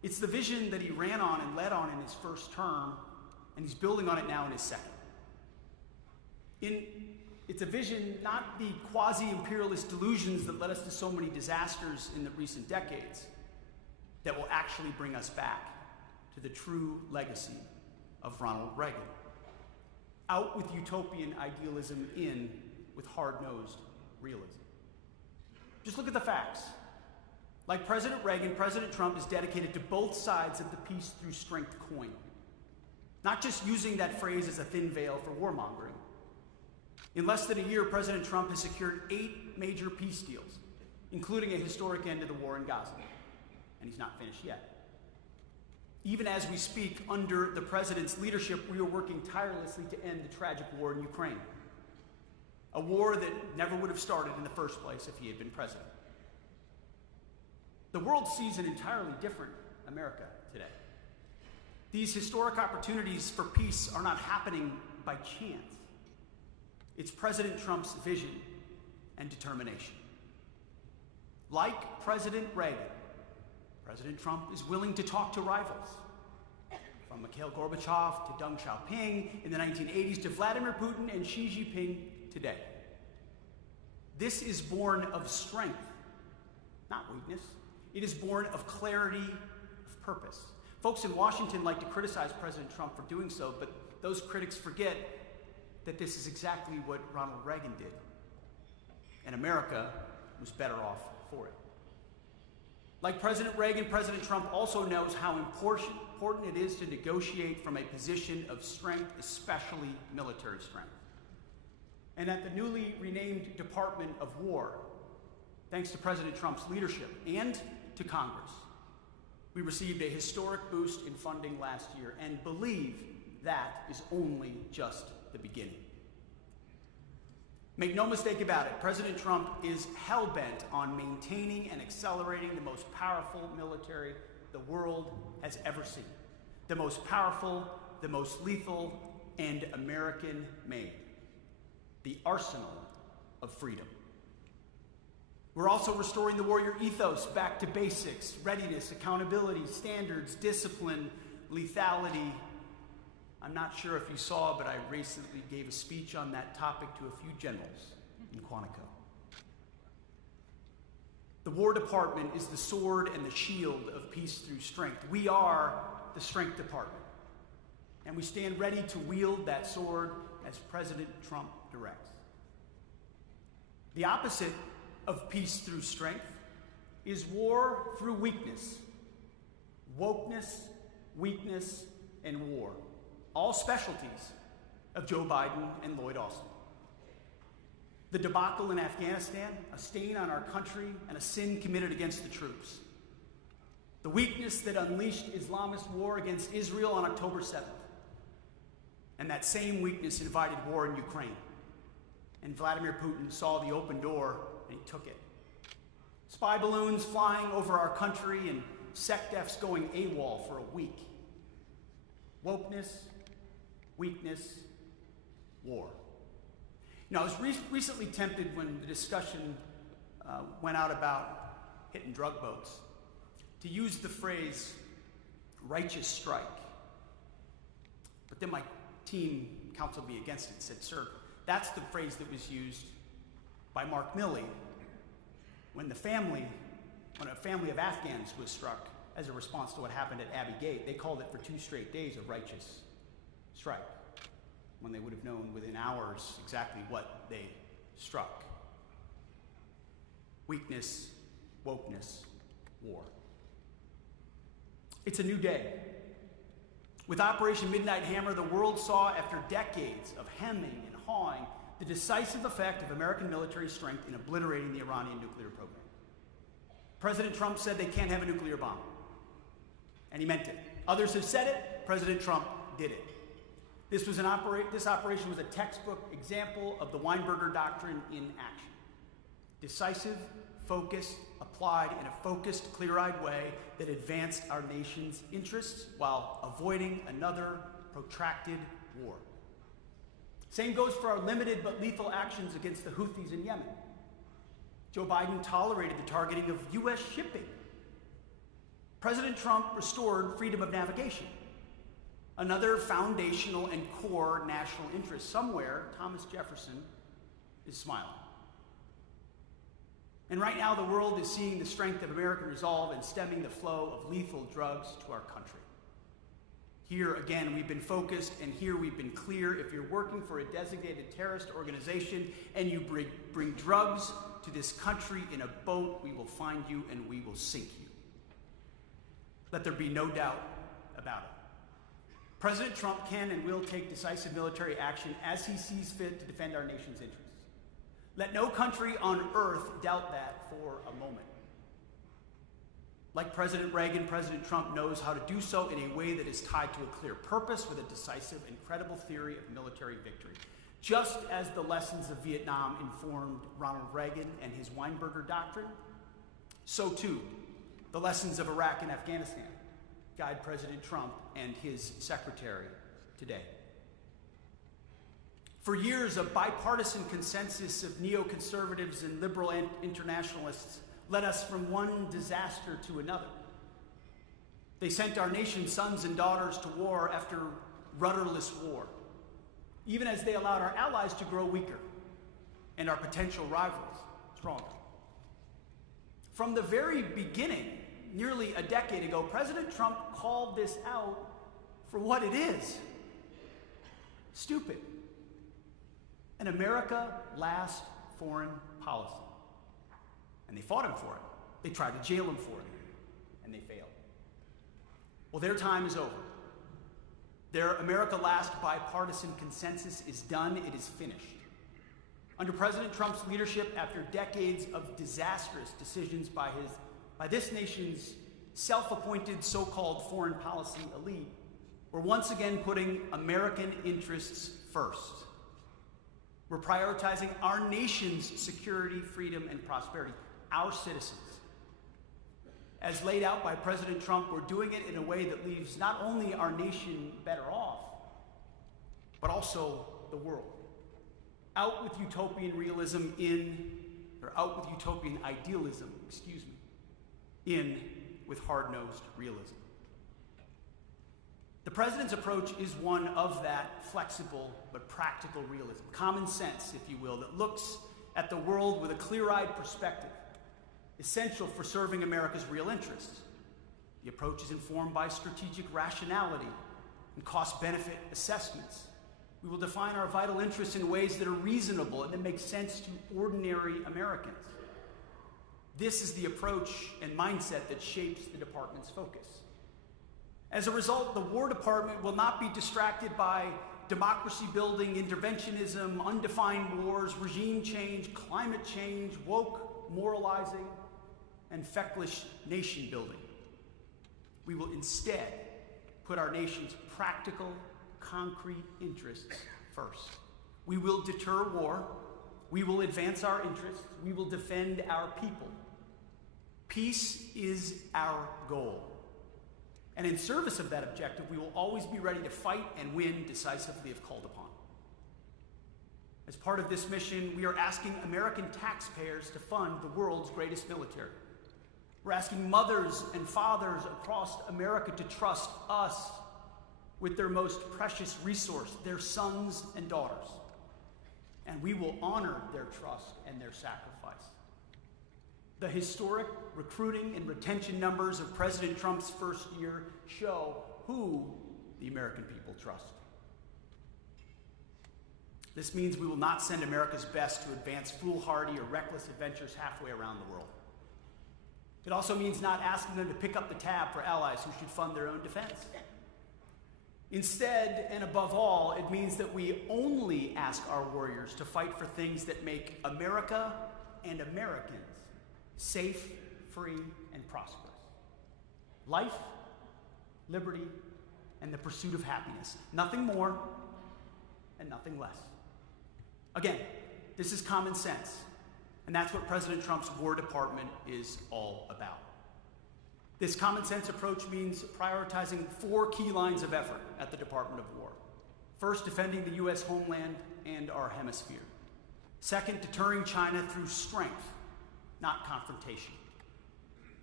It's the vision that he ran on and led on in his first term, and he's building on it now in his second. It's a vision, not the quasi-imperialist delusions that led us to so many disasters in the recent decades, that will actually bring us back to the true legacy of Ronald Reagan. Out with utopian idealism, in with hard-nosed realism. Just look at the facts. Like President Reagan, President Trump is dedicated to both sides of the peace through strength coin. Not just using that phrase as a thin veil for warmongering. In less than a year, President Trump has secured 8 major peace deals, including a historic end to the war in Gaza. And he's not finished yet. Even as we speak, under the president's leadership, we are working tirelessly to end the tragic war in Ukraine. A war that never would have started in the first place if he had been president. The world sees an entirely different America today. These historic opportunities for peace are not happening by chance. It's President Trump's vision and determination. Like President Reagan, President Trump is willing to talk to rivals, from Mikhail Gorbachev to Deng Xiaoping in the 1980s to Vladimir Putin and Xi Jinping today. This is born of strength, not weakness. It is born of clarity of purpose. Folks in Washington like to criticize President Trump for doing so, but those critics forget that this is exactly what Ronald Reagan did. And America was better off for it. Like President Reagan, President Trump also knows how important it is to negotiate from a position of strength, especially military strength. And at the newly renamed Department of War, thanks to President Trump's leadership and to Congress, we received a historic boost in funding last year, and believe that is only just the beginning. Make no mistake about it, President Trump is hell-bent on maintaining and accelerating the most powerful military the world has ever seen. The most powerful, the most lethal, and American-made. The arsenal of freedom. We're also restoring the warrior ethos back to basics: readiness, accountability, standards, discipline, lethality. I'm not sure if you saw, but I recently gave a speech on that topic to a few generals in Quantico. The War Department is the sword and the shield of peace through strength. We are the Strength Department, and we stand ready to wield that sword as President Trump directs. The opposite of peace through strength is war through weakness. Wokeness, weakness, and war. All specialties of Joe Biden and Lloyd Austin. The debacle in Afghanistan, a stain on our country and a sin committed against the troops. The weakness that unleashed Islamist war against Israel on October 7th. And that same weakness invited war in Ukraine. And Vladimir Putin saw the open door and he took it. Spy balloons flying over our country and SecDefs going AWOL for a week. Wokeness, weakness, war. Now, I was recently tempted when the discussion went out about hitting drug boats to use the phrase righteous strike. But then my team counseled me against it and said, sir, that's the phrase that was used by Mark Milley when a family of Afghans was struck as a response to what happened at Abbey Gate. They called it for 2 straight days a righteous strike, when they would have known within hours exactly what they struck. Weakness, wokeness, war. It's a new day. With Operation Midnight Hammer, the world saw, after decades of hemming and hawing, the decisive effect of American military strength in obliterating the Iranian nuclear program. President Trump said they can't have a nuclear bomb, and he meant it. Others have said it. President Trump did it. This operation was a textbook example of the Weinberger Doctrine in action. Decisive, focused, applied in a focused, clear-eyed way that advanced our nation's interests while avoiding another protracted war. Same goes for our limited but lethal actions against the Houthis in Yemen. Joe Biden tolerated the targeting of U.S. shipping. President Trump restored freedom of navigation, another foundational and core national interest. Somewhere, Thomas Jefferson is smiling. And right now, the world is seeing the strength of American resolve in stemming the flow of lethal drugs to our country. Here, again, we've been focused, and here we've been clear. If you're working for a designated terrorist organization and you bring drugs to this country in a boat, we will find you and we will sink you. Let there be no doubt about it. President Trump can and will take decisive military action as he sees fit to defend our nation's interests. Let no country on earth doubt that for a moment. Like President Reagan, President Trump knows how to do so in a way that is tied to a clear purpose with a decisive and credible theory of military victory. Just as the lessons of Vietnam informed Ronald Reagan and his Weinberger Doctrine, so too the lessons of Iraq and Afghanistan guide President Trump and his secretary today. For years, a bipartisan consensus of neoconservatives and liberal internationalists led us from one disaster to another. They sent our nation's sons and daughters to war after rudderless war, even as they allowed our allies to grow weaker and our potential rivals stronger. From the very beginning, nearly a decade ago, President Trump called this out for what it is: stupid. An America last foreign policy. And they fought him for it. They tried to jail him for it, and they failed. Well, their time is over. Their America last bipartisan consensus is done. It is finished. Under President Trump's leadership, after decades of disastrous decisions by this nation's self-appointed so-called foreign policy elite, we're once again putting American interests first. We're prioritizing our nation's security, freedom, and prosperity, our citizens. As laid out by President Trump, we're doing it in a way that leaves not only our nation better off, but also the world. Out with utopian idealism, in with hard-nosed realism. The president's approach is one of that flexible but practical realism, common sense, if you will, that looks at the world with a clear-eyed perspective, essential for serving America's real interests. The approach is informed by strategic rationality and cost-benefit assessments. We will define our vital interests in ways that are reasonable and that make sense to ordinary Americans. This is the approach and mindset that shapes the department's focus. As a result, the War Department will not be distracted by democracy-building interventionism, undefined wars, regime change, climate change, woke moralizing, and feckless nation-building. We will instead put our nation's practical, concrete interests first. We will deter war. We will advance our interests. We will defend our people. Peace is our goal. And in service of that objective, we will always be ready to fight and win decisively if called upon. As part of this mission, we are asking American taxpayers to fund the world's greatest military. We're asking mothers and fathers across America to trust us with their most precious resource, their sons and daughters. And we will honor their trust and their sacrifice. The historic recruiting and retention numbers of President Trump's first year show who the American people trust. This means we will not send America's best to advance foolhardy or reckless adventures halfway around the world. It also means not asking them to pick up the tab for allies who should fund their own defense. Instead, and above all, it means that we only ask our warriors to fight for things that make America and Americans safe, free, and prosperous. Life, liberty, and the pursuit of happiness. Nothing more and nothing less. Again, this is common sense, and that's what President Trump's War Department is all about. This common sense approach means prioritizing 4 key lines of effort at the Department of War. First, defending the U.S. homeland and our hemisphere. Second, deterring China through strength, not confrontation.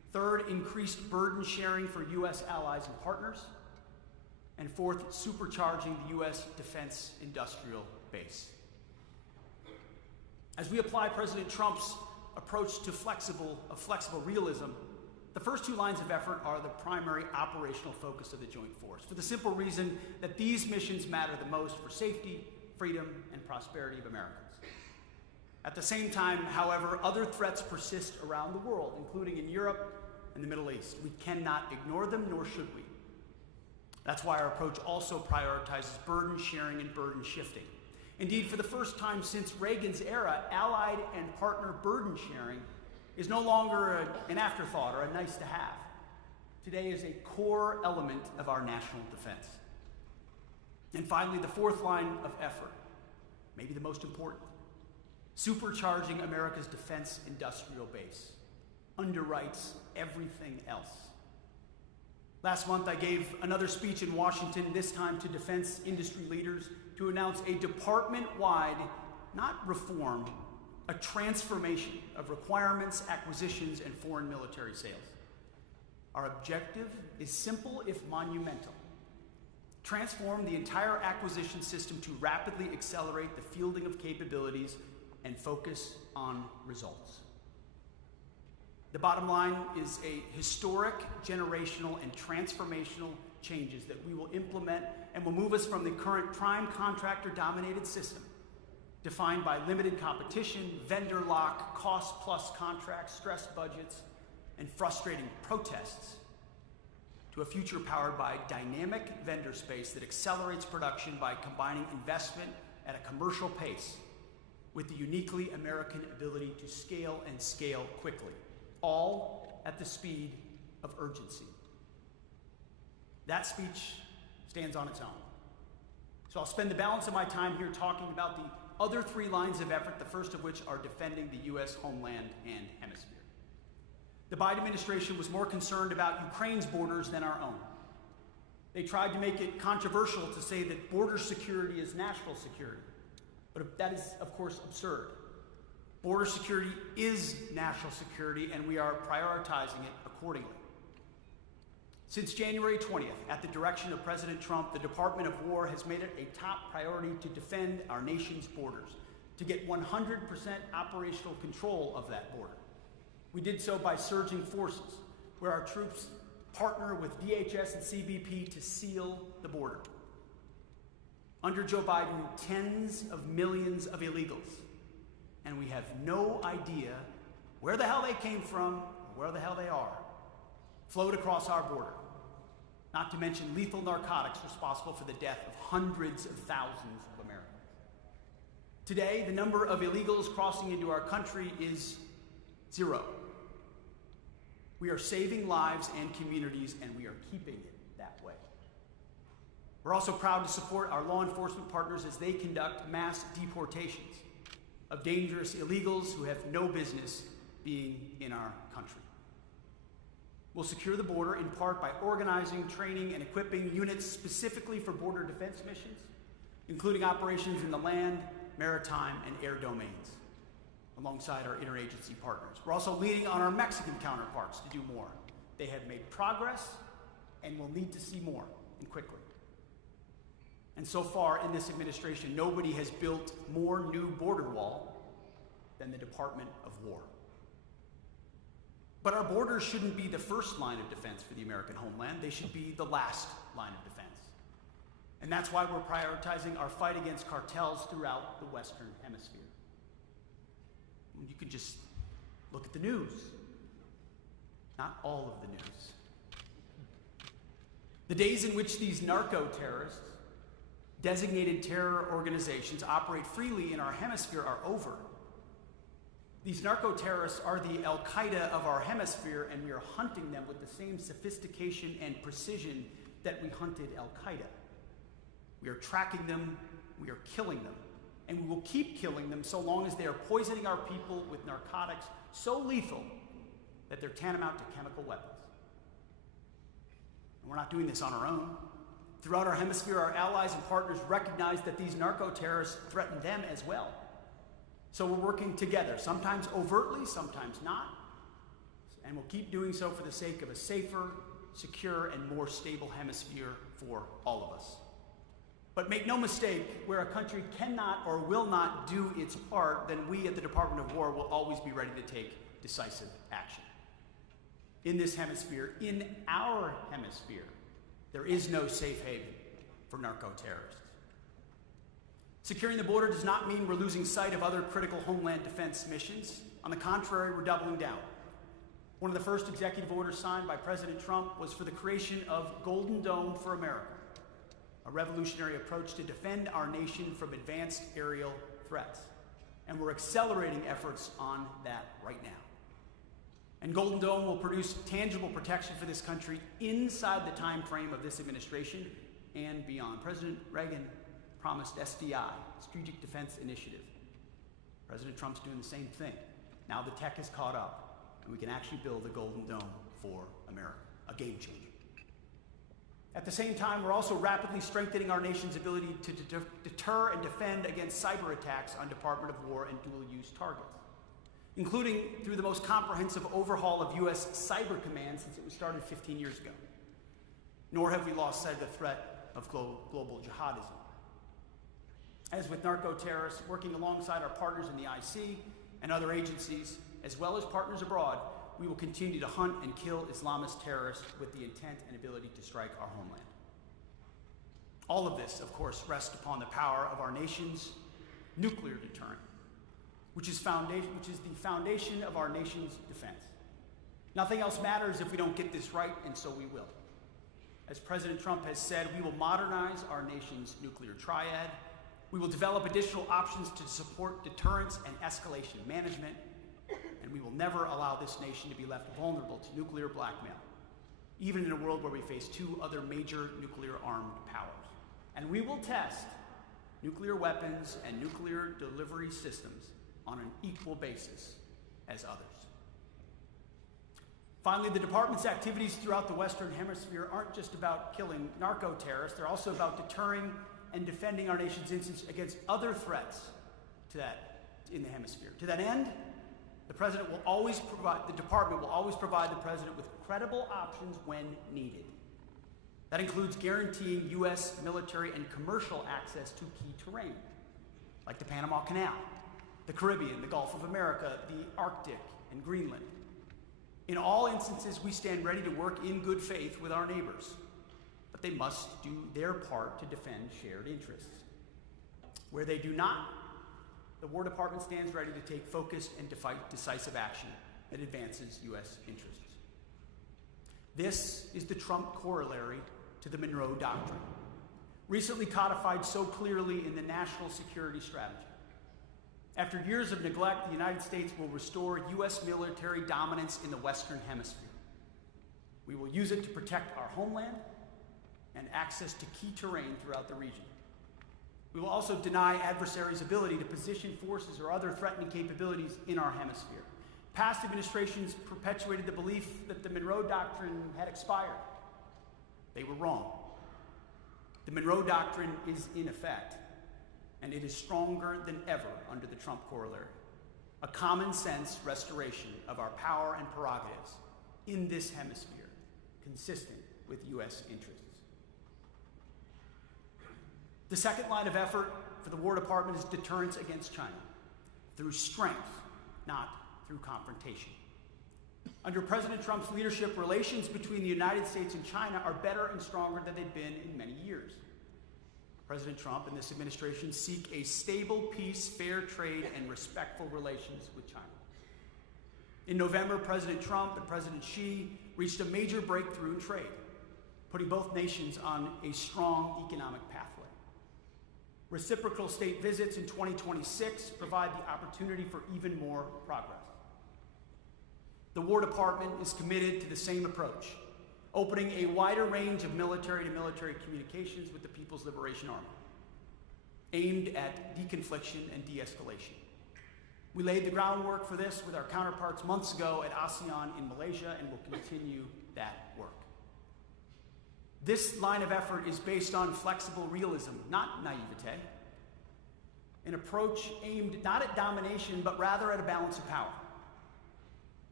Third, increased burden sharing for U.S. allies and partners. And fourth, supercharging the U.S. defense industrial base. As we apply President Trump's approach to flexible realism, the first two lines of effort are the primary operational focus of the Joint Force, for the simple reason that these missions matter the most for safety, freedom, and prosperity of Americans. At the same time, however, other threats persist around the world, including in Europe and the Middle East. We cannot ignore them, nor should we. That's why our approach also prioritizes burden sharing and burden shifting. Indeed, for the first time since Reagan's era, allied and partner burden sharing is no longer an afterthought or a nice to have. Today is a core element of our national defense. And finally, the fourth line of effort, maybe the most important, supercharging America's defense industrial base underwrites everything else. Last month, I gave another speech in Washington, this time to defense industry leaders, to announce a department-wide, not reform, a transformation of requirements, acquisitions, and foreign military sales. Our objective is simple if monumental. Transform the entire acquisition system to rapidly accelerate the fielding of capabilities and focus on results. The bottom line is a historic, generational, and transformational changes that we will implement and will move us from the current prime contractor-dominated system, defined by limited competition, vendor lock, cost-plus contracts, stressed budgets, and frustrating protests, to a future powered by dynamic vendor space that accelerates production by combining investment at a commercial pace with the uniquely American ability to scale and scale quickly, all at the speed of urgency. That speech stands on its own. So I'll spend the balance of my time here talking about the other three lines of effort, the first of which are defending the U.S. homeland and hemisphere. The Biden administration was more concerned about Ukraine's borders than our own. They tried to make it controversial to say that border security is national security, but that is, of course, absurd. Border security is national security, and we are prioritizing it accordingly. Since January 20th, at the direction of President Trump, the Department of War has made it a top priority to defend our nation's borders, to get 100% operational control of that border. We did so by surging forces, where our troops partner with DHS and CBP to seal the border. Under Joe Biden, tens of millions of illegals, and we have no idea where the hell they came from or where the hell they are, flowed across our border, not to mention lethal narcotics responsible for the death of hundreds of thousands of Americans. Today, the number of illegals crossing into our country is 0. We are saving lives and communities, and we are keeping it that way. We're also proud to support our law enforcement partners as they conduct mass deportations of dangerous illegals who have no business being in our country. We'll secure the border in part by organizing, training, and equipping units specifically for border defense missions, including operations in the land, maritime, and air domains, alongside our interagency partners. We're also leaning on our Mexican counterparts to do more. They have made progress and will need to see more, and quickly. And so far in this administration, nobody has built more new border wall than the Department of War. But our borders shouldn't be the first line of defense for the American homeland. They should be the last line of defense. And that's why we're prioritizing our fight against cartels throughout the Western Hemisphere. You can just look at the news. Not all of the news. The days in which these narco-terrorists, designated terror organizations, operate freely in our hemisphere are over. These narco-terrorists are the al-Qaida of our hemisphere, and we are hunting them with the same sophistication and precision that we hunted al-Qaida. We are tracking them, we are killing them, and we will keep killing them so long as they are poisoning our people with narcotics so lethal that they're tantamount to chemical weapons. And we're not doing this on our own. Throughout our hemisphere, our allies and partners recognize that these narco-terrorists threaten them as well. So we're working together, sometimes overtly, sometimes not, and will keep doing so for the sake of a safer, secure, and more stable hemisphere for all of us. But make no mistake, where a country cannot or will not do its part, then we at the Department of War will always be ready to take decisive action. In this hemisphere, in our hemisphere, there is no safe haven for narco-terrorists. Securing the border does not mean we're losing sight of other critical homeland defense missions. On the contrary, we're doubling down. One of the first executive orders signed by President Trump was for the creation of Golden Dome for America, a revolutionary approach to defend our nation from advanced aerial threats. And we're accelerating efforts on that right now. And Golden Dome will produce tangible protection for this country inside the time frame of this administration and beyond. President Reagan promised SDI, Strategic Defense Initiative. President Trump's doing the same thing. Now the tech has caught up, and we can actually build a Golden Dome for America, a game changer. At the same time, we're also rapidly strengthening our nation's ability to deter and defend against cyber attacks on Department of War and dual-use targets, including through the most comprehensive overhaul of U.S. Cyber Command since it was started 15 years ago. Nor have we lost sight of the threat of global jihadism. As with narco-terrorists, working alongside our partners in the IC and other agencies, as well as partners abroad, we will continue to hunt and kill Islamist terrorists with the intent and ability to strike our homeland. All of this, of course, rests upon the power of our nation's nuclear deterrent, which is the foundation of our nation's defense. Nothing else matters if we don't get this right, and so we will. As President Trump has said, we will modernize our nation's nuclear triad. We will develop additional options to support deterrence and escalation management, and we will never allow this nation to be left vulnerable to nuclear blackmail, even in a world where we face two other major nuclear-armed powers. And we will test nuclear weapons and nuclear delivery systems on an equal basis as others. Finally, the department's activities throughout the Western Hemisphere aren't just about killing narco-terrorists, they're also about deterring and defending our nation's interests against other threats in the hemisphere. To that end, the department will always provide the president with credible options when needed. That includes guaranteeing U.S. military and commercial access to key terrain, like the Panama Canal, the Caribbean, the Gulf of America, the Arctic, and Greenland. In all instances, we stand ready to work in good faith with our neighbors, but they must do their part to defend shared interests. Where they do not, the War Department stands ready to take focused and decisive action that advances U.S. interests. This is the Trump corollary to the Monroe Doctrine, recently codified so clearly in the National Security Strategy. After years of neglect, the United States will restore U.S. military dominance in the Western Hemisphere. We will use it to protect our homeland and access to key terrain throughout the region. We will also deny adversaries' ability to position forces or other threatening capabilities in our hemisphere. Past administrations perpetuated the belief that the Monroe Doctrine had expired. They were wrong. The Monroe Doctrine is in effect, and it is stronger than ever under the Trump corollary. A common sense restoration of our power and prerogatives in this hemisphere, consistent with U.S. interests. The second line of effort for the War Department is deterrence against China, through strength, not through confrontation. Under President Trump's leadership, relations between the United States and China are better and stronger than they've been in many years. President Trump and this administration seek a stable peace, fair trade, and respectful relations with China. In November, President Trump and President Xi reached a major breakthrough in trade, putting both nations on a strong economic pathway. Reciprocal state visits in 2026 provide the opportunity for even more progress. The War Department is committed to the same approach, opening a wider range of military-to-military communications with the People's Liberation Army, aimed at deconfliction and de-escalation. We laid the groundwork for this with our counterparts months ago at ASEAN in Malaysia, and will continue that work. This line of effort is based on flexible realism, not naivete, an approach aimed not at domination, but rather at a balance of power.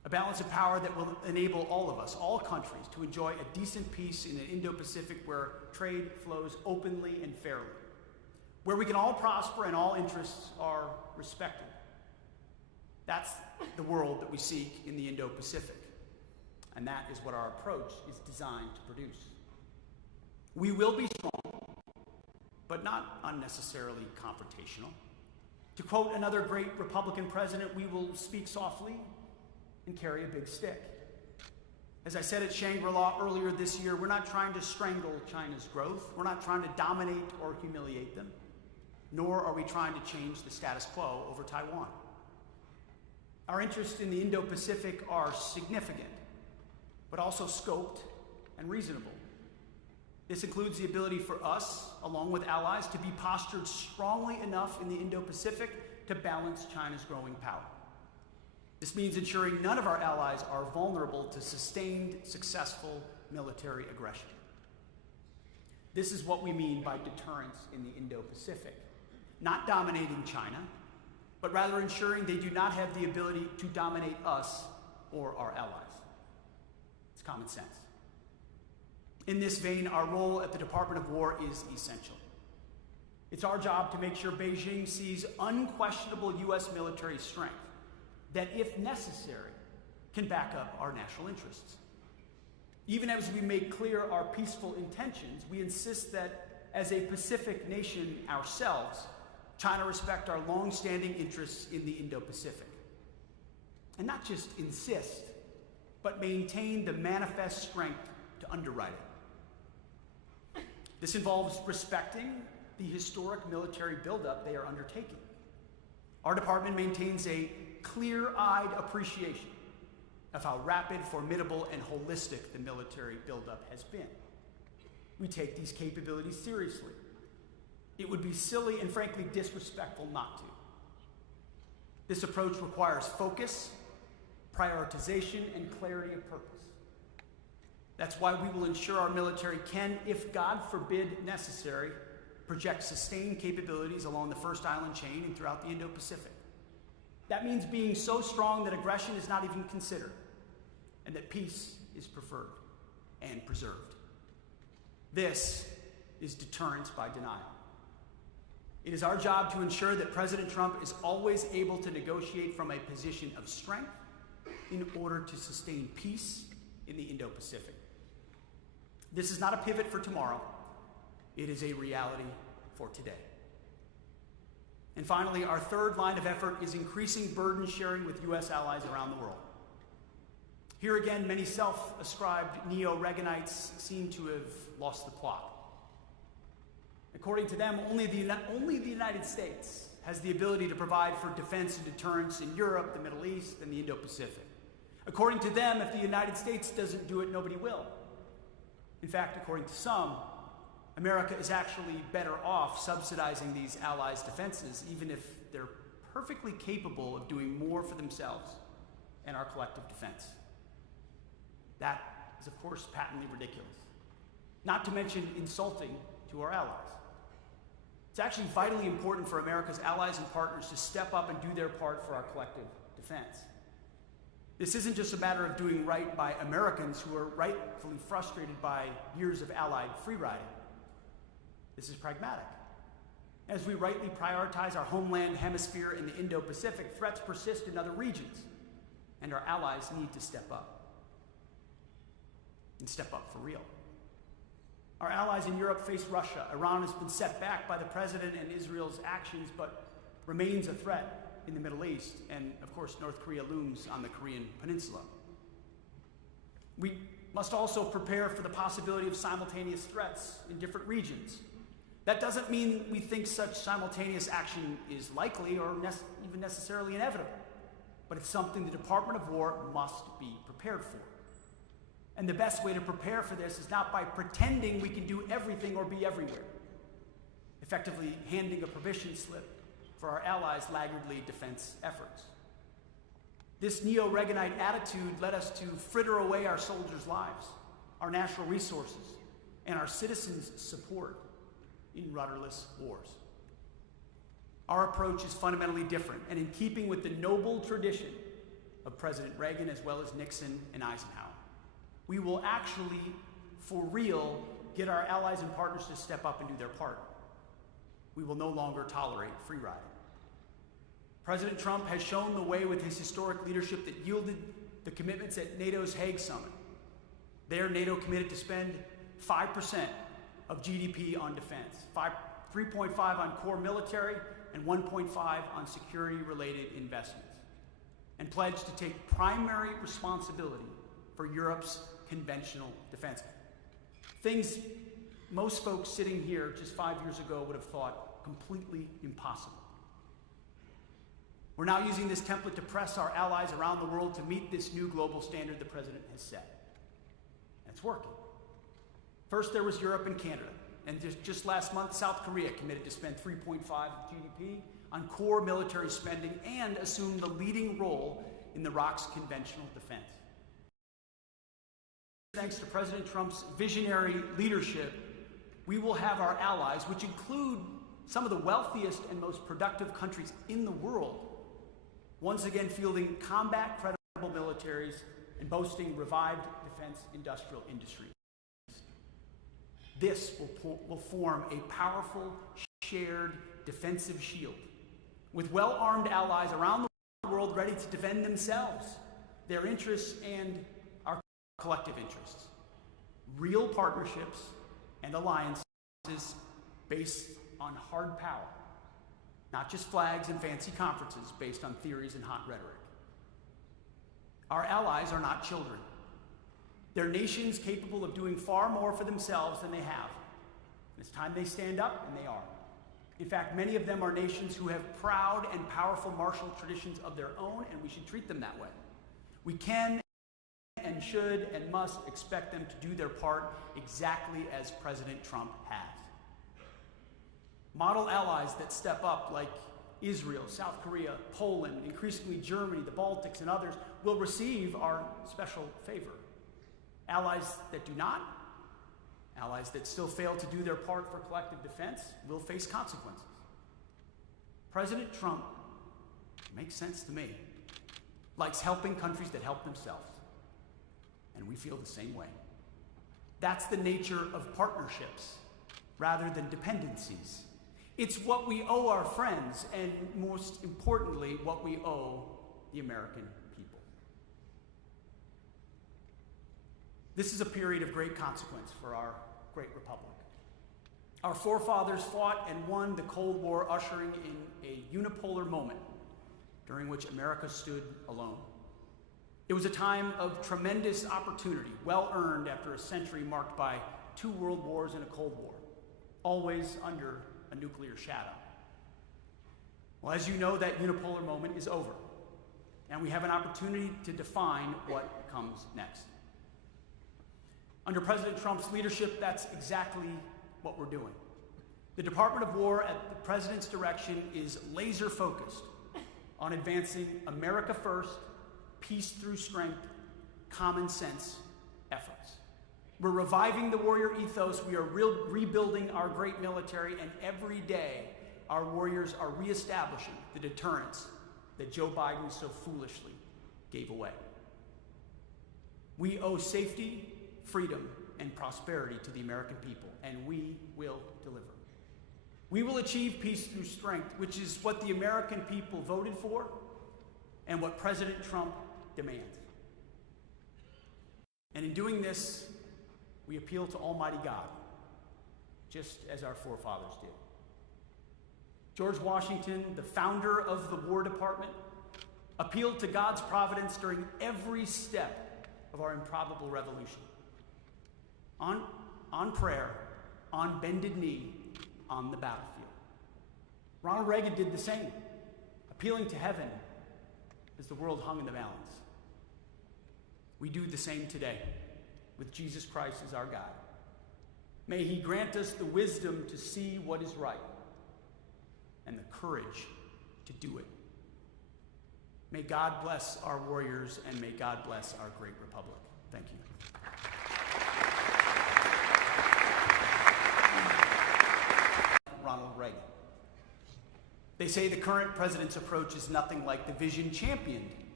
a balance of power that will enable all of us, all countries, to enjoy a decent peace in an Indo-Pacific where trade flows openly and fairly, where we can all prosper and all interests are respected. That's the world that we seek in the Indo-Pacific, and that is what our approach is designed to produce. We will be strong, but not unnecessarily confrontational. To quote another great Republican president, we will speak softly and carry a big stick. As I said at Shangri-La earlier this year, we're not trying to strangle China's growth. We're not trying to dominate or humiliate them, nor are we trying to change the status quo over Taiwan. Our interests in the Indo-Pacific are significant, but also scoped and reasonable. This includes the ability for us, along with allies, to be postured strongly enough in the Indo-Pacific to balance China's growing power. This means ensuring none of our allies are vulnerable to sustained, successful military aggression. This is what we mean by deterrence in the Indo-Pacific. Not dominating China, but rather ensuring they do not have the ability to dominate us or our allies. It's common sense. In this vein, our role at the Department of War is essential. It's our job to make sure Beijing sees unquestionable U.S. military strength that, if necessary, can back up our national interests. Even as we make clear our peaceful intentions, we insist that, as a Pacific nation ourselves, China respect our long-standing interests in the Indo-Pacific. And not just insist, but maintain the manifest strength to underwrite it. This involves respecting the historic military buildup they are undertaking. Our department maintains a clear-eyed appreciation of how rapid, formidable, and holistic the military buildup has been. We take these capabilities seriously. It would be silly and frankly disrespectful not to. This approach requires focus, prioritization, and clarity of purpose. That's why we will ensure our military can, if God forbid necessary, project sustained capabilities along the First Island chain and throughout the Indo-Pacific. That means being so strong that aggression is not even considered, and that peace is preferred and preserved. This is deterrence by denial. It is our job to ensure that President Trump is always able to negotiate from a position of strength in order to sustain peace in the Indo-Pacific. This is not a pivot for tomorrow. It is a reality for today. And finally, our third line of effort is increasing burden sharing with U.S. allies around the world. Here again, many self-ascribed neo-Reaganites seem to have lost the plot. According to them, only the United States has the ability to provide for defense and deterrence in Europe, the Middle East, and the Indo-Pacific. According to them, if the United States doesn't do it, nobody will. In fact, according to some, America is actually better off subsidizing these allies' defenses, even if they're perfectly capable of doing more for themselves and our collective defense. That is, of course, patently ridiculous, not to mention insulting to our allies. It's actually vitally important for America's allies and partners to step up and do their part for our collective defense. This isn't just a matter of doing right by Americans who are rightfully frustrated by years of allied free-riding. This is pragmatic. As we rightly prioritize our homeland hemisphere in the Indo-Pacific, threats persist in other regions, and our allies need to step up. And step up for real. Our allies in Europe face Russia. Iran has been set back by the president and Israel's actions, but remains a threat in the Middle East, and of course North Korea looms on the Korean Peninsula. We must also prepare for the possibility of simultaneous threats in different regions. That doesn't mean we think such simultaneous action is likely or even necessarily inevitable, but it's something the Department of War must be prepared for. And the best way to prepare for this is not by pretending we can do everything or be everywhere, effectively handing a permission slip for our allies' laggardly defense efforts. This neo-Reaganite attitude led us to fritter away our soldiers' lives, our national resources, and our citizens' support in rudderless wars. Our approach is fundamentally different and in keeping with the noble tradition of President Reagan as well as Nixon and Eisenhower. We will actually, for real, get our allies and partners to step up and do their part. We will no longer tolerate free riding. President Trump has shown the way with his historic leadership that yielded the commitments at NATO's Hague Summit. There, NATO committed to spend 5% of GDP on defense, 3.5 on core military, and 1.5 on security-related investments, and pledged to take primary responsibility for Europe's conventional defense. Things most folks sitting here just 5 years ago would have thought completely impossible. We're now using this template to press our allies around the world to meet this new global standard the president has set. And it's working. First, there was Europe and Canada. And just last month, South Korea committed to spend 3.5 of GDP on core military spending and assume the leading role in Iraq's conventional defense. Thanks to President Trump's visionary leadership, we will have our allies, which include some of the wealthiest and most productive countries in the world, once again fielding combat-credible militaries and boasting revived defense industrial industries. This will form a powerful, shared defensive shield with well-armed allies around the world ready to defend themselves, their interests, and our collective interests. Real partnerships and alliances based on hard power, not just flags and fancy conferences based on theories and hot rhetoric. Our allies are not children. They're nations capable of doing far more for themselves than they have. And it's time they stand up, and they are. In fact, many of them are nations who have proud and powerful martial traditions of their own, and we should treat them that way. We can and should and must expect them to do their part exactly as President Trump has. Model allies that step up, like Israel, South Korea, Poland, increasingly Germany, the Baltics, and others, will receive our special favor. Allies that do not, allies that still fail to do their part for collective defense, will face consequences. President Trump, makes sense to me, likes helping countries that help themselves. And we feel the same way. That's the nature of partnerships rather than dependencies. It's what we owe our friends, and most importantly, what we owe the American people. This is a period of great consequence for our great republic. Our forefathers fought and won the Cold War, ushering in a unipolar moment during which America stood alone. It was a time of tremendous opportunity, well earned after a century marked by 2 world wars and a Cold War, always under a nuclear shadow. Well, as you know, that unipolar moment is over, and we have an opportunity to define what comes next. Under President Trump's leadership, that's exactly what we're doing. The Department of War, at the president's direction, is laser focused on advancing America first, peace through strength, common sense efforts. We're reviving the warrior ethos. We are rebuilding our great military, and every day our warriors are reestablishing the deterrence that Joe Biden so foolishly gave away. We owe safety, freedom, and prosperity to the American people, and we will deliver. We will achieve peace through strength, which is what the American people voted for and what President Trump demands. And in doing this, we appeal to Almighty God, just as our forefathers did. George Washington, the founder of the War Department, appealed to God's providence during every step of our improbable revolution. On prayer, on bended knee, on the battlefield. Ronald Reagan did the same, appealing to heaven as the world hung in the balance. We do the same today, with Jesus Christ as our guide. May he grant us the wisdom to see what is right and the courage to do it. May God bless our warriors, and may God bless our great republic. Thank you. Ronald Reagan. They say the current president's approach is nothing like the vision championed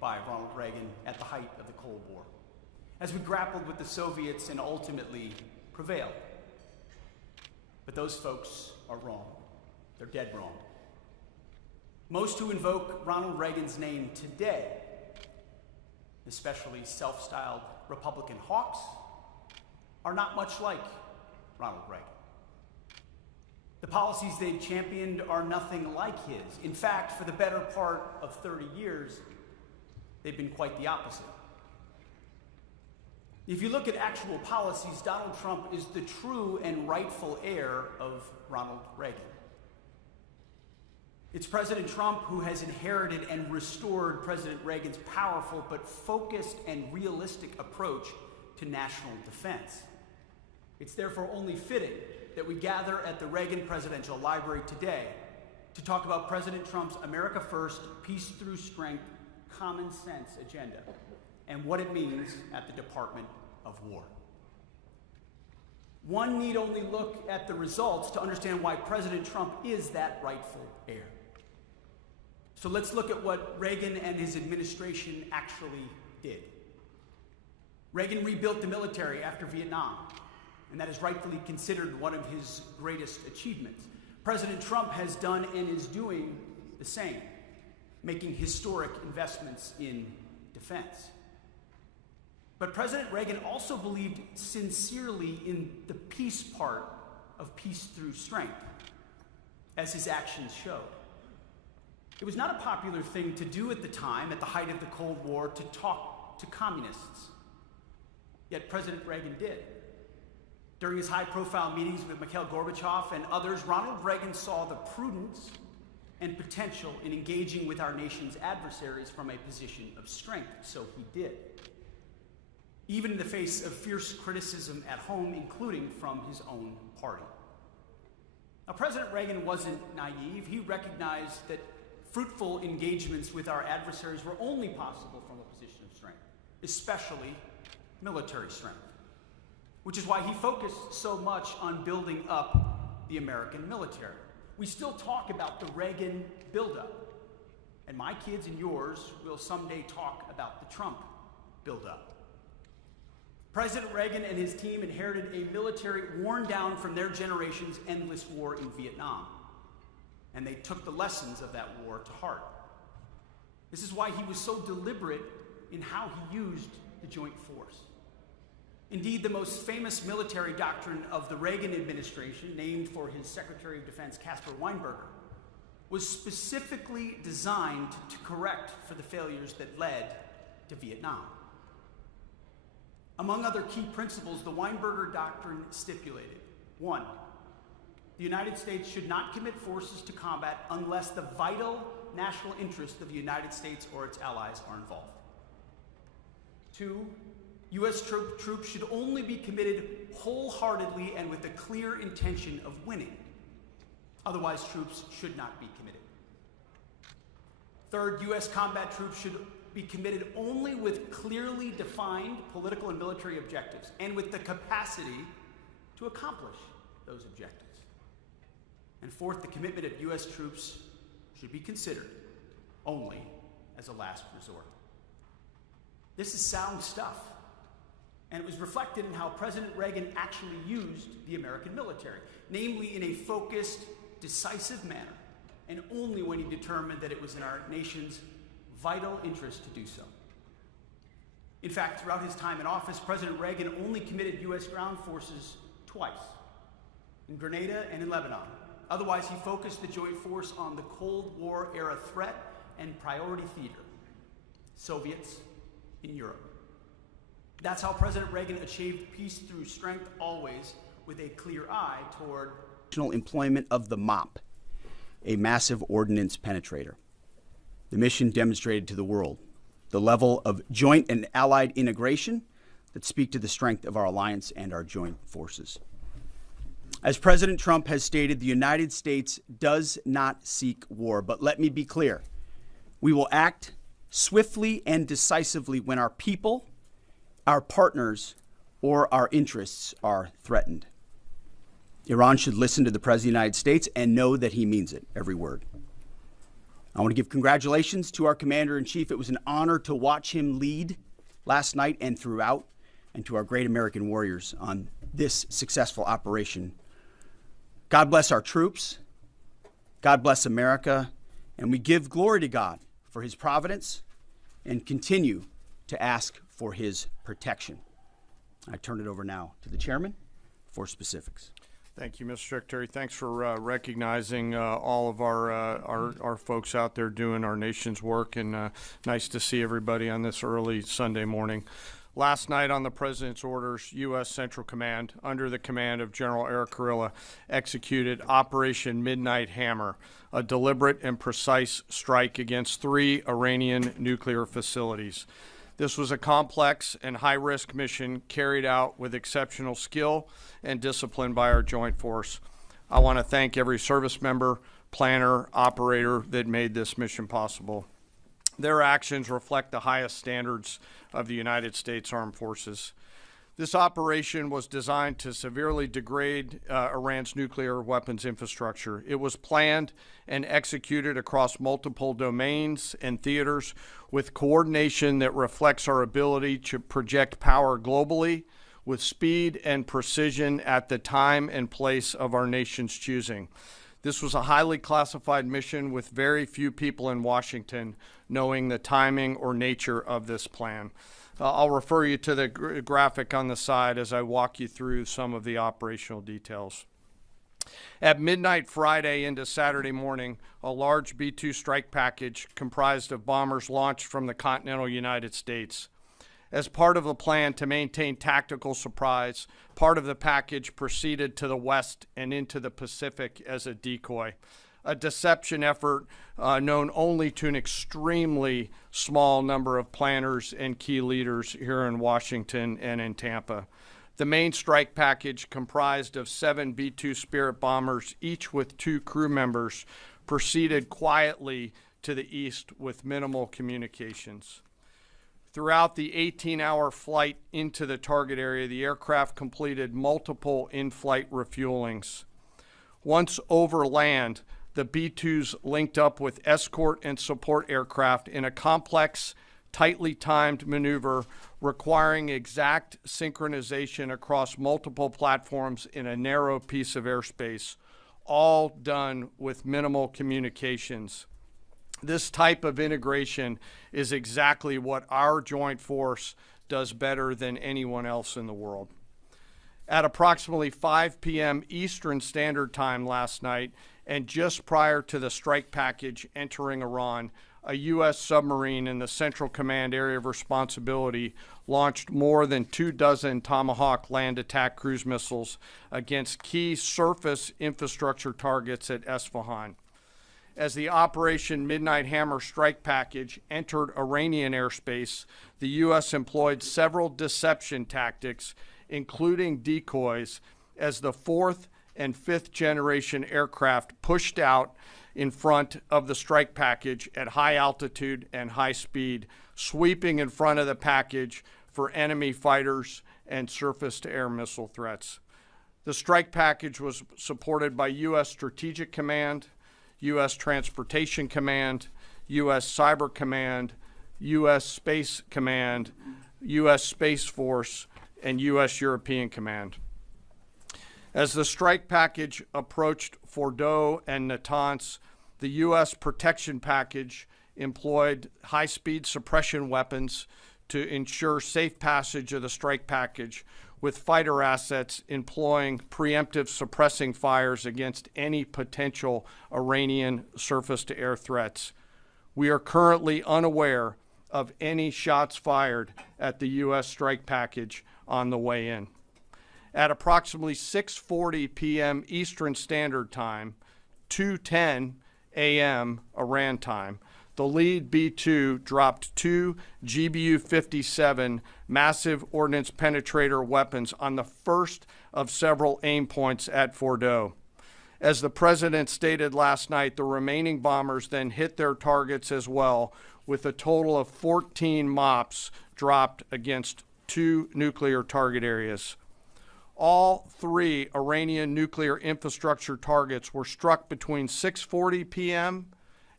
by Ronald Reagan at the height of the Cold War, as we grappled with the Soviets and ultimately prevailed. But those folks are wrong. They're dead wrong. Most who invoke Ronald Reagan's name today, especially self-styled Republican hawks, are not much like Ronald Reagan. The policies they've championed are nothing like his. In fact, for the better part of 30 years, they've been quite the opposite. If you look at actual policies, Donald Trump is the true and rightful heir of Ronald Reagan. It's President Trump who has inherited and restored President Reagan's powerful but focused and realistic approach to national defense. It's therefore only fitting that we gather at the Reagan Presidential Library today to talk about President Trump's America First, Peace Through Strength, Common Sense agenda and what it means at the Department of War. One need only look at the results to understand why President Trump is that rightful heir. So let's look at what Reagan and his administration actually did. Reagan rebuilt the military after Vietnam, and that is rightfully considered one of his greatest achievements. President Trump has done and is doing the same, making historic investments in defense. But President Reagan also believed sincerely in the peace part of peace through strength, as his actions showed. It was not a popular thing to do at the time, at the height of the Cold War, to talk to communists. Yet President Reagan did. During his high-profile meetings with Mikhail Gorbachev and others, Ronald Reagan saw the prudence and potential in engaging with our nation's adversaries from a position of strength, so he did. Even in the face of fierce criticism at home, including from his own party. Now, President Reagan wasn't naive. He recognized that fruitful engagements with our adversaries were only possible from a position of strength, especially military strength, which is why he focused so much on building up the American military. We still talk about the Reagan buildup, and my kids and yours will someday talk about the Trump buildup. President Reagan and his team inherited a military worn down from their generation's endless war in Vietnam, and they took the lessons of that war to heart. This is why he was so deliberate in how he used the joint force. Indeed, the most famous military doctrine of the Reagan administration, named for his Secretary of Defense, Caspar Weinberger, was specifically designed to correct for the failures that led to Vietnam. Among other key principles, the Weinberger Doctrine stipulated: 1, the United States should not commit forces to combat unless the vital national interests of the United States or its allies are involved. 2, U.S. troops should only be committed wholeheartedly and with a clear intention of winning. Otherwise, troops should not be committed. 3rd, U.S. combat troops should be committed only with clearly defined political and military objectives and with the capacity to accomplish those objectives. And 4th, the commitment of U.S. troops should be considered only as a last resort. This is sound stuff, and it was reflected in how President Reagan actually used the American military, namely in a focused, decisive manner, and only when he determined that it was in our nation's vital interest to do so. In fact, throughout his time in office, President Reagan only committed U.S. ground forces twice, in Grenada and in Lebanon. Otherwise, he focused the joint force on the Cold War era threat and priority theater, Soviets in Europe. That's how President Reagan achieved peace through strength, always with a clear eye toward employment of the MOP, a massive ordnance penetrator. The mission demonstrated to the world the level of joint and allied integration that speak to the strength of our alliance and our joint forces. As President Trump has stated, the United States does not seek war, but let me be clear. We will act swiftly and decisively when our people, our partners, or our interests are threatened. Iran should listen to the President of the United States and know that he means it, every word. I want to give congratulations to our Commander-in-Chief. It was an honor to watch him lead last night and throughout, and to our great American warriors on this successful operation. God bless our troops. God bless America. And we give glory to God for his providence and continue to ask for his protection. I turn it over now to the chairman for specifics. Thank you, Mr. Secretary. Thanks for recognizing all of our folks out there doing our nation's work, and nice to see everybody on this early Sunday morning. Last night on the President's orders, U.S. Central Command, under the command of General Eric Kurilla, executed Operation Midnight Hammer, a deliberate and precise strike against 3 Iranian nuclear facilities. This was a complex and high-risk mission carried out with exceptional skill and discipline by our joint force. I want to thank every service member, planner, operator that made this mission possible. Their actions reflect the highest standards of the United States Armed Forces. This operation was designed to severely degrade Iran's nuclear weapons infrastructure. It was planned and executed across multiple domains and theaters with coordination that reflects our ability to project power globally with speed and precision at the time and place of our nation's choosing. This was a highly classified mission with very few people in Washington knowing the timing or nature of this plan. I'll refer you to the graphic on the side as I walk you through some of the operational details. At midnight Friday into Saturday morning, a large B-2 strike package comprised of bombers launched from the continental United States. As part of the plan to maintain tactical surprise, part of the package proceeded to the west and into the Pacific as a decoy, a deception effort known only to an extremely small number of planners and key leaders here in Washington and in Tampa. The main strike package, comprised of 7 B-2 Spirit bombers, each with 2 crew members, proceeded quietly to the east with minimal communications. Throughout the 18-hour flight into the target area, the aircraft completed multiple in-flight refuelings. Once over land, the B-2s linked up with escort and support aircraft in a complex, tightly timed maneuver requiring exact synchronization across multiple platforms in a narrow piece of airspace, all done with minimal communications. This type of integration is exactly what our joint force does better than anyone else in the world. At approximately 5 p.m. Eastern Standard Time last night, and just prior to the strike package entering Iran, a U.S. submarine in the Central Command area of responsibility launched more than 24 Tomahawk land attack cruise missiles against key surface infrastructure targets at Esfahan. As the Operation Midnight Hammer strike package entered Iranian airspace, the U.S. employed several deception tactics, including decoys, as the 4th and 5th generation aircraft pushed out in front of the strike package at high altitude and high speed, sweeping in front of the package for enemy fighters and surface-to-air missile threats. The strike package was supported by U.S. Strategic Command, U.S. Transportation Command, U.S. Cyber Command, U.S. Space Command, U.S. Space Force, and U.S. European Command. As the strike package approached Fordo and Natanz, the U.S. protection package employed high-speed suppression weapons to ensure safe passage of the strike package, with fighter assets employing preemptive suppressing fires against any potential Iranian surface-to-air threats. We are currently unaware of any shots fired at the U.S. strike package on the way in. At approximately 6:40 p.m. Eastern Standard Time, 2:10 a.m. Iran time, the lead B-2 dropped 2 GBU-57 massive ordnance penetrator weapons on the first of several aim points at Fordo. As the president stated last night, the remaining bombers then hit their targets as well, with a total of 14 MOPs dropped against 2 nuclear target areas. All 3 Iranian nuclear infrastructure targets were struck between 6:40 p.m.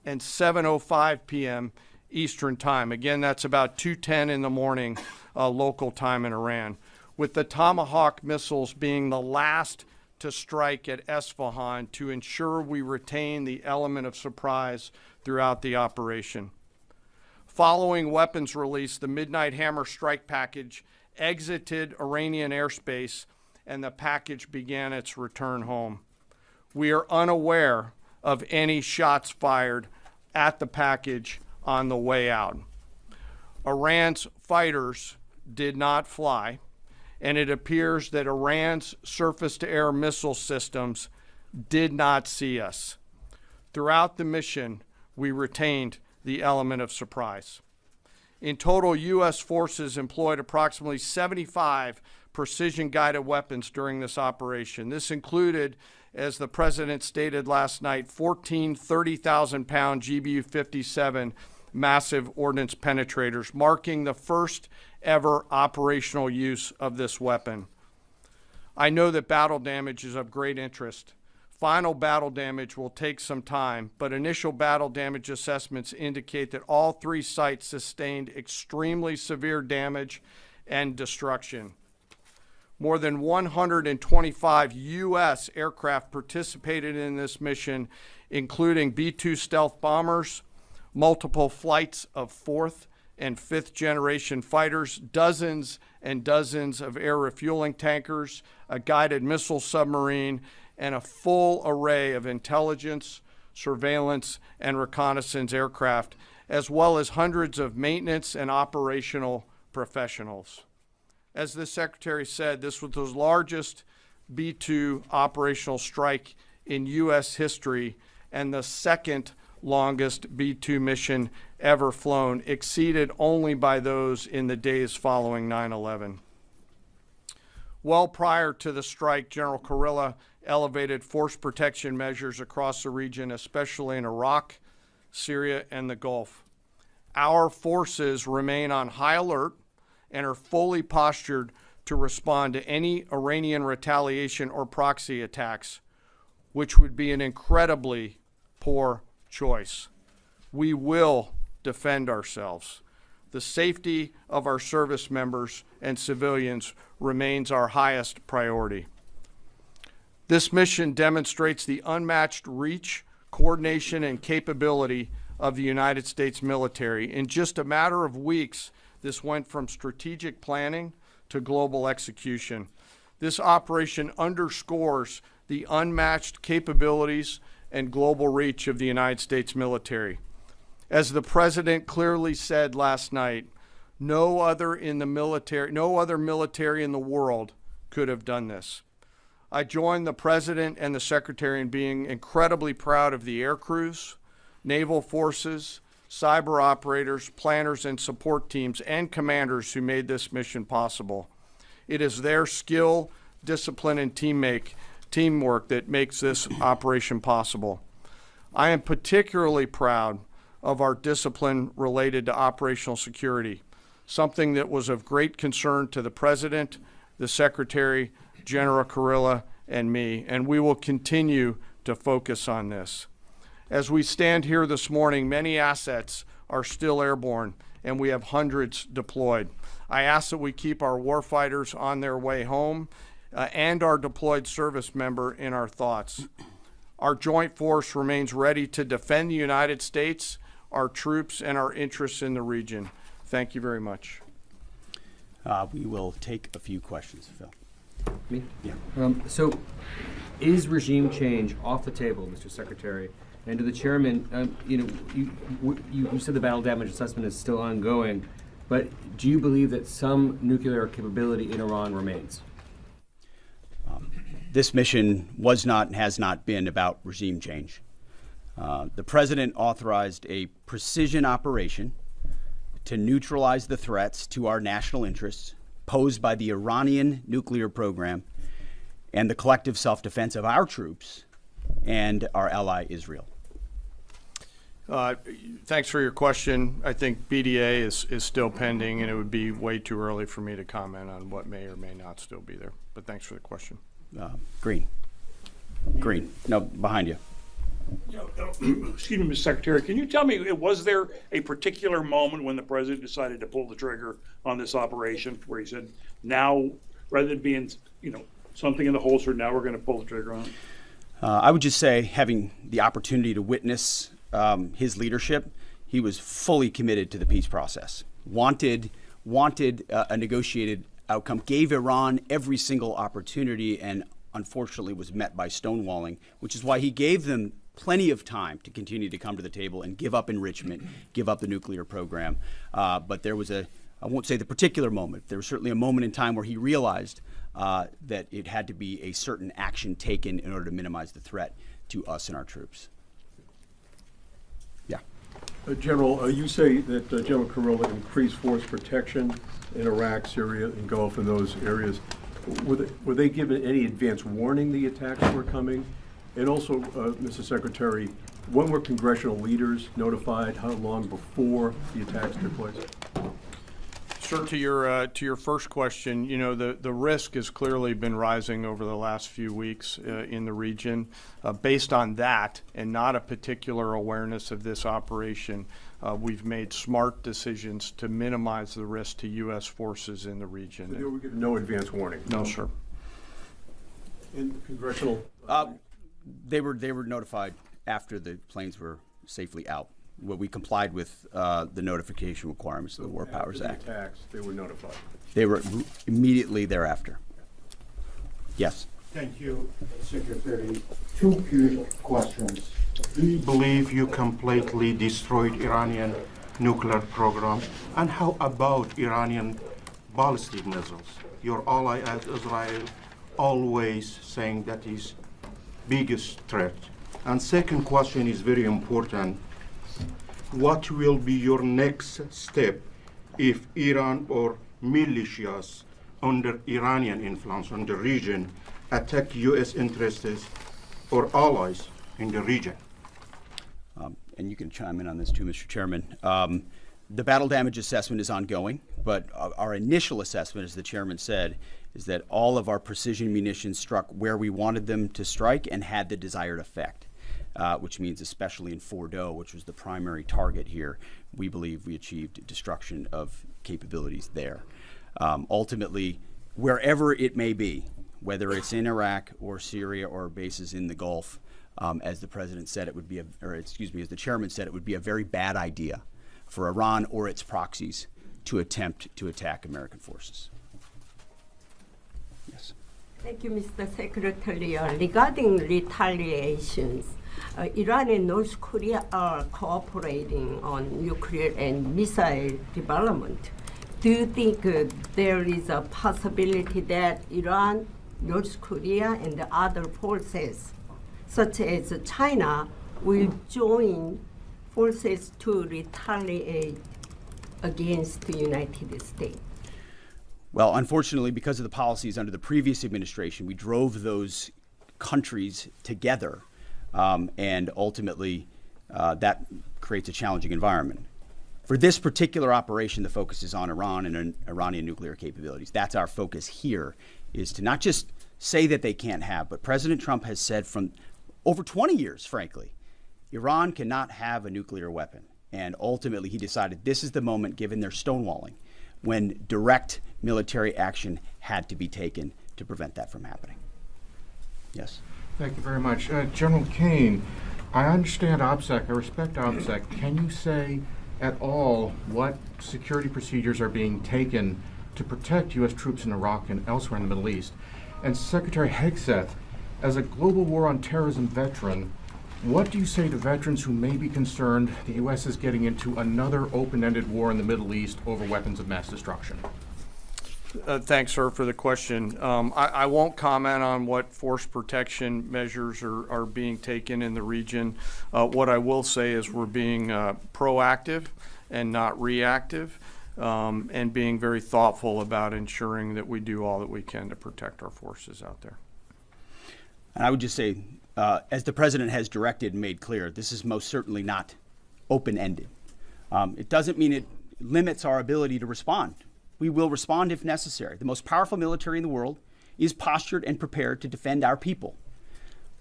and 7:05 p.m. Eastern Time. Again, that's about 2:10 in the morning local time in Iran, with the Tomahawk missiles being the last to strike at Esfahan to ensure we retain the element of surprise throughout the operation. Following weapons release, the Midnight Hammer strike package exited Iranian airspace and the package began its return home. We are unaware of any shots fired at the package on the way out. Iran's fighters did not fly, and it appears that Iran's surface-to-air missile systems did not see us. Throughout the mission, we retained the element of surprise. In total, U.S. forces employed approximately 75 precision-guided weapons during this operation. This included, as the President stated last night, 14 30,000-pound GBU-57 massive ordnance penetrators, marking the first ever operational use of this weapon. I know that battle damage is of great interest. Final battle damage will take some time, but initial battle damage assessments indicate that all three sites sustained extremely severe damage and destruction. More than 125 U.S. aircraft participated in this mission, including B-2 stealth bombers, multiple flights of fourth and fifth generation fighters, dozens and dozens of air refueling tankers, a guided missile submarine, and a full array of intelligence, surveillance, and reconnaissance aircraft, as well as hundreds of maintenance and operational professionals. As the Secretary said, this was the largest B-2 operational strike in U.S. history and the second longest B-2 mission ever flown, exceeded only by those in the days following 9/11. Well prior to the strike, General Kurilla elevated force protection measures across the region, especially in Iraq, Syria, and the Gulf. Our forces remain on high alert and are fully postured to respond to any Iranian retaliation or proxy attacks, which would be an incredibly poor choice. We will defend ourselves. The safety of our service members and civilians remains our highest priority. This mission demonstrates the unmatched reach, coordination, and capability of the United States military. In just a matter of weeks, this went from strategic planning to global execution. This operation underscores the unmatched capabilities and global reach of the United States military. As the President clearly said last night, no other military in the world could have done this. I join the President and the Secretary in being incredibly proud of the air crews, naval forces, cyber operators, planners, and support teams, and commanders who made this mission possible. It is their skill, discipline, and teamwork that makes this operation possible. I am particularly proud of our discipline related to operational security, something that was of great concern to the President, the Secretary, General Kurilla, and me, and we will continue to focus on this. As we stand here this morning, many assets are still airborne, and we have hundreds deployed. I ask that we keep our warfighters on their way home and our deployed service member in our thoughts. Our joint force remains ready to defend the United States, our troops, and our interests in the region. Thank you very much. We will take a few questions, Phil. Me? Yeah. So, is regime change off the table, Mr. Secretary? And to the chairman, you said the battle damage assessment is still ongoing, but do you believe that some nuclear capability in Iran remains? This mission was not and has not been about regime change. The President authorized a precision operation to neutralize the threats to our national interests posed by the Iranian nuclear program and the collective self-defense of our troops and our ally Israel. Thanks for your question. I think BDA is still pending, and it would be way too early for me to comment on what may or may not still be there. But thanks for the question. Green. No, behind you. Excuse me, Mr. Secretary, can you tell me, was there a particular moment when the president decided to pull the trigger on this operation where he said, now, rather than being, something in the holster, now we're going to pull the trigger on it? I would just say, having the opportunity to witness his leadership, he was fully committed to the peace process. Wanted a negotiated outcome, gave Iran every single opportunity, and unfortunately was met by stonewalling, which is why he gave them plenty of time to continue to come to the table and give up enrichment, give up the nuclear program. But there was I won't say the particular moment, there was certainly a moment in time where he realized that it had to be a certain action taken in order to minimize the threat to us and our troops. Yeah. General, you say that General Kurilla increased force protection in Iraq, Syria, and Gulf, in those areas. Were they given any advance warning the attacks were coming? And also, Mr. Secretary, when were congressional leaders notified? How long before the attacks took place? Sir, to your first question, the risk has clearly been rising over the last few weeks in the region. Based on that, and not a particular awareness of this operation, we've made smart decisions to minimize the risk to U.S. forces in the region. So they were given no advance warning? No, sir. In congressional? They were notified after the planes were safely out. Well, we complied with the notification requirements of the War Powers Act. The attacks, they were notified? They were immediately thereafter. Yes. Thank you, Secretary. Two quick questions. Do you believe you completely destroyed Iranian nuclear program? And how about Iranian ballistic missiles? Your ally as Israel always saying that is biggest threat. And second question is very important. What will be your next step if Iran or militias under Iranian influence in the region attack U.S. interests or allies in the region? And you can chime in on this too, Mr. Chairman. The battle damage assessment is ongoing, but our initial assessment, as the chairman said, is that all of our precision munitions struck where we wanted them to strike and had the desired effect. Which means especially in Fordo, which was the primary target here, we believe we achieved destruction of capabilities there. Ultimately, wherever it may be, whether it's in Iraq or Syria or bases in the Gulf, as the president said, it would be, as the chairman said, it would be a very bad idea for Iran or its proxies to attempt to attack American forces. Yes. Thank you, Mr. Secretary. Regarding retaliations, Iran and North Korea are cooperating on nuclear and missile development. Do you think there is a possibility that Iran, North Korea, and the other forces, such as China, will join forces to retaliate against the United States? Well, unfortunately, because of the policies under the previous administration, we drove those countries together, and ultimately that creates a challenging environment. For this particular operation, the focus is on Iran and Iranian nuclear capabilities. That's our focus here, is to not just say that they can't have, but President Trump has said from over 20 years, frankly, Iran cannot have a nuclear weapon. And ultimately, he decided this is the moment, given their stonewalling, when direct military action had to be taken to prevent that from happening. Yes? Thank you very much. General Kane, I understand OPSEC, I respect OPSEC. Can you say at all what security procedures are being taken to protect U.S. troops in Iraq and elsewhere in the Middle East? And Secretary Hegseth, as a global war on terrorism veteran, what do you say to veterans who may be concerned the U.S. is getting into another open-ended war in the Middle East over weapons of mass destruction? Thanks, sir, for the question. I won't comment on what force protection measures are being taken in the region. What I will say is we're being proactive and not reactive, and being very thoughtful about ensuring that we do all that we can to protect our forces out there. And I would just say, as the president has directed and made clear, this is most certainly not open-ended. It doesn't mean it limits our ability to respond. We will respond if necessary. The most powerful military in the world is postured and prepared to defend our people.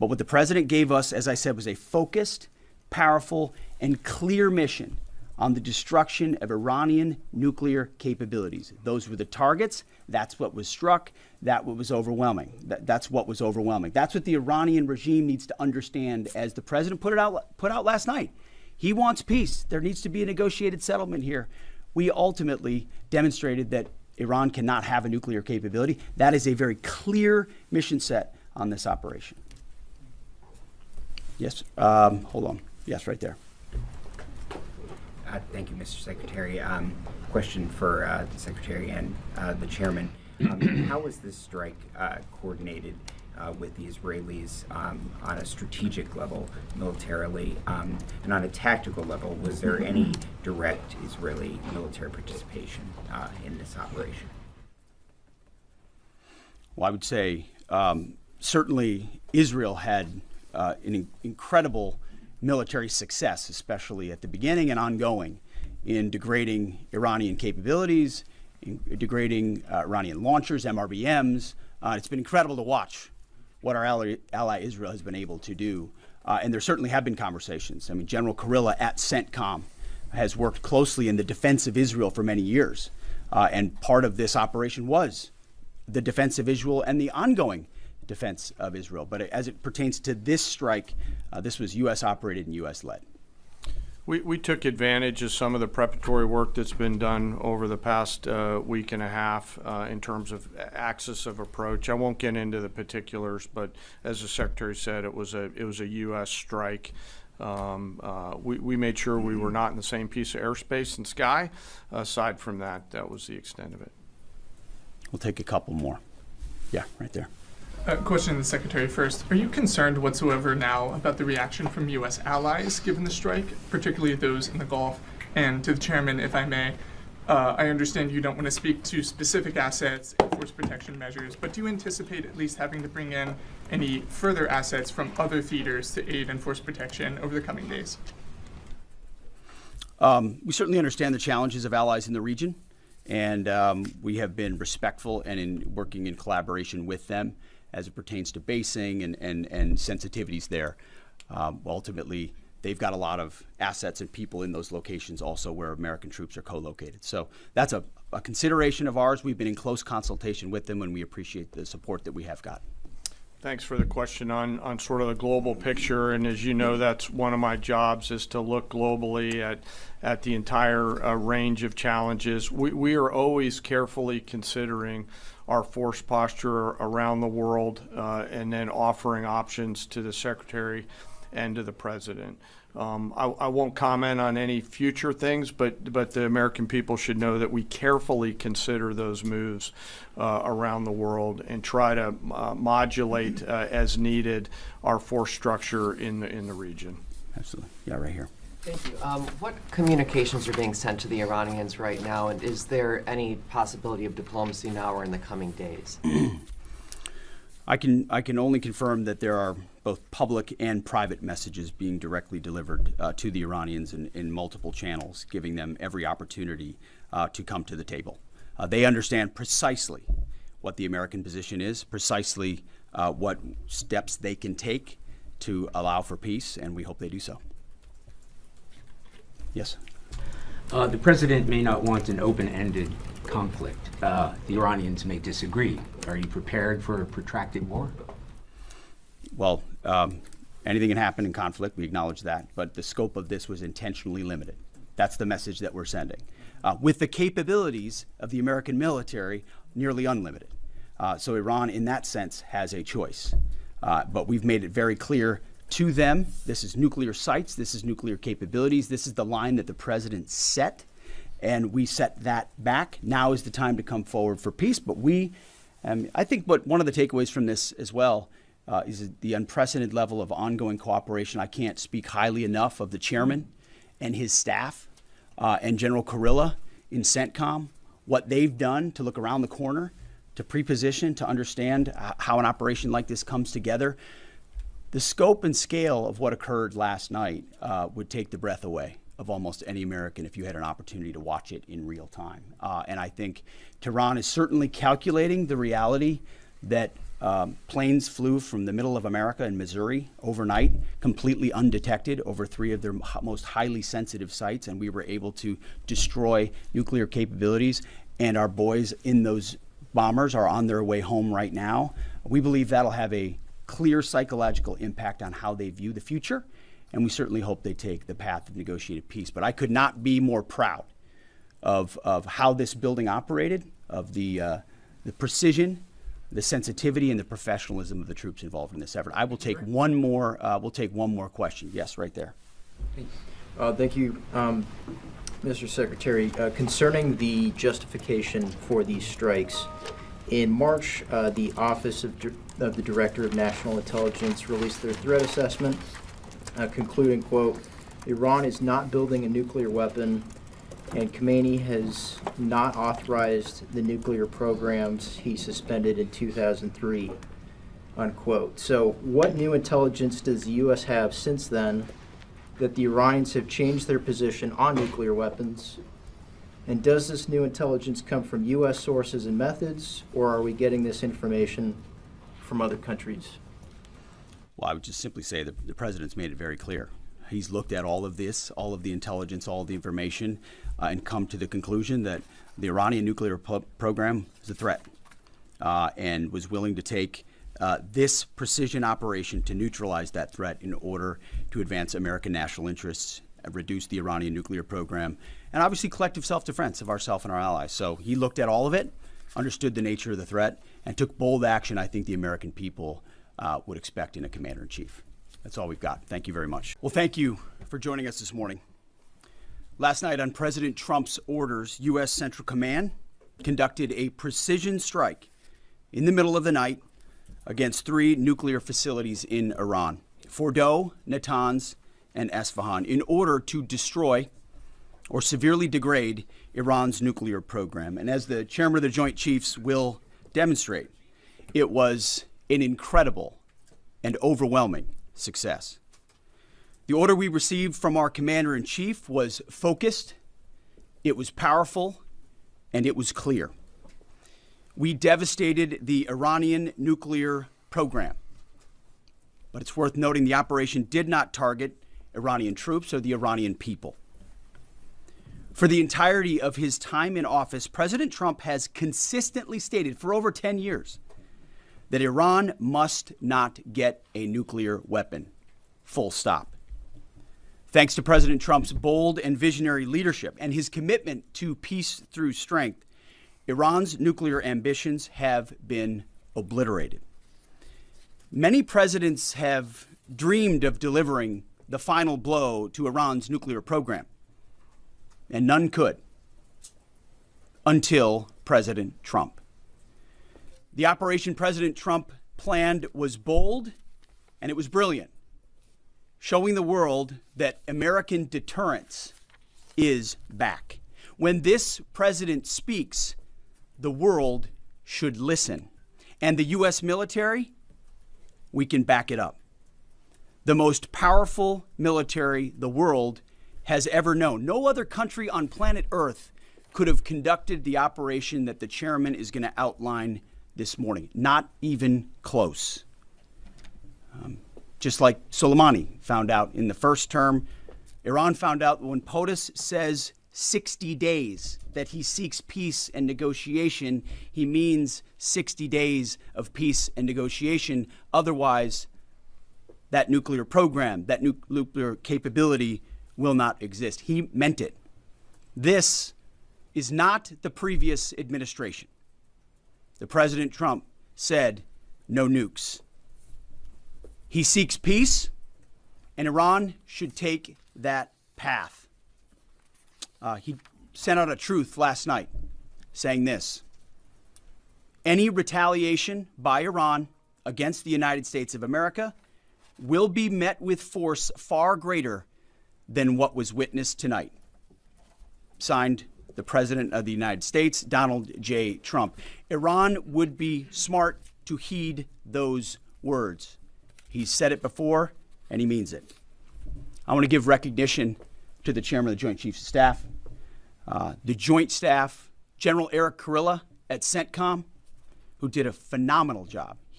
But what the president gave us, as I said, was a focused, powerful, and clear mission on the destruction of Iranian nuclear capabilities. Those were the targets. That's what was struck. That's what was overwhelming. That's what was overwhelming. That's what the Iranian regime needs to understand, as the president put out last night. He wants peace. There needs to be a negotiated settlement here. We ultimately demonstrated that Iran cannot have a nuclear capability. That is a very clear mission set on this operation. Yes, hold on. Yes, right there. Thank you, Mr. Secretary. Question for the Secretary and the Chairman. How was this strike coordinated with the Israelis on a strategic level, militarily, and on a tactical level? Was there any direct Israeli military participation in this operation? Well, I would say certainly Israel had an incredible military success, especially at the beginning and ongoing, in degrading Iranian capabilities, in degrading Iranian launchers, MRBMs. It's been incredible to watch what our ally Israel has been able to do. And there certainly have been conversations. I mean, General Kurilla at CENTCOM has worked closely in the defense of Israel for many years. And part of this operation was the defense of Israel and the ongoing defense of Israel. But as it pertains to this strike, this was U.S. operated and U.S. led. We took advantage of some of the preparatory work that's been done over the past week and a half in terms of axis of approach. I won't get into the particulars, but as the Secretary said, it was a U.S. strike. We made sure we were not in the same piece of airspace and sky. Aside from that, that was the extent of it. We'll take a couple more. Yeah, right there. Question to the Secretary first. Are you concerned whatsoever now about the reaction from U.S. allies given the strike, particularly those in the Gulf? And to the Chairman, if I may, I understand you don't want to speak to specific assets and force protection measures, but do you anticipate at least having to bring in any further assets from other theaters to aid in force protection over the coming days? We certainly understand the challenges of allies in the region, and we have been respectful and in working in collaboration with them as it pertains to basing and sensitivities there. Ultimately, they've got a lot of assets and people in those locations also where American troops are co-located. So that's a consideration of ours. We've been in close consultation with them, and we appreciate the support that we have got. Thanks for the question on sort of the global picture. And as you know, that's one of my jobs, is to look globally at the entire range of challenges. We are always carefully considering our force posture around the world and then offering options to the Secretary and to the President. I won't comment on any future things, but the American people should know that we carefully consider those moves around the world and try to modulate as needed our force structure in the region. Absolutely. Yeah, right here. Thank you. What communications are being sent to the Iranians right now, and is there any possibility of diplomacy now or in the coming days? I can only confirm that there are both public and private messages being directly delivered to the Iranians in multiple channels, giving them every opportunity to come to the table. They understand precisely what the American position is, precisely what steps they can take to allow for peace, and we hope they do so. Yes. The president may not want an open-ended conflict. The Iranians may disagree. Are you prepared for a protracted war? Well, anything can happen in conflict. We acknowledge that. But the scope of this was intentionally limited. That's the message that we're sending. With the capabilities of the American military nearly unlimited. So Iran, in that sense, has a choice. But we've made it very clear to them, this is nuclear sites, this is nuclear capabilities, this is the line that the president set, and we set that back. Now is the time to come forward for peace. But I think one of the takeaways from this as well is the unprecedented level of ongoing cooperation. I can't speak highly enough of the chairman and his staff and General Kurilla in CENTCOM, what they've done to look around the corner, to pre-position, to understand how an operation like this comes together. The scope and scale of what occurred last night would take the breath away of almost any American if you had an opportunity to watch it in real time. And I think Tehran is certainly calculating the reality that Planes flew from the middle of America in Missouri overnight, completely undetected over 3 of their most highly sensitive sites, and we were able to destroy nuclear capabilities. And our boys in those bombers are on their way home right now. We believe that'll have a clear psychological impact on how they view the future, and we certainly hope they take the path of negotiated peace. But I could not be more proud of how this building operated, of the precision, the sensitivity, and the professionalism of the troops involved in this effort. I will take one more. We'll take one more question. Yes, right there. Thank you, Mr. Secretary. Concerning the justification for these strikes, in March, the Office of the Director of National Intelligence released their threat assessment, concluding, quote, Iran is not building a nuclear weapon, and Khamenei has not authorized the nuclear programs he suspended in 2003, unquote. So what new intelligence does the U.S. have since then that the Iranians have changed their position on nuclear weapons? And does this new intelligence come from U.S. sources and methods, or are we getting this information from other countries? Well, I would just simply say that the president's made it very clear. He's looked at all of this, all of the intelligence, all of the information, and come to the conclusion that the Iranian nuclear program is a threat, and was willing to take this precision operation to neutralize that threat in order to advance American national interests, reduce the Iranian nuclear program, and obviously collective self-defense of ourselves and our allies. So he looked at all of it, understood the nature of the threat, and took bold action I think the American people would expect in a commander-in-chief. That's all we've got. Thank you very much. Well, thank you for joining us this morning. Last night, on President Trump's orders, U.S. Central Command conducted a precision strike in the middle of the night against 3 nuclear facilities in Iran, Fordow, Natanz, and Esfahan, in order to destroy or severely degrade Iran's nuclear program. And as the chairman of the Joint Chiefs will demonstrate, it was an incredible and overwhelming success. The order we received from our commander-in-chief was focused, it was powerful, and it was clear. We devastated the Iranian nuclear program. But it's worth noting the operation did not target Iranian troops or the Iranian people. For the entirety of his time in office, President Trump has consistently stated for over 10 years that Iran must not get a nuclear weapon. Full stop. Thanks to President Trump's bold and visionary leadership and his commitment to peace through strength, Iran's nuclear ambitions have been obliterated. Many presidents have dreamed of delivering the final blow to Iran's nuclear program, and none could until President Trump. The operation President Trump planned was bold and it was brilliant, showing the world that American deterrence is back. When this president speaks, the world should listen. And the U.S. military, we can back it up. The most powerful military the world has ever known. No other country on planet Earth could have conducted the operation that the chairman is going to outline this morning. Not even close. Just like Soleimani found out in the first term, Iran found out when POTUS says 60 days that he seeks peace and negotiation, he means 60 days of peace and negotiation. Otherwise, that nuclear program, that nuclear capability will not exist. He meant it. This is not the previous administration. The President Trump said no nukes. He seeks peace, and Iran should take that path. He sent out a truth last night saying this: any retaliation by Iran against the United States of America will be met with force far greater than what was witnessed tonight. Signed, the President of the United States, Donald J. Trump. Iran would be smart to heed those words. He's said it before, and he means it. I want to give recognition to the Chairman of the Joint Chiefs of Staff, the Joint Staff, General Eric Kurilla at CENTCOM, who did a phenomenal job.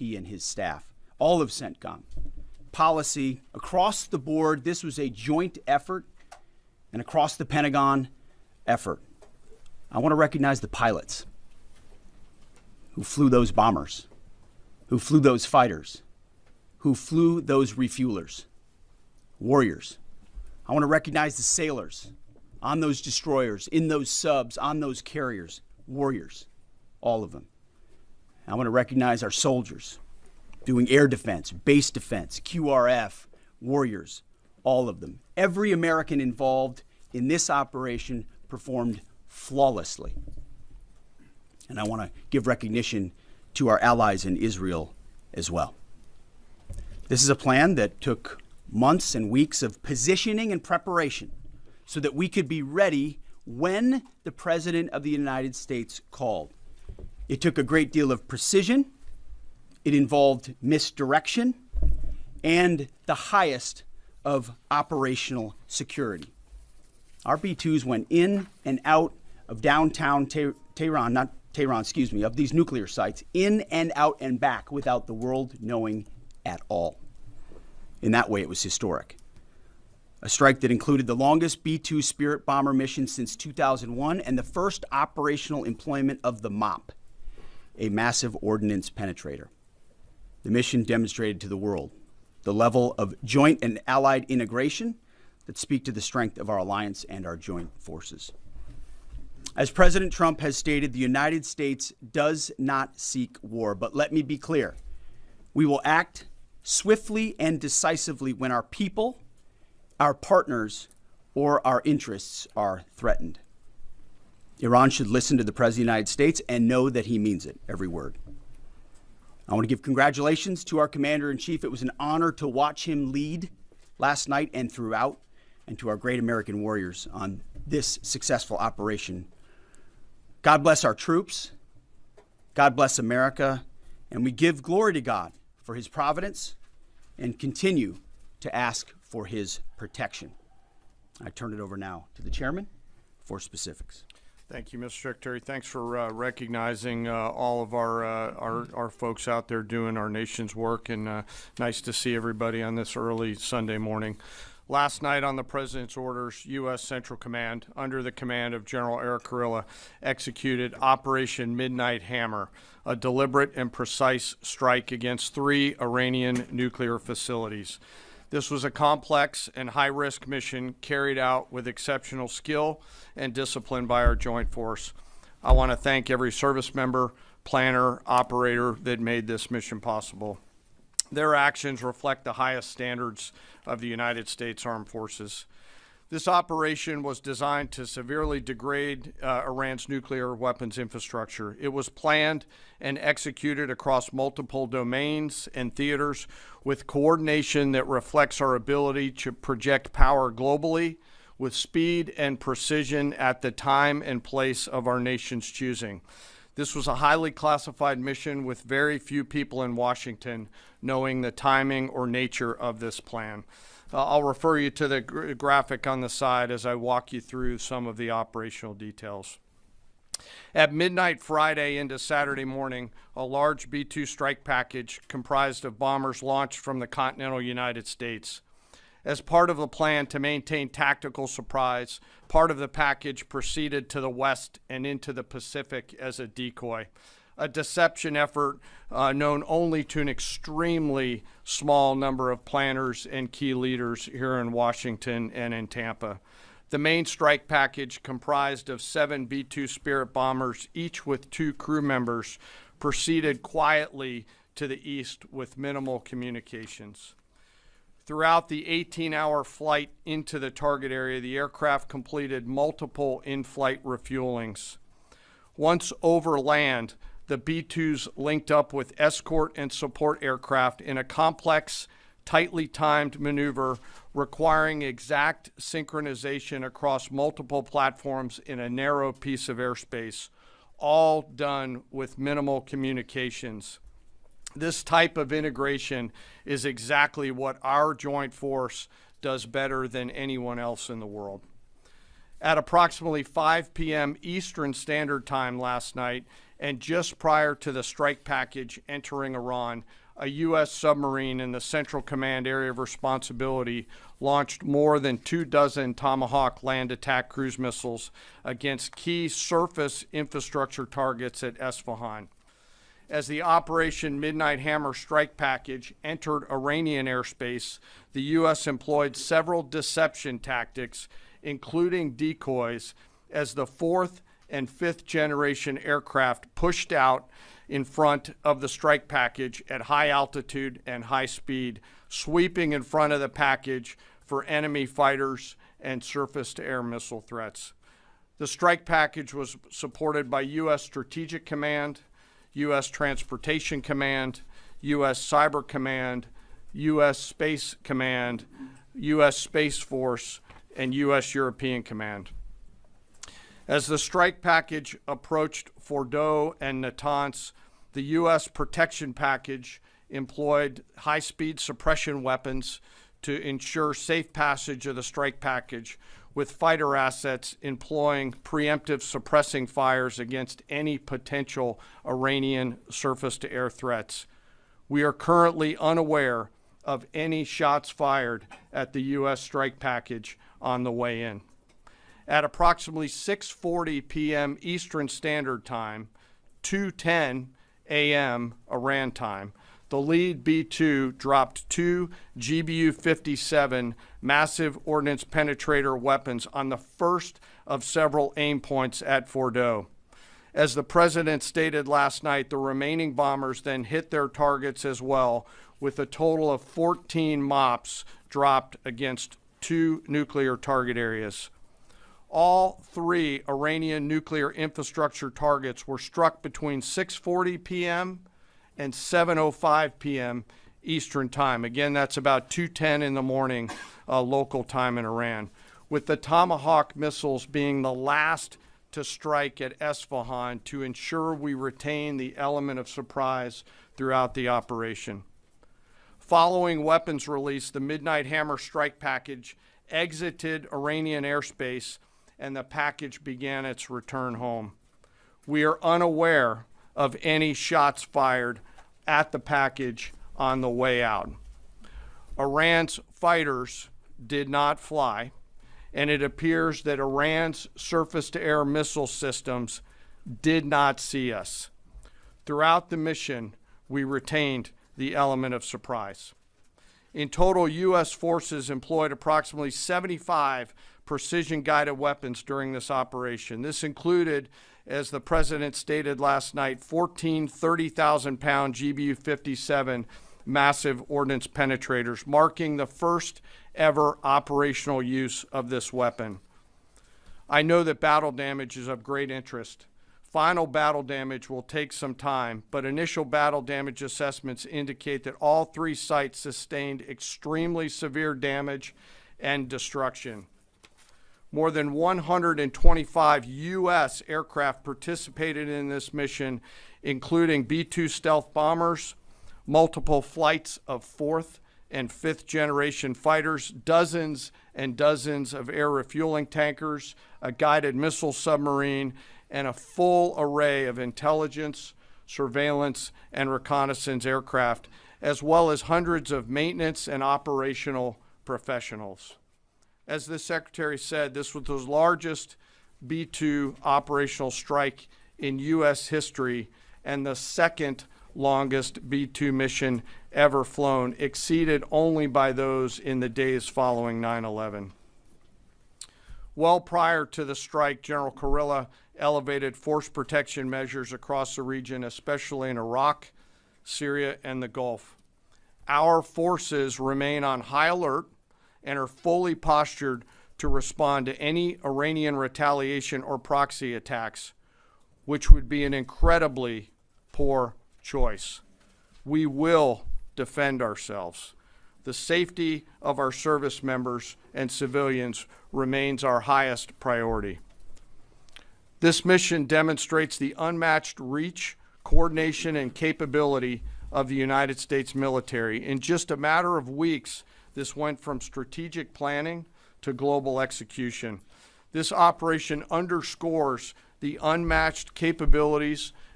he and his staff, all of CENTCOM. Policy, across the board, this was a joint effort, and across the Pentagon effort. I want to recognize the pilots who flew those bombers, who flew those fighters, who flew those refuelers, warriors. I want to recognize the sailors on those destroyers, in those subs, on those carriers, warriors, all of them. I want to recognize our soldiers doing air defense, base defense, QRF, warriors, all of them. Every American involved in this operation performed flawlessly. And I want to give recognition to our allies in Israel as well. This is a plan that took months and weeks of positioning and preparation so that we could be ready when the President of the United States called. It took a great deal of precision. It involved misdirection and the highest of operational security. Our B-2s went in and out of downtown of these nuclear sites, in and out and back without the world knowing at all. In that way, it was historic. A strike that included the longest B-2 Spirit bomber mission since 2001 and the first operational employment of the MOP, a massive ordnance penetrator. The mission demonstrated to the world the level of joint and allied integration that speak to the strength of our alliance and our joint forces. As President Trump has stated, the United States does not seek war, but let me be clear. We will act swiftly and decisively when our people, our partners, or our interests are threatened. Iran should listen to the President of the United States and know that he means it, every word. I want to give congratulations to our Commander-in-Chief. It was an honor to watch him lead last night and throughout, and to our great American warriors on this successful operation. God bless our troops. God bless America. And we give glory to God for his providence and continue to ask for his protection. I turn it over now to the chairman for specifics. Thank you, Mr. Secretary. Thanks for recognizing all of our folks out there doing our nation's work, and nice to see everybody on this early Sunday morning. Last night, on the President's orders, U.S. Central Command, under the command of General Eric Kurilla, executed Operation Midnight Hammer, a deliberate and precise strike against 3 Iranian nuclear facilities. This was a complex and high-risk mission carried out with exceptional skill and discipline by our joint force. I want to thank every service member, planner, operator that made this mission possible. Their actions reflect the highest standards of the United States Armed Forces. This operation was designed to severely degrade Iran's nuclear weapons infrastructure. It was planned and executed across multiple domains and theaters with coordination that reflects our ability to project power globally with speed and precision at the time and place of our nation's choosing. This was a highly classified mission with very few people in Washington knowing the timing or nature of this plan. I'll refer you to the graphic on the side as I walk you through some of the operational details. At midnight Friday into Saturday morning, a large B-2 strike package comprised of bombers launched from the continental United States. As part of the plan to maintain tactical surprise, part of the package proceeded to the west and into the Pacific as a decoy, a deception effort known only to an extremely small number of planners and key leaders here in Washington and in Tampa. The main strike package, comprised of 7 B-2 Spirit bombers, each with 2 crew members, proceeded quietly to the east with minimal communications. Throughout the 18-hour flight into the target area, the aircraft completed multiple in-flight refuelings. Once over land, the B-2s linked up with escort and support aircraft in a complex, tightly timed maneuver requiring exact synchronization across multiple platforms in a narrow piece of airspace, all done with minimal communications. This type of integration is exactly what our joint force does better than anyone else in the world. At approximately 5 p.m. Eastern Standard Time last night, and just prior to the strike package entering Iran, a U.S. submarine in the Central Command area of responsibility launched more than 24 Tomahawk land attack cruise missiles against key surface infrastructure targets at Esfahan. As the Operation Midnight Hammer strike package entered Iranian airspace, the U.S. employed several deception tactics, including decoys, as the fourth and fifth generation aircraft pushed out in front of the strike package at high altitude and high speed, sweeping in front of the package for enemy fighters and surface-to-air missile threats. The strike package was supported by U.S. Strategic Command, U.S. Transportation Command, U.S. Cyber Command, U.S. Space Command, U.S. Space Force, and U.S. European Command. As the strike package approached Fordow and Natanz, the U.S. protection package employed high-speed suppression weapons to ensure safe passage of the strike package, with fighter assets employing preemptive suppressing fires against any potential Iranian surface-to-air threats. We are currently unaware of any shots fired at the U.S. strike package on the way in. At approximately 6:40 p.m. Eastern Standard Time, 2:10 a.m. Iran time, the lead B-2 dropped two GBU-57 massive ordnance penetrator weapons on the first of several aim points at Fordow. As the president stated last night, the remaining bombers then hit their targets as well, with a total of 14 MOPs dropped against two nuclear target areas. All three Iranian nuclear infrastructure targets were struck between 6:40 p.m. and 7:05 p.m. Eastern Time. Again, that's about 2:10 in the morning local time in Iran, with the Tomahawk missiles being the last to strike at Esfahan to ensure we retain the element of surprise throughout the operation. Following weapons release, the Midnight Hammer strike package exited Iranian airspace and the package began its return home. We are unaware of any shots fired at the package on the way out. Iran's fighters did not fly, and it appears that Iran's surface-to-air missile systems did not see us. Throughout the mission, we retained the element of surprise. In total, U.S. forces employed approximately 75 precision-guided weapons during this operation. This included, as the president stated last night, 14 30,000-pound GBU-57 massive ordnance penetrators, marking the first ever operational use of this weapon. I know that battle damage is of great interest. Final battle damage will take some time, but initial battle damage assessments indicate that all three sites sustained extremely severe damage and destruction. More than 125 U.S. aircraft participated in this mission, including B-2 stealth bombers, multiple flights of fourth and fifth generation fighters, dozens and dozens of air refueling tankers, a guided missile submarine, and a full array of intelligence, surveillance, and reconnaissance aircraft, as well as hundreds of maintenance and operational professionals. As the Secretary said, this was the largest B-2 operational strike in U.S. history and the second longest B-2 mission ever flown, exceeded only by those in the days following 9/11. Well prior to the strike, General Kurilla elevated force protection measures across the region, especially in Iraq, Syria, and the Gulf. Our forces remain on high alert and are fully postured to respond to any Iranian retaliation or proxy attacks, which would be an incredibly poor choice. We will defend ourselves. The safety of our service members and civilians remains our highest priority. This mission demonstrates the unmatched reach, coordination, and capability of the United States military. In just a matter of weeks, this went from strategic planning to global execution. This operation underscores the unmatched capabilities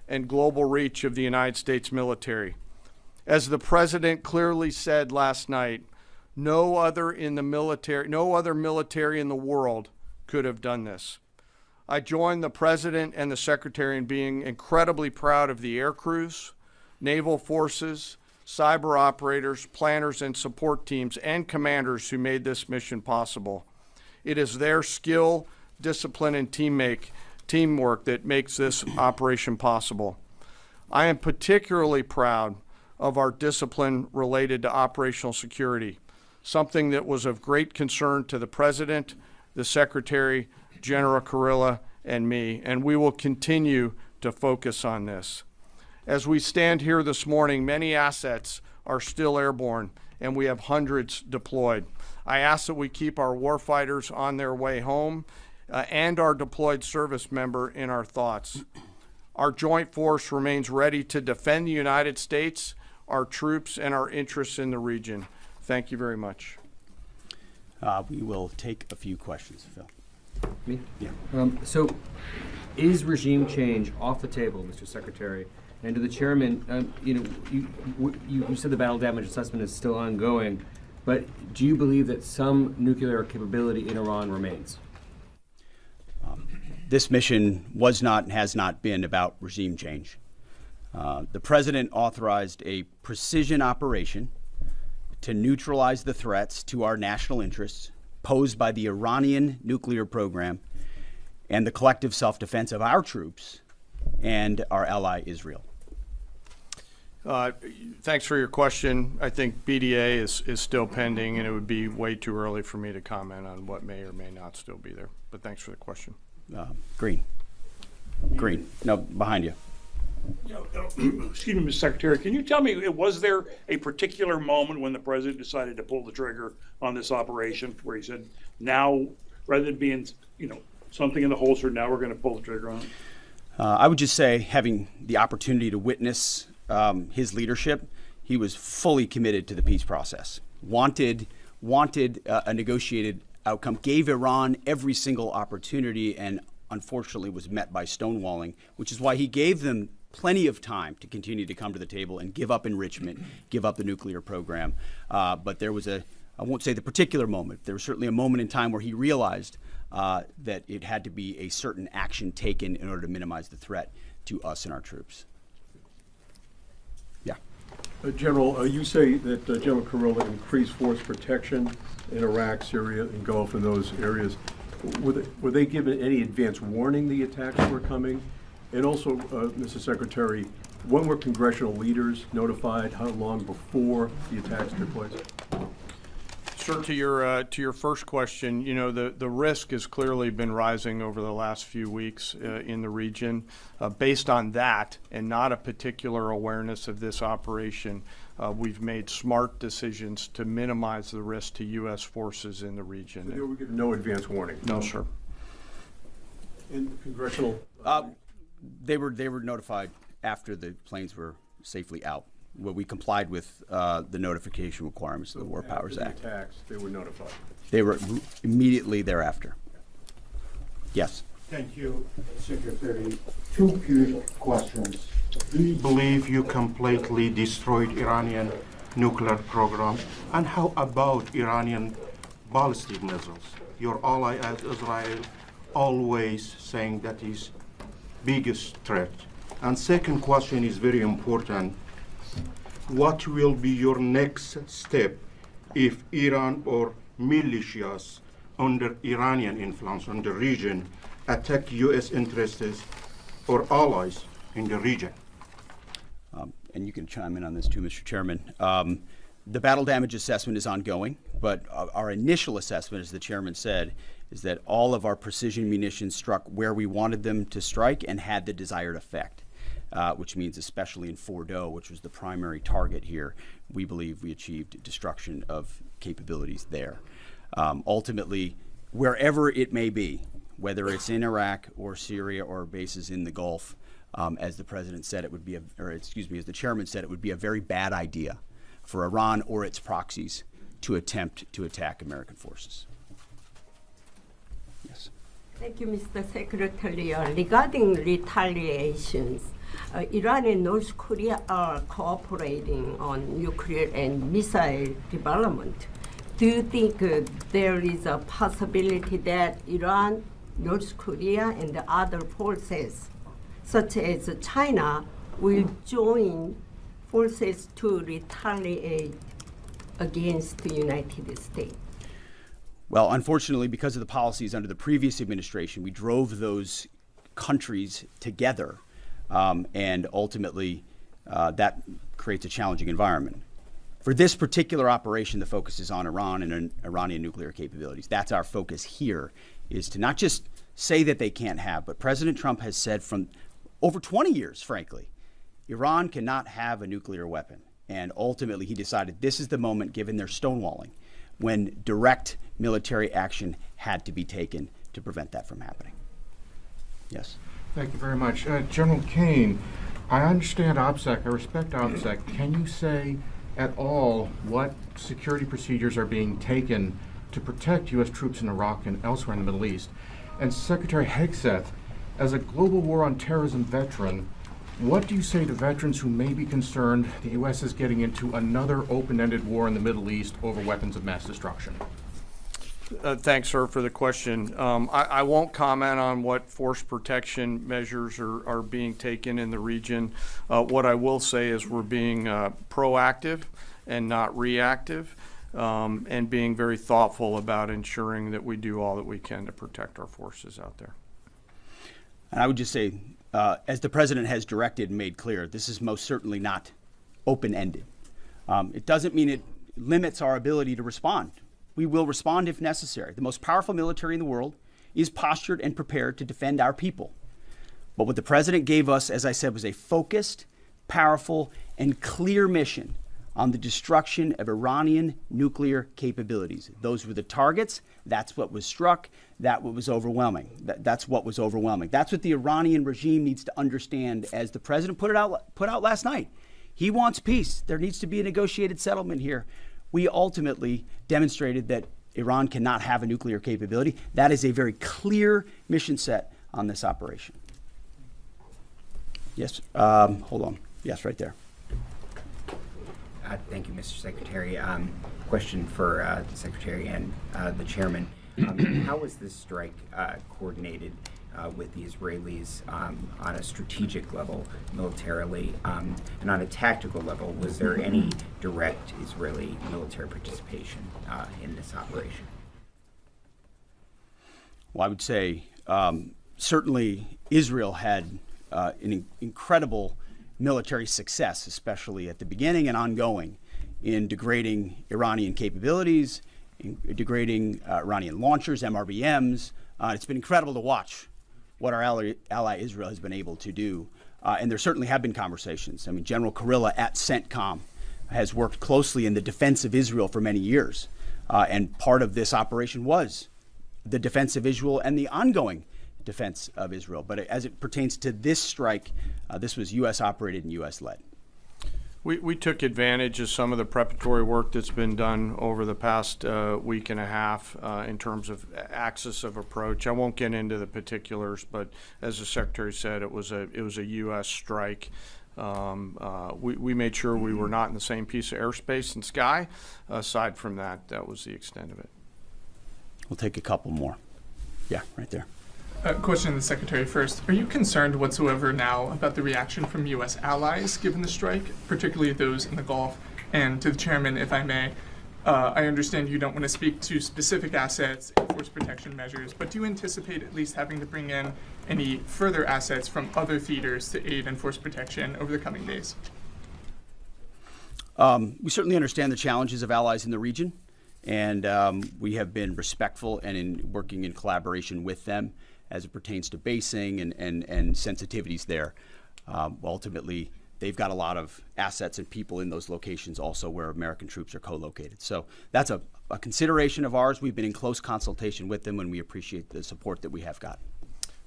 and global reach of the United States military. As the President clearly said last night, no other military in the world could have done this. I join the President and the Secretary in being incredibly proud of the air crews, naval forces, cyber operators, planners, and support teams, and commanders who made this mission possible. It is their skill, discipline, and teamwork that makes this operation possible. I am particularly proud of our discipline related to operational security, something that was of great concern to the President, the Secretary, General Kurilla, and me, and we will continue to focus on this. As we stand here this morning, many assets are still airborne, and we have hundreds deployed. I ask that we keep our warfighters on their way home and our deployed service member in our thoughts. Our joint force remains ready to defend the United States, our troops, and our interests in the region. Thank you very much. We will take a few questions, Phil. Me? Yeah. So, is regime change off the table, Mr. Secretary? And to the chairman, you said the battle damage assessment is still ongoing, but do you believe that some nuclear capability in Iran remains? This mission was not and has not been about regime change. The President authorized a precision operation to neutralize the threats to our national interests posed by the Iranian nuclear program and the collective self-defense of our troops and our ally Israel. Thanks for your question. I think BDA is still pending, and it would be way too early for me to comment on what may or may not still be there. But thanks for the question. Green. No, behind you. Excuse me, Mr. Secretary, can you tell me, was there a particular moment when the President decided to pull the trigger on this operation where he said, now, rather than being, something in the holster, now we're going to pull the trigger on it? I would just say, having the opportunity to witness his leadership, he was fully committed to the peace process, wanted a negotiated outcome, gave Iran every single opportunity, and unfortunately was met by stonewalling, which is why he gave them plenty of time to continue to come to the table and give up enrichment, give up the nuclear program. But there was I won't say the particular moment, there was certainly a moment in time where he realized that it had to be a certain action taken in order to minimize the threat to us and our troops. Yeah. General, you say that General Kurilla increased force protection in Iraq, Syria, and Gulf, in those areas. Were they given any advance warning the attacks were coming? And also, Mr. Secretary, when were congressional leaders notified? How long before the attacks took place? Sir, to your first question, the risk has clearly been rising over the last few weeks in the region. Based on that, and not a particular awareness of this operation, we've made smart decisions to minimize the risk to U.S. forces in the region. So they were given no advance warning? No, sir. And congressional? They were notified after the planes were safely out. Well, we complied with the notification requirements of the War Powers Act. After the attacks, they were notified? They were immediately thereafter. Yes. Thank you, Secretary. Two brief questions. Do you believe you completely destroyed Iranian nuclear program? And how about Iranian ballistic missiles? Your ally as Israel always saying that is biggest threat. And second question is very important. What will be your next step if Iran or militias under Iranian influence in the region attack U.S. interests or allies in the region? And you can chime in on this too, Mr. Chairman. The battle damage assessment is ongoing, but our initial assessment, as the chairman said, is that all of our precision munitions struck where we wanted them to strike and had the desired effect, which means especially in Fordo, which was the primary target here, we believe we achieved destruction of capabilities there. Ultimately, wherever it may be, whether it's in Iraq or Syria or bases in the Gulf, as the president said, it would be, as the chairman said, it would be a very bad idea for Iran or its proxies to attempt to attack American forces. Yes. Thank you, Mr. Secretary. Regarding retaliations, Iran and North Korea are cooperating on nuclear and missile development. Do you think there is a possibility that Iran, North Korea, and the other forces, such as China, will join forces to retaliate against the United States? Well, unfortunately, because of the policies under the previous administration, we drove those countries together, and ultimately that creates a challenging environment. For this particular operation, the focus is on Iran and Iranian nuclear capabilities. That's our focus here, is to not just say that they can't have, but President Trump has said from over 20 years, frankly, Iran cannot have a nuclear weapon. And ultimately, he decided this is the moment, given their stonewalling, when direct military action had to be taken to prevent that from happening. Yes. Thank you very much. General Kane, I understand OPSEC, I respect OPSEC. Can you say at all what security procedures are being taken to protect U.S. troops in Iraq and elsewhere in the Middle East? And Secretary Hegseth, as a global war on terrorism veteran, what do you say to veterans who may be concerned the U.S. is getting into another open-ended war in the Middle East over weapons of mass destruction? Thanks, sir, for the question. I won't comment on what force protection measures are being taken in the region. What I will say is we're being proactive and not reactive, and being very thoughtful about ensuring that we do all that we can to protect our forces out there. And I would just say, as the president has directed and made clear, this is most certainly not open-ended. It doesn't mean it limits our ability to respond. We will respond if necessary. The most powerful military in the world is postured and prepared to defend our people. But what the president gave us, as I said, was a focused, powerful, and clear mission on the destruction of Iranian nuclear capabilities. Those were the targets. That's what was struck. That's what was overwhelming. That's what was overwhelming. That's what the Iranian regime needs to understand, as the president put out last night. He wants peace. There needs to be a negotiated settlement here. We ultimately demonstrated that Iran cannot have a nuclear capability. That is a very clear mission set on this operation. Yes, hold on. Yes, right there. Thank you, Mr. Secretary. Question for the Secretary and the Chairman. How was this strike coordinated with the Israelis on a strategic level, militarily, and on a tactical level? Was there any direct Israeli military participation in this operation? Well, I would say certainly Israel had an incredible military success, especially at the beginning and ongoing, in degrading Iranian capabilities, in degrading Iranian launchers, MRBMs. It's been incredible to watch what our ally Israel has been able to do. And there certainly have been conversations. I mean, General Kurilla at CENTCOM has worked closely in the defense of Israel for many years. And part of this operation was the defense of Israel and the ongoing defense of Israel. But as it pertains to this strike, this was U.S. operated and U.S. led. We took advantage of some of the preparatory work that's been done over the past week and a half in terms of axis of approach. I won't get into the particulars, but as the Secretary said, it was a U.S. strike. We made sure we were not in the same piece of airspace and sky. Aside from that, that was the extent of it. We'll take a couple more. Yeah, right there. Question to the Secretary first. Are you concerned whatsoever now about the reaction from U.S. allies given the strike, particularly those in the Gulf? And to the Chairman, if I may, I understand you don't want to speak to specific assets and force protection measures, but do you anticipate at least having to bring in any further assets from other theaters to aid in force protection over the coming days? We certainly understand the challenges of allies in the region, and we have been respectful and working in collaboration with them as it pertains to basing and sensitivities there. Ultimately, they've got a lot of assets and people in those locations also where American troops are co-located. So that's a consideration of ours. We've been in close consultation with them, and we appreciate the support that we have gotten.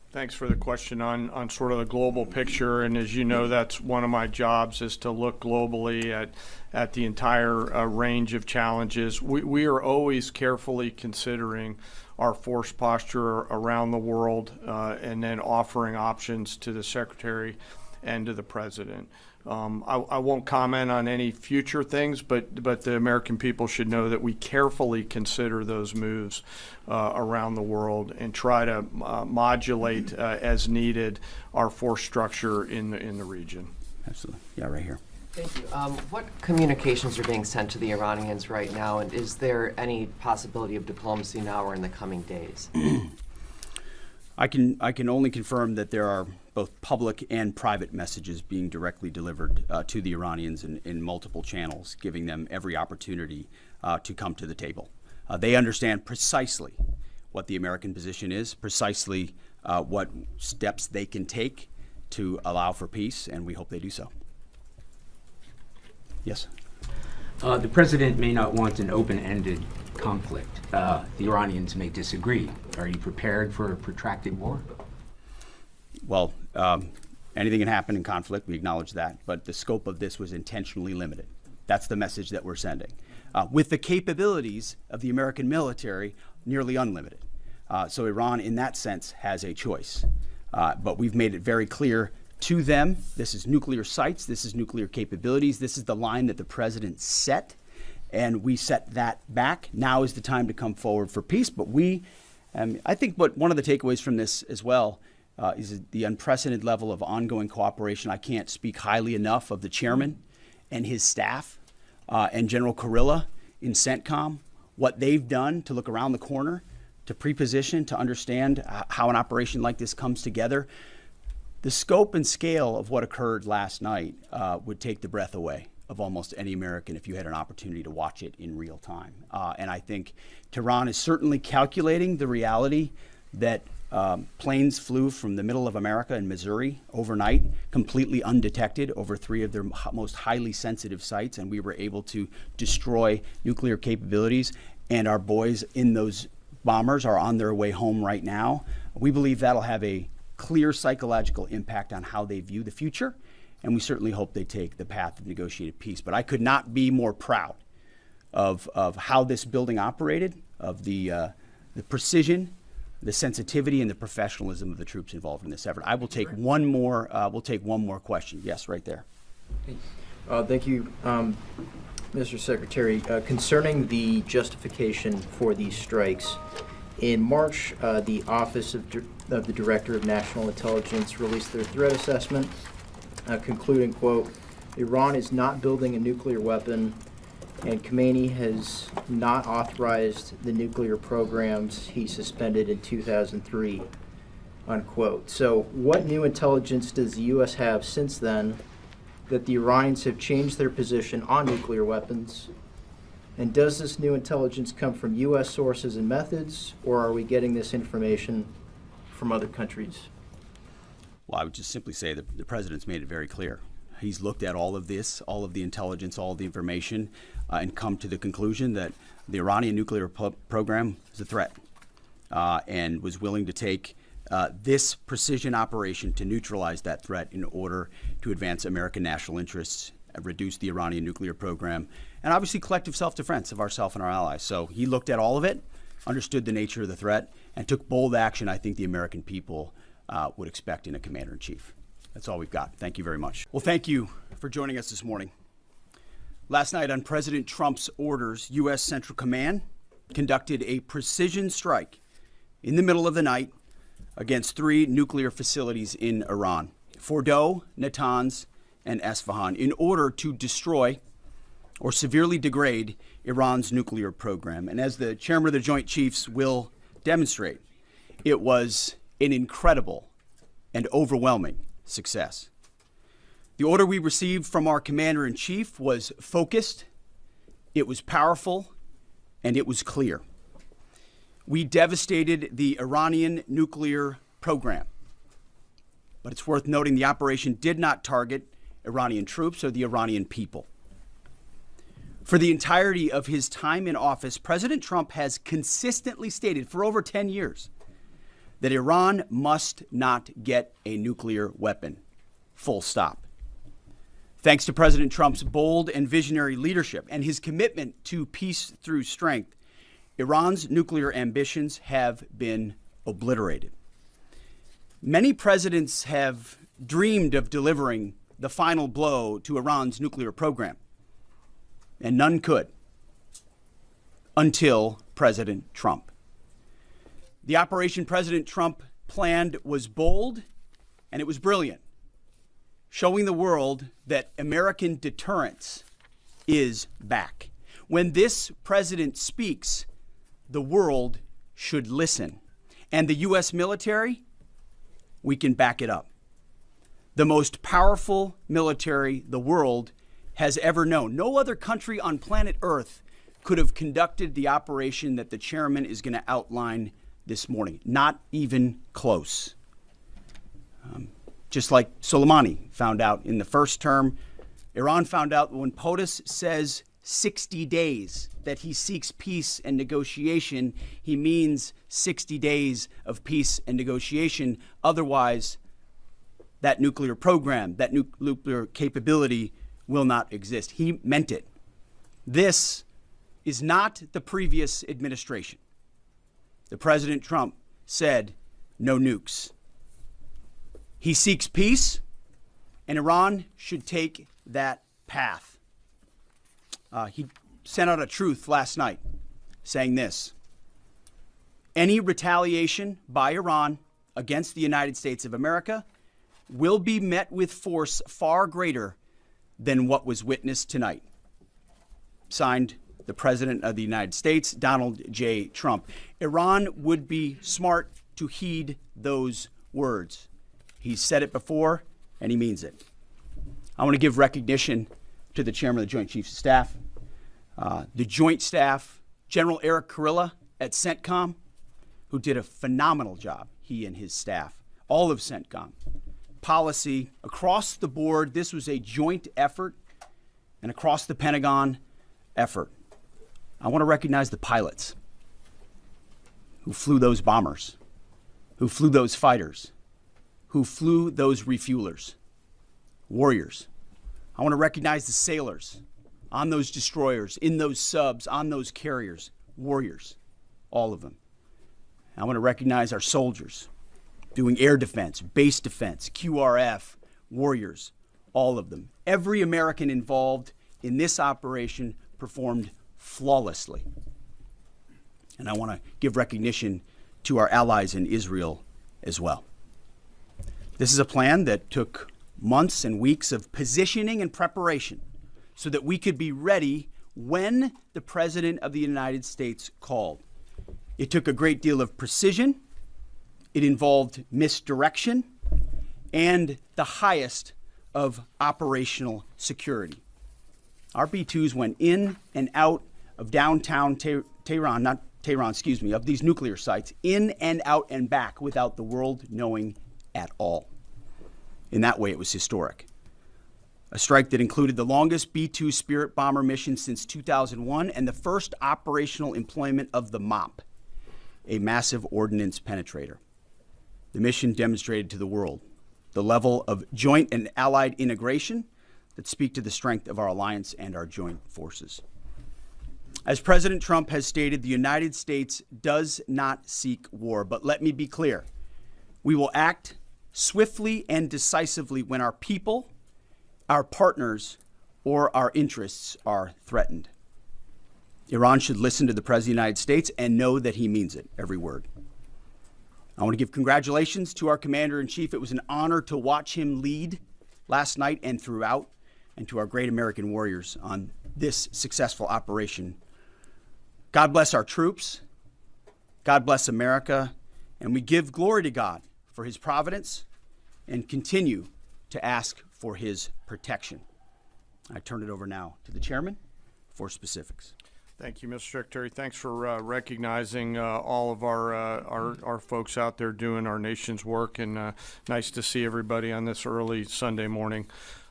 Thanks for the question on sort of the global picture. And as you know, that's one of my jobs, is to look globally at the entire range of challenges. We are always carefully considering our force posture around the world and then offering options to the Secretary and to the President. I won't comment on any future things, but the American people should know that we carefully consider those moves around the world and try to modulate as needed our force structure in the region. Absolutely. Yeah, right here. Thank you. What communications are being sent to the Iranians right now, and is there any possibility of diplomacy now or in the coming days? I can only confirm that there are both public and private messages being directly delivered to the Iranians in multiple channels, giving them every opportunity to come to the table. They understand precisely what the American position is, precisely what steps they can take to allow for peace, and we hope they do so. Yes? The president may not want an open-ended conflict. The Iranians may disagree. Are you prepared for a protracted war? Well, anything can happen in conflict, we acknowledge that, but the scope of this was intentionally limited. That's the message that we're sending. With the capabilities of the American military, nearly unlimited. So Iran, in that sense, has a choice. But we've made it very clear to them, this is nuclear sites, this is nuclear capabilities, this is the line that the president set, and we set that back. Now is the time to come forward for peace, but I think one of the takeaways from this as well is the unprecedented level of ongoing cooperation. I can't speak highly enough of the chairman and his staff and General Kurilla in CENTCOM, what they've done to look around the corner, to pre-position, to understand how an operation like this comes together. The scope and scale of what occurred last night would take the breath away of almost any American if you had an opportunity to watch it in real time. And I think Tehran is certainly calculating the reality that planes flew from the middle of America in Missouri overnight, completely undetected, over 3 of their most highly sensitive sites, and we were able to destroy nuclear capabilities. And our boys in those bombers are on their way home right now. We believe that'll have a clear psychological impact on how they view the future, and we certainly hope they take the path of negotiated peace. But I could not be more proud of how this building operated, of the precision, the sensitivity, and the professionalism of the troops involved in this effort. I will take one more. We'll take one more question. Yes, right there. Thank you, Mr. Secretary. Concerning the justification for these strikes, in March, the Office of the Director of National Intelligence released their threat assessment, concluding, quote, Iran is not building a nuclear weapon, and Khamenei has not authorized the nuclear programs he suspended in 2003, unquote. So what new intelligence does the U.S. have since then that the Iranians have changed their position on nuclear weapons? And does this new intelligence come from U.S. sources and methods, or are we getting this information from other countries? Well, I would just simply say that the president's made it very clear. He's looked at all of this, all of the intelligence, all of the information, and come to the conclusion that the Iranian nuclear program is a threat, and was willing to take this precision operation to neutralize that threat in order to advance American national interests, reduce the Iranian nuclear program, and obviously collective self-defense of ourselves and our allies. So he looked at all of it, understood the nature of the threat, and took bold action I think the American people would expect in a commander-in-chief. That's all we've got. Thank you very much. Well, thank you for joining us this morning. Last night, on President Trump's orders, U.S. Central Command conducted a precision strike in the middle of the night against 3 nuclear facilities in Iran, Fordow, Natanz, and Esfahan, in order to destroy or severely degrade Iran's nuclear program. And as the chairman of the Joint Chiefs will demonstrate, it was an incredible and overwhelming success. The order we received from our commander-in-chief was focused, it was powerful, and it was clear. We devastated the Iranian nuclear program. But it's worth noting the operation did not target Iranian troops or the Iranian people. For the entirety of his time in office, President Trump has consistently stated for over 10 years that Iran must not get a nuclear weapon. Full stop. Thanks to President Trump's bold and visionary leadership and his commitment to peace through strength, Iran's nuclear ambitions have been obliterated. Many presidents have dreamed of delivering the final blow to Iran's nuclear program, and none could until President Trump. The operation President Trump planned was bold and it was brilliant, showing the world that American deterrence is back. When this president speaks, the world should listen. And the U.S. military, we can back it up. The most powerful military the world has ever known. No other country on planet Earth could have conducted the operation that the chairman is going to outline this morning. Not even close. Just like Soleimani found out in the first term, Iran found out when POTUS says 60 days that he seeks peace and negotiation, he means 60 days of peace and negotiation. Otherwise, that nuclear program, that nuclear capability will not exist. He meant it. This is not the previous administration. The President Trump said no nukes. He seeks peace, and Iran should take that path. He sent out a truth last night saying this: any retaliation by Iran against the United States of America will be met with force far greater than what was witnessed tonight. Signed, the President of the United States, Donald J. Trump. Iran would be smart to heed those words. He's said it before, and he means it. I want to give recognition to the Chairman of the Joint Chiefs of Staff, the Joint Staff, General Eric Kurilla at CENTCOM, who did a phenomenal job, he and his staff, all of CENTCOM. Policy, across the board, this was a joint effort, and across the Pentagon effort. I want to recognize the pilots who flew those bombers, who flew those fighters, who flew those refuelers, warriors. I want to recognize the sailors on those destroyers, in those subs, on those carriers, warriors, all of them. I want to recognize our soldiers doing air defense, base defense, QRF, warriors, all of them. Every American involved in this operation performed flawlessly. And I want to give recognition to our allies in Israel as well. This is a plan that took months and weeks of positioning and preparation so that we could be ready when the President of the United States called. It took a great deal of precision. It involved misdirection and the highest of operational security. Our B-2s went in and out of downtown Tehran, of these nuclear sites, in and out and back without the world knowing at all. In that way, it was historic. A strike that included the longest B-2 Spirit bomber mission since 2001 and the first operational employment of the MOP, a massive ordnance penetrator. The mission demonstrated to the world the level of joint and allied integration that speak to the strength of our alliance and our joint forces. As President Trump has stated, the United States does not seek war, but let me be clear. We will act swiftly and decisively when our people, our partners, or our interests are threatened. Iran should listen to the President of the United States and know that he means it, every word. I want to give congratulations to our Commander-in-Chief. It was an honor to watch him lead last night and throughout, and to our great American warriors on this successful operation. God bless our troops. God bless America. And we give glory to God for his providence and continue to ask for his protection. I turn it over now to the chairman for specifics. Thank you, Mr. Secretary. Thanks for recognizing all of our folks out there doing our nation's work, and nice to see everybody on this early Sunday morning.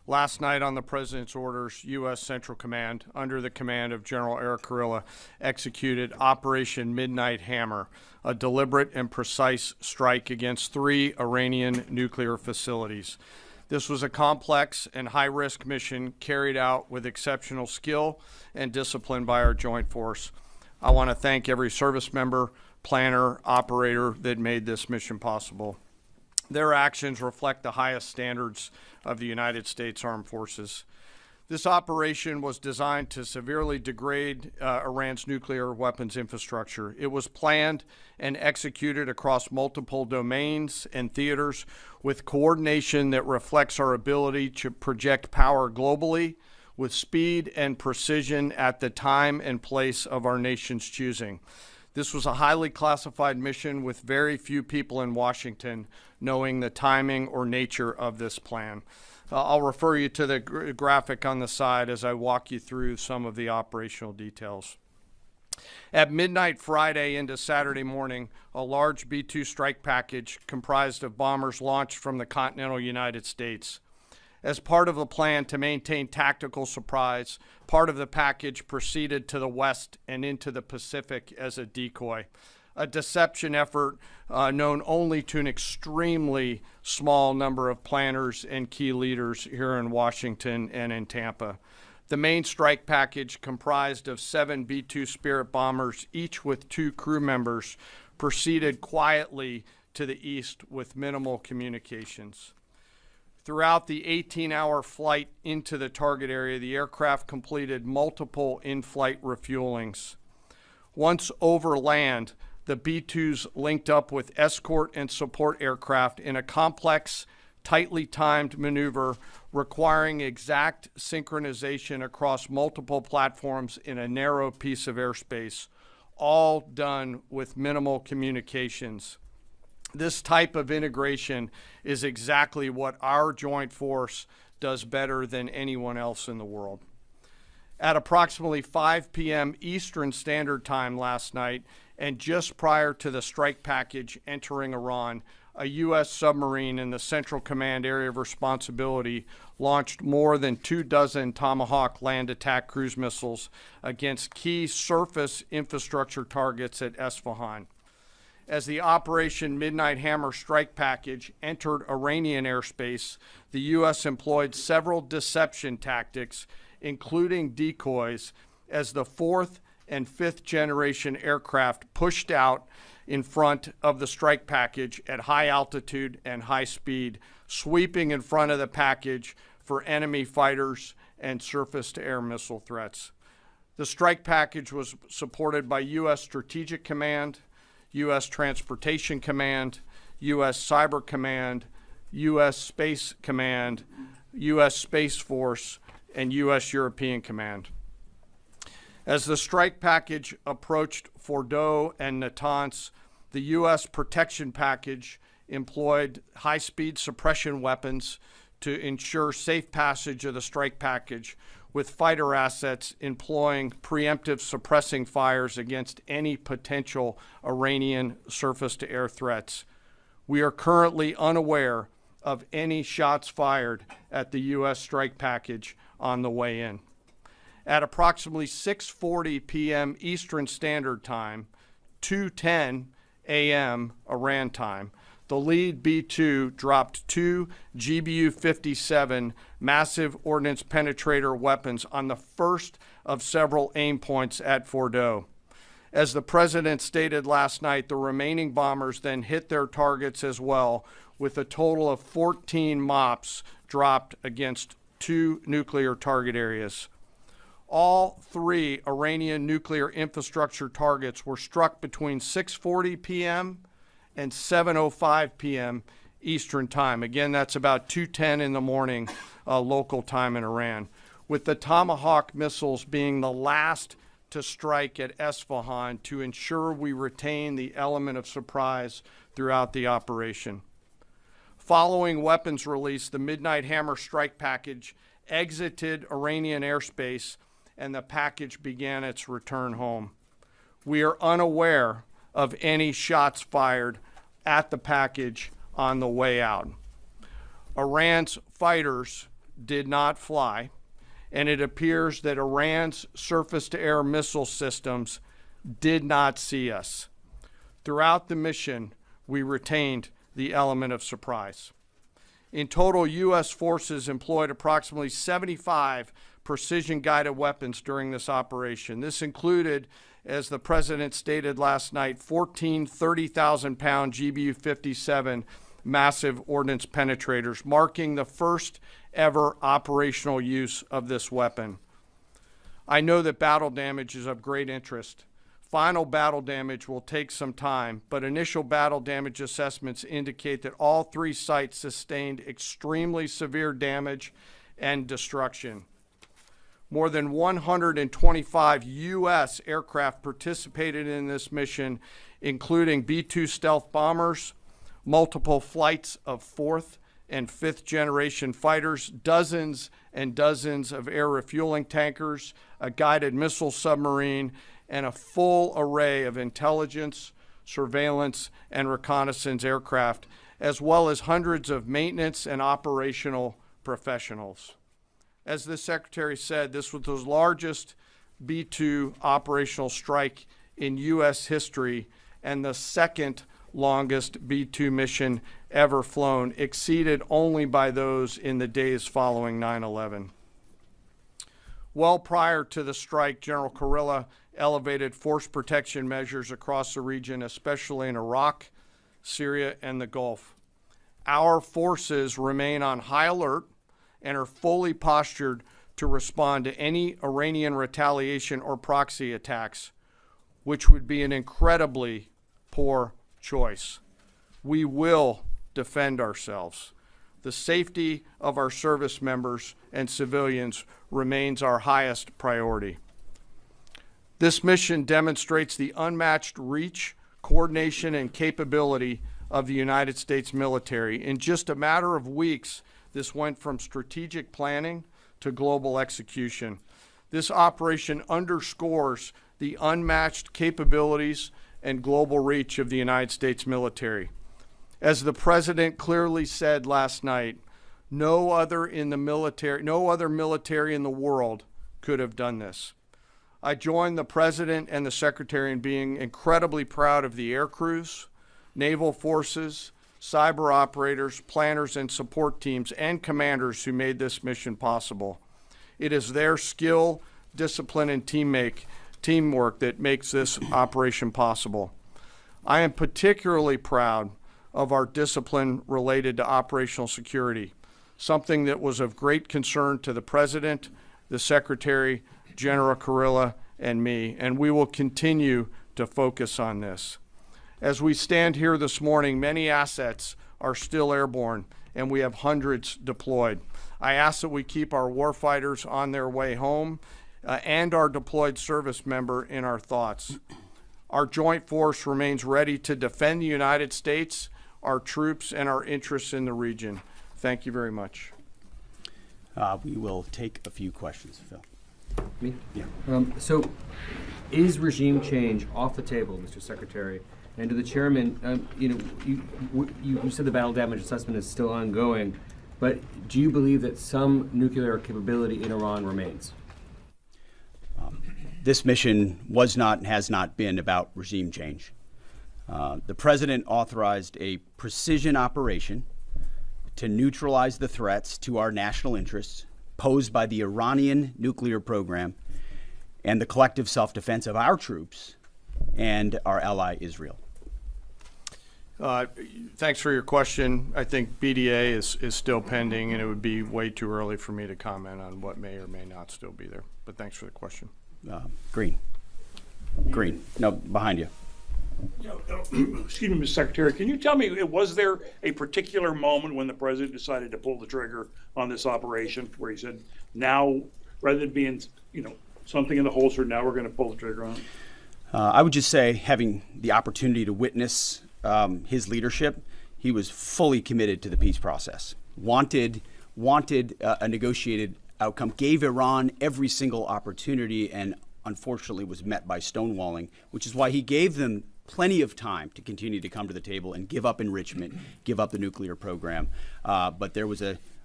Last night, on the President's orders, U.S. Central Command, under the command of General Eric Kurilla, executed Operation Midnight Hammer, a deliberate and precise strike against 3 Iranian nuclear facilities. This was a complex and high-risk mission carried out with exceptional skill and discipline by our joint force. I want to thank every service member, planner, operator that made this mission possible. Their actions reflect the highest standards of the United States Armed Forces. This operation was designed to severely degrade Iran's nuclear weapons infrastructure. It was planned and executed across multiple domains and theaters with coordination that reflects our ability to project power globally with speed and precision at the time and place of our nation's choosing. This was a highly classified mission with very few people in Washington knowing the timing or nature of this plan. I'll refer you to the graphic on the side as I walk you through some of the operational details. At midnight Friday into Saturday morning, a large B-2 strike package comprised of bombers launched from the continental United States. As part of the plan to maintain tactical surprise, part of the package proceeded to the west and into the Pacific as a decoy, a deception effort known only to an extremely small number of planners and key leaders here in Washington and in Tampa. The main strike package, comprised of 7 B-2 Spirit bombers, each with 2 crew members, proceeded quietly to the east with minimal communications. Throughout the 18-hour flight into the target area, the aircraft completed multiple in-flight refuelings. Once over land, the B-2s linked up with escort and support aircraft in a complex, tightly timed maneuver requiring exact synchronization across multiple platforms in a narrow piece of airspace, all done with minimal communications. This type of integration is exactly what our joint force does better than anyone else in the world. At approximately 5 p.m. Eastern Standard Time last night, and just prior to the strike package entering Iran, a U.S. submarine in the Central Command area of responsibility launched more than 24 Tomahawk land attack cruise missiles against key surface infrastructure targets at Esfahan. As the Operation Midnight Hammer strike package entered Iranian airspace, the U.S. employed several deception tactics, including decoys, as the 4th and 5th generation aircraft pushed out in front of the strike package at high altitude and high speed, sweeping in front of the package for enemy fighters and surface-to-air missile threats. The strike package was supported by U.S. Strategic Command, U.S. Transportation Command, U.S. Cyber Command, U.S. Space Command, U.S. Space Force, and U.S. European Command. As the strike package approached Fordo and Natanz, the U.S. protection package employed high-speed suppression weapons to ensure safe passage of the strike package, with fighter assets employing preemptive suppressing fires against any potential Iranian surface-to-air threats. We are currently unaware of any shots fired at the U.S. strike package on the way in. At approximately 6:40 p.m. Eastern Standard Time, 2:10 a.m. Iran time, the lead B-2 dropped 2 GBU-57 massive ordnance penetrator weapons on the first of several aim points at Fordo. As the president stated last night, the remaining bombers then hit their targets as well, with a total of 14 MOPs dropped against 2 nuclear target areas. All 3 Iranian nuclear infrastructure targets were struck between 6:40 p.m. and 7:05 p.m. Eastern Time. Again, that's about 2:10 in the morning local time in Iran, with the Tomahawk missiles being the last to strike at Esfahan to ensure we retain the element of surprise throughout the operation. Following weapons release, the Midnight Hammer strike package exited Iranian airspace and the package began its return home. We are unaware of any shots fired at the package on the way out. Iran's fighters did not fly, and it appears that Iran's surface-to-air missile systems did not see us. Throughout the mission, we retained the element of surprise. In total, U.S. forces employed approximately 75 precision-guided weapons during this operation. This included, as the President stated last night, 14 30,000-pound GBU-57 massive ordnance penetrators, marking the first ever operational use of this weapon. I know that battle damage is of great interest. Final battle damage will take some time, but initial battle damage assessments indicate that all three sites sustained extremely severe damage and destruction. More than 125 U.S. aircraft participated in this mission, including B-2 stealth bombers, multiple flights of fourth and fifth generation fighters, dozens and dozens of air refueling tankers, a guided missile submarine, and a full array of intelligence, surveillance, and reconnaissance aircraft, as well as hundreds of maintenance and operational professionals. As the Secretary said, this was the largest B-2 operational strike in U.S. history and the second longest B-2 mission ever flown, exceeded only by those in the days following 9/11. Well prior to the strike, General Kurilla elevated force protection measures across the region, especially in Iraq, Syria, and the Gulf. Our forces remain on high alert and are fully postured to respond to any Iranian retaliation or proxy attacks, which would be an incredibly poor choice. We will defend ourselves. The safety of our service members and civilians remains our highest priority. This mission demonstrates the unmatched reach, coordination, and capability of the United States military. In just a matter of weeks, this went from strategic planning to global execution. This operation underscores the unmatched capabilities and global reach of the United States military. As the President clearly said last night, no other military in the world could have done this. I join the President and the Secretary in being incredibly proud of the air crews, naval forces, cyber operators, planners, and support teams, and commanders who made this mission possible. It is their skill, discipline, and teamwork that makes this operation possible. I am particularly proud of our discipline related to operational security, something that was of great concern to the President, the Secretary, General Kurilla, and me, and we will continue to focus on this. As we stand here this morning, many assets are still airborne, and we have hundreds deployed. I ask that we keep our warfighters on their way home and our deployed service member in our thoughts. Our joint force remains ready to defend the United States, our troops, and our interests in the region. Thank you very much. We will take a few questions, Phil. Me? Yeah. So, is regime change off the table, Mr. Secretary? And to the chairman, you said the battle damage assessment is still ongoing, but do you believe that some nuclear capability in Iran remains? This mission was not and has not been about regime change. The President authorized a precision operation to neutralize the threats to our national interests posed by the Iranian nuclear program and the collective self-defense of our troops and our ally Israel. Thanks for your question. I think BDA is still pending, and it would be way too early for me to comment on what may or may not still be there. But thanks for the question. Green. No, behind you. Excuse me, Mr. Secretary, can you tell me, was there a particular moment when the President decided to pull the trigger on this operation where he said, now, rather than being, something in the holster, now we're going to pull the trigger on it? I would just say, having the opportunity to witness his leadership, he was fully committed to the peace process, wanted a negotiated outcome, gave Iran every single opportunity, and unfortunately was met by stonewalling, which is why he gave them plenty of time to continue to come to the table and give up enrichment, give up the nuclear program. But there was a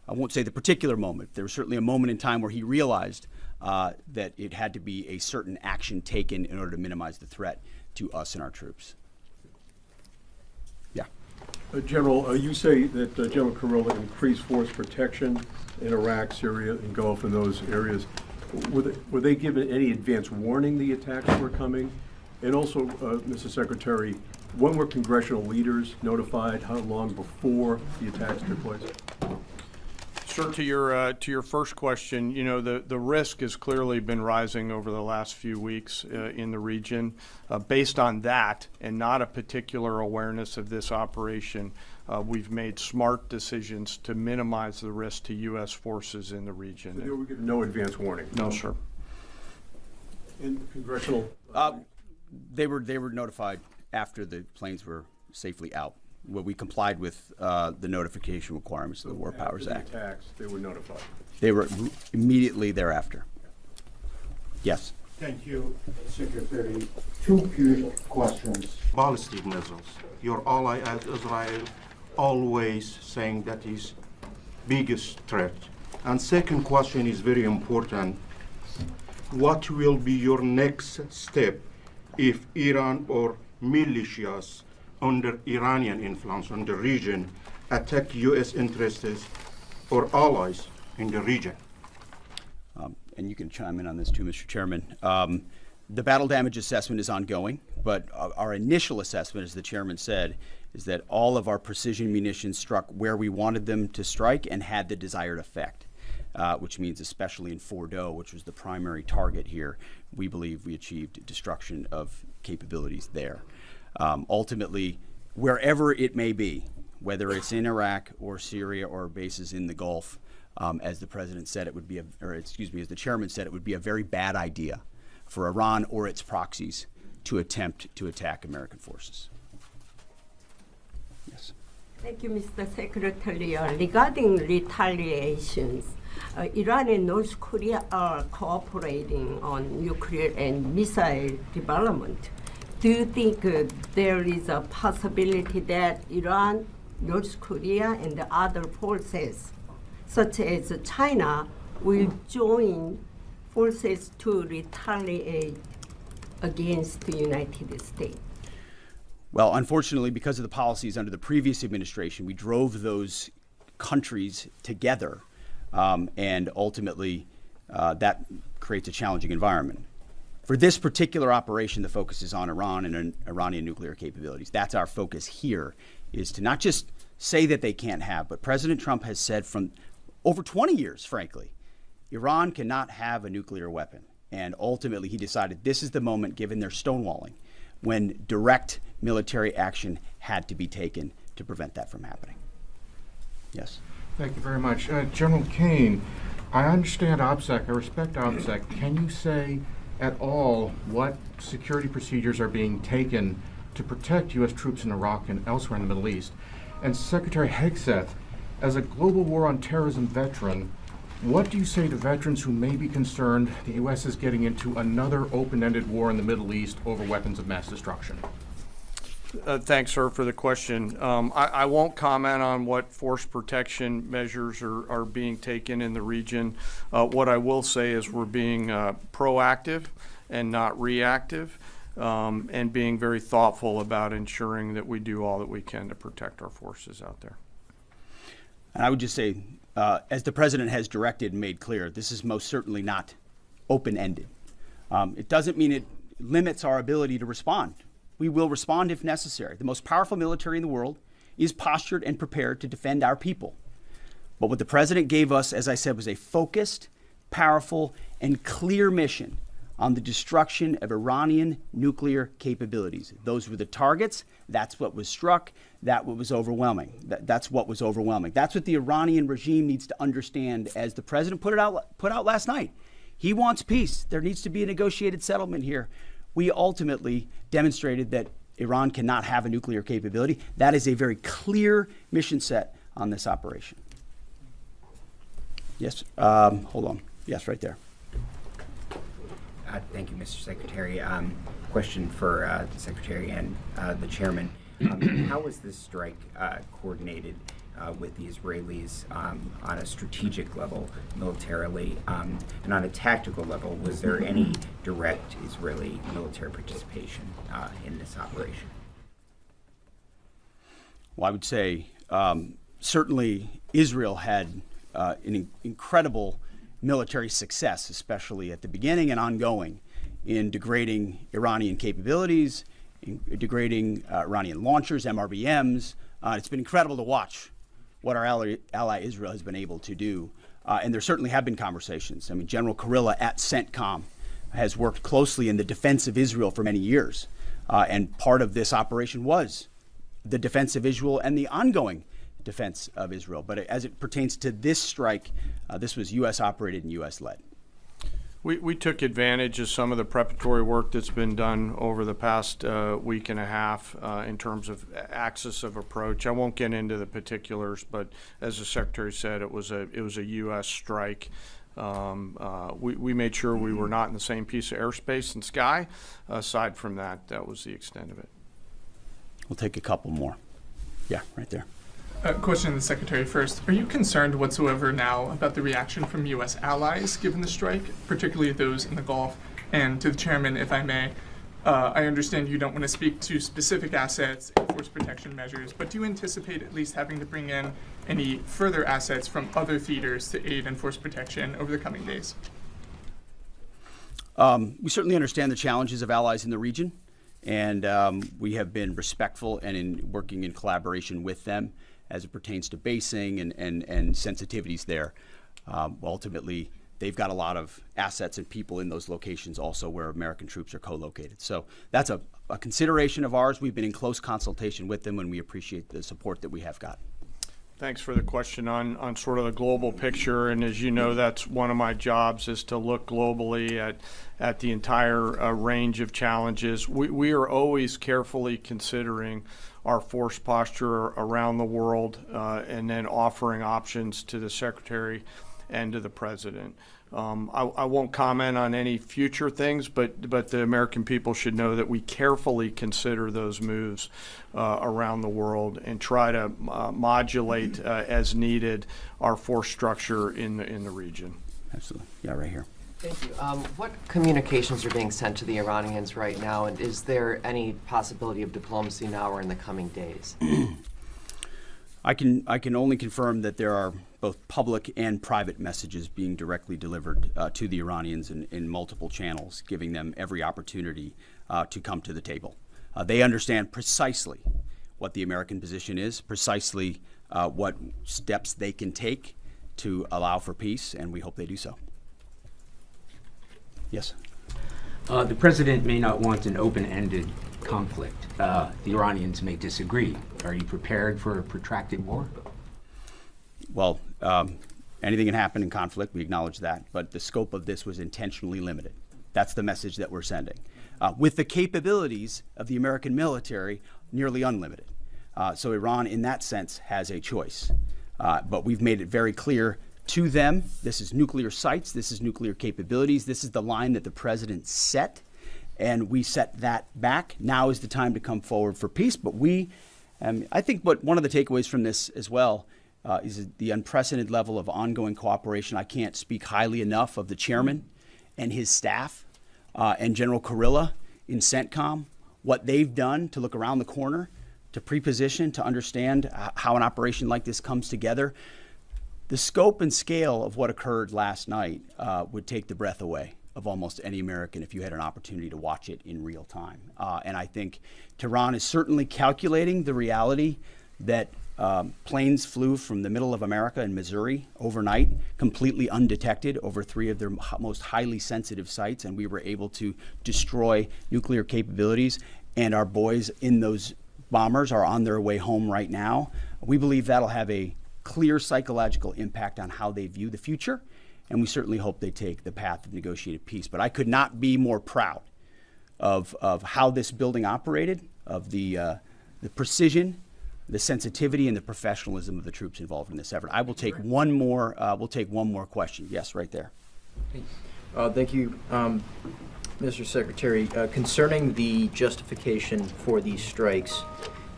I won't say the particular moment. There was certainly a moment in time where he realized that it had to be a certain action taken in order to minimize the threat to us and our troops. Yeah. General, you say that General Kurilla increased force protection in Iraq, Syria, and Gulf, and those areas. Were they given any advance warning the attacks were coming? And also, Mr. Secretary, when were congressional leaders notified? How long before the attacks took place? Sir, to your first question, you know, the risk has clearly been rising over the last few weeks in the region. Based on that and not a particular awareness of this operation, we've made smart decisions to minimize the risk to U.S. forces in the region. So they were given no advance warning? No, sir. And congressional? They were notified after the planes were safely out. Well, we complied with the notification requirements of the War Powers Act. After the attacks, they were notified? They were immediately thereafter. Yes. Thank you, Secretary. Two quick questions. Ballistic missiles. Your ally Israel always saying that is biggest threat. And second question is very important. What will be your next step if Iran or militias under Iranian influence on the region attack U.S. interests or allies in the region? And you can chime in on this too, Mr. Chairman. The battle damage assessment is ongoing, but our initial assessment, as the chairman said, is that all of our precision munitions struck where we wanted them to strike and had the desired effect, which means especially in Fordo, which was the primary target here, we believe we achieved destruction of capabilities there. Ultimately, wherever it may be, whether it's in Iraq or Syria or bases in the Gulf, as the president said, it would be, as the chairman said, it would be a very bad idea for Iran or its proxies to attempt to attack American forces. Yes. Thank you, Mr. Secretary. Regarding retaliations, Iran and North Korea are cooperating on nuclear and missile development. Do you think there is a possibility that Iran, North Korea, and the other forces, such as China, will join forces to retaliate against the United States? Well, unfortunately, because of the policies under the previous administration, we drove those countries together, and ultimately that creates a challenging environment. For this particular operation, the focus is on Iran and Iranian nuclear capabilities. That's our focus here, is to not just say that they can't have, but President Trump has said from over 20 years, frankly, Iran cannot have a nuclear weapon. And ultimately, he decided this is the moment, given their stonewalling, when direct military action had to be taken to prevent that from happening. Yes? Thank you very much. General Kane, I understand OPSEC, I respect OPSEC. Can you say at all what security procedures are being taken to protect U.S. troops in Iraq and elsewhere in the Middle East? And Secretary Hegseth, as a global war on terrorism veteran, what do you say to veterans who may be concerned the U.S. is getting into another open-ended war in the Middle East over weapons of mass destruction? Thanks, sir, for the question. I won't comment on what force protection measures are being taken in the region. What I will say is we're being proactive and not reactive, and being very thoughtful about ensuring that we do all that we can to protect our forces out there. And I would just say, as the president has directed and made clear, this is most certainly not open-ended. It doesn't mean it limits our ability to respond. We will respond if necessary. The most powerful military in the world is postured and prepared to defend our people. But what the president gave us, as I said, was a focused, powerful, and clear mission on the destruction of Iranian nuclear capabilities. Those were the targets. That's what was struck. That's what was overwhelming. That's what was overwhelming. That's what the Iranian regime needs to understand, as the president put out last night. He wants peace. There needs to be a negotiated settlement here. We ultimately demonstrated that Iran cannot have a nuclear capability. That is a very clear mission set on this operation. Yes, hold on. Yes, right there. Thank you, Mr. Secretary. Question for the Secretary and the Chairman. How was this strike coordinated, with the Israelis on a strategic level, militarily, and on a tactical level? Was there any direct Israeli military participation in this operation? Well, I would say certainly Israel had an incredible military success, especially at the beginning and ongoing, in degrading Iranian capabilities, in degrading Iranian launchers, MRBMs. It's been incredible to watch what our ally Israel has been able to do. And there certainly have been conversations. I mean, General Kurilla at CENTCOM has worked closely in the defense of Israel for many years. And part of this operation was the defense of Israel and the ongoing defense of Israel. But as it pertains to this strike, this was U.S. operated and U.S. led. We took advantage of some of the preparatory work that's been done over the past week and a half in terms of axis of approach. I won't get into the particulars, but as the Secretary said, it was a U.S. strike. We made sure we were not in the same piece of airspace and sky. Aside from that, that was the extent of it. We'll take a couple more. Yeah, right there. Question to the Secretary first. Are you concerned whatsoever now about the reaction from U.S. allies given the strike, particularly those in the Gulf? And to the Chairman, if I may, I understand you don't want to speak to specific assets and force protection measures, but do you anticipate at least having to bring in any further assets from other theaters to aid in force protection over the coming days? We certainly understand the challenges of allies in the region, and we have been respectful and in working in collaboration with them as it pertains to basing and sensitivities there. Ultimately, they've got a lot of assets and people in those locations also where American troops are co-located. So that's a consideration of ours. We've been in close consultation with them, and we appreciate the support that we have got. Thanks for the question on sort of the global picture. And as you know, that's one of my jobs, is to look globally at the entire range of challenges. We are always carefully considering our force posture around the world and then offering options to the Secretary and to the President. I won't comment on any future things, but the American people should know that we carefully consider those moves around the world and try to modulate as needed our force structure in the region. Absolutely. Yeah, right here. Thank you. What communications are being sent to the Iranians right now, and is there any possibility of diplomacy now or in the coming days? I can only confirm that there are both public and private messages being directly delivered to the Iranians in multiple channels, giving them every opportunity to come to the table. They understand precisely what the American position is, precisely what steps they can take to allow for peace, and we hope they do so. Yes. The president may not want an open-ended conflict. The Iranians may disagree. Are you prepared for a protracted war? Well, anything can happen in conflict. We acknowledge that. But the scope of this was intentionally limited. That's the message that we're sending. With the capabilities of the American military, nearly unlimited. So Iran, in that sense, has a choice. But we've made it very clear to them, this is nuclear sites, this is nuclear capabilities, this is the line that the president set, and we set that back. Now is the time to come forward for peace. But I think one of the takeaways from this as well is the unprecedented level of ongoing cooperation. I can't speak highly enough of the chairman and his staff and General Kurilla in CENTCOM, what they've done to look around the corner, to pre-position, to understand how an operation like this comes together. The scope and scale of what occurred last night would take the breath away of almost any American if you had an opportunity to watch it in real time. And I think Tehran is certainly calculating the reality that planes flew from the middle of America in Missouri overnight, completely undetected, over 3 of their most highly sensitive sites, and we were able to destroy nuclear capabilities. And our boys in those bombers are on their way home right now. We believe that'll have a clear psychological impact on how they view the future, and we certainly hope they take the path of negotiated peace. But I could not be more proud of how this building operated, of the precision, the sensitivity, and the professionalism of the troops involved in this effort. I will take one more. We'll take one more question. Yes, right there. Thank you, Mr. Secretary. Concerning the justification for these strikes,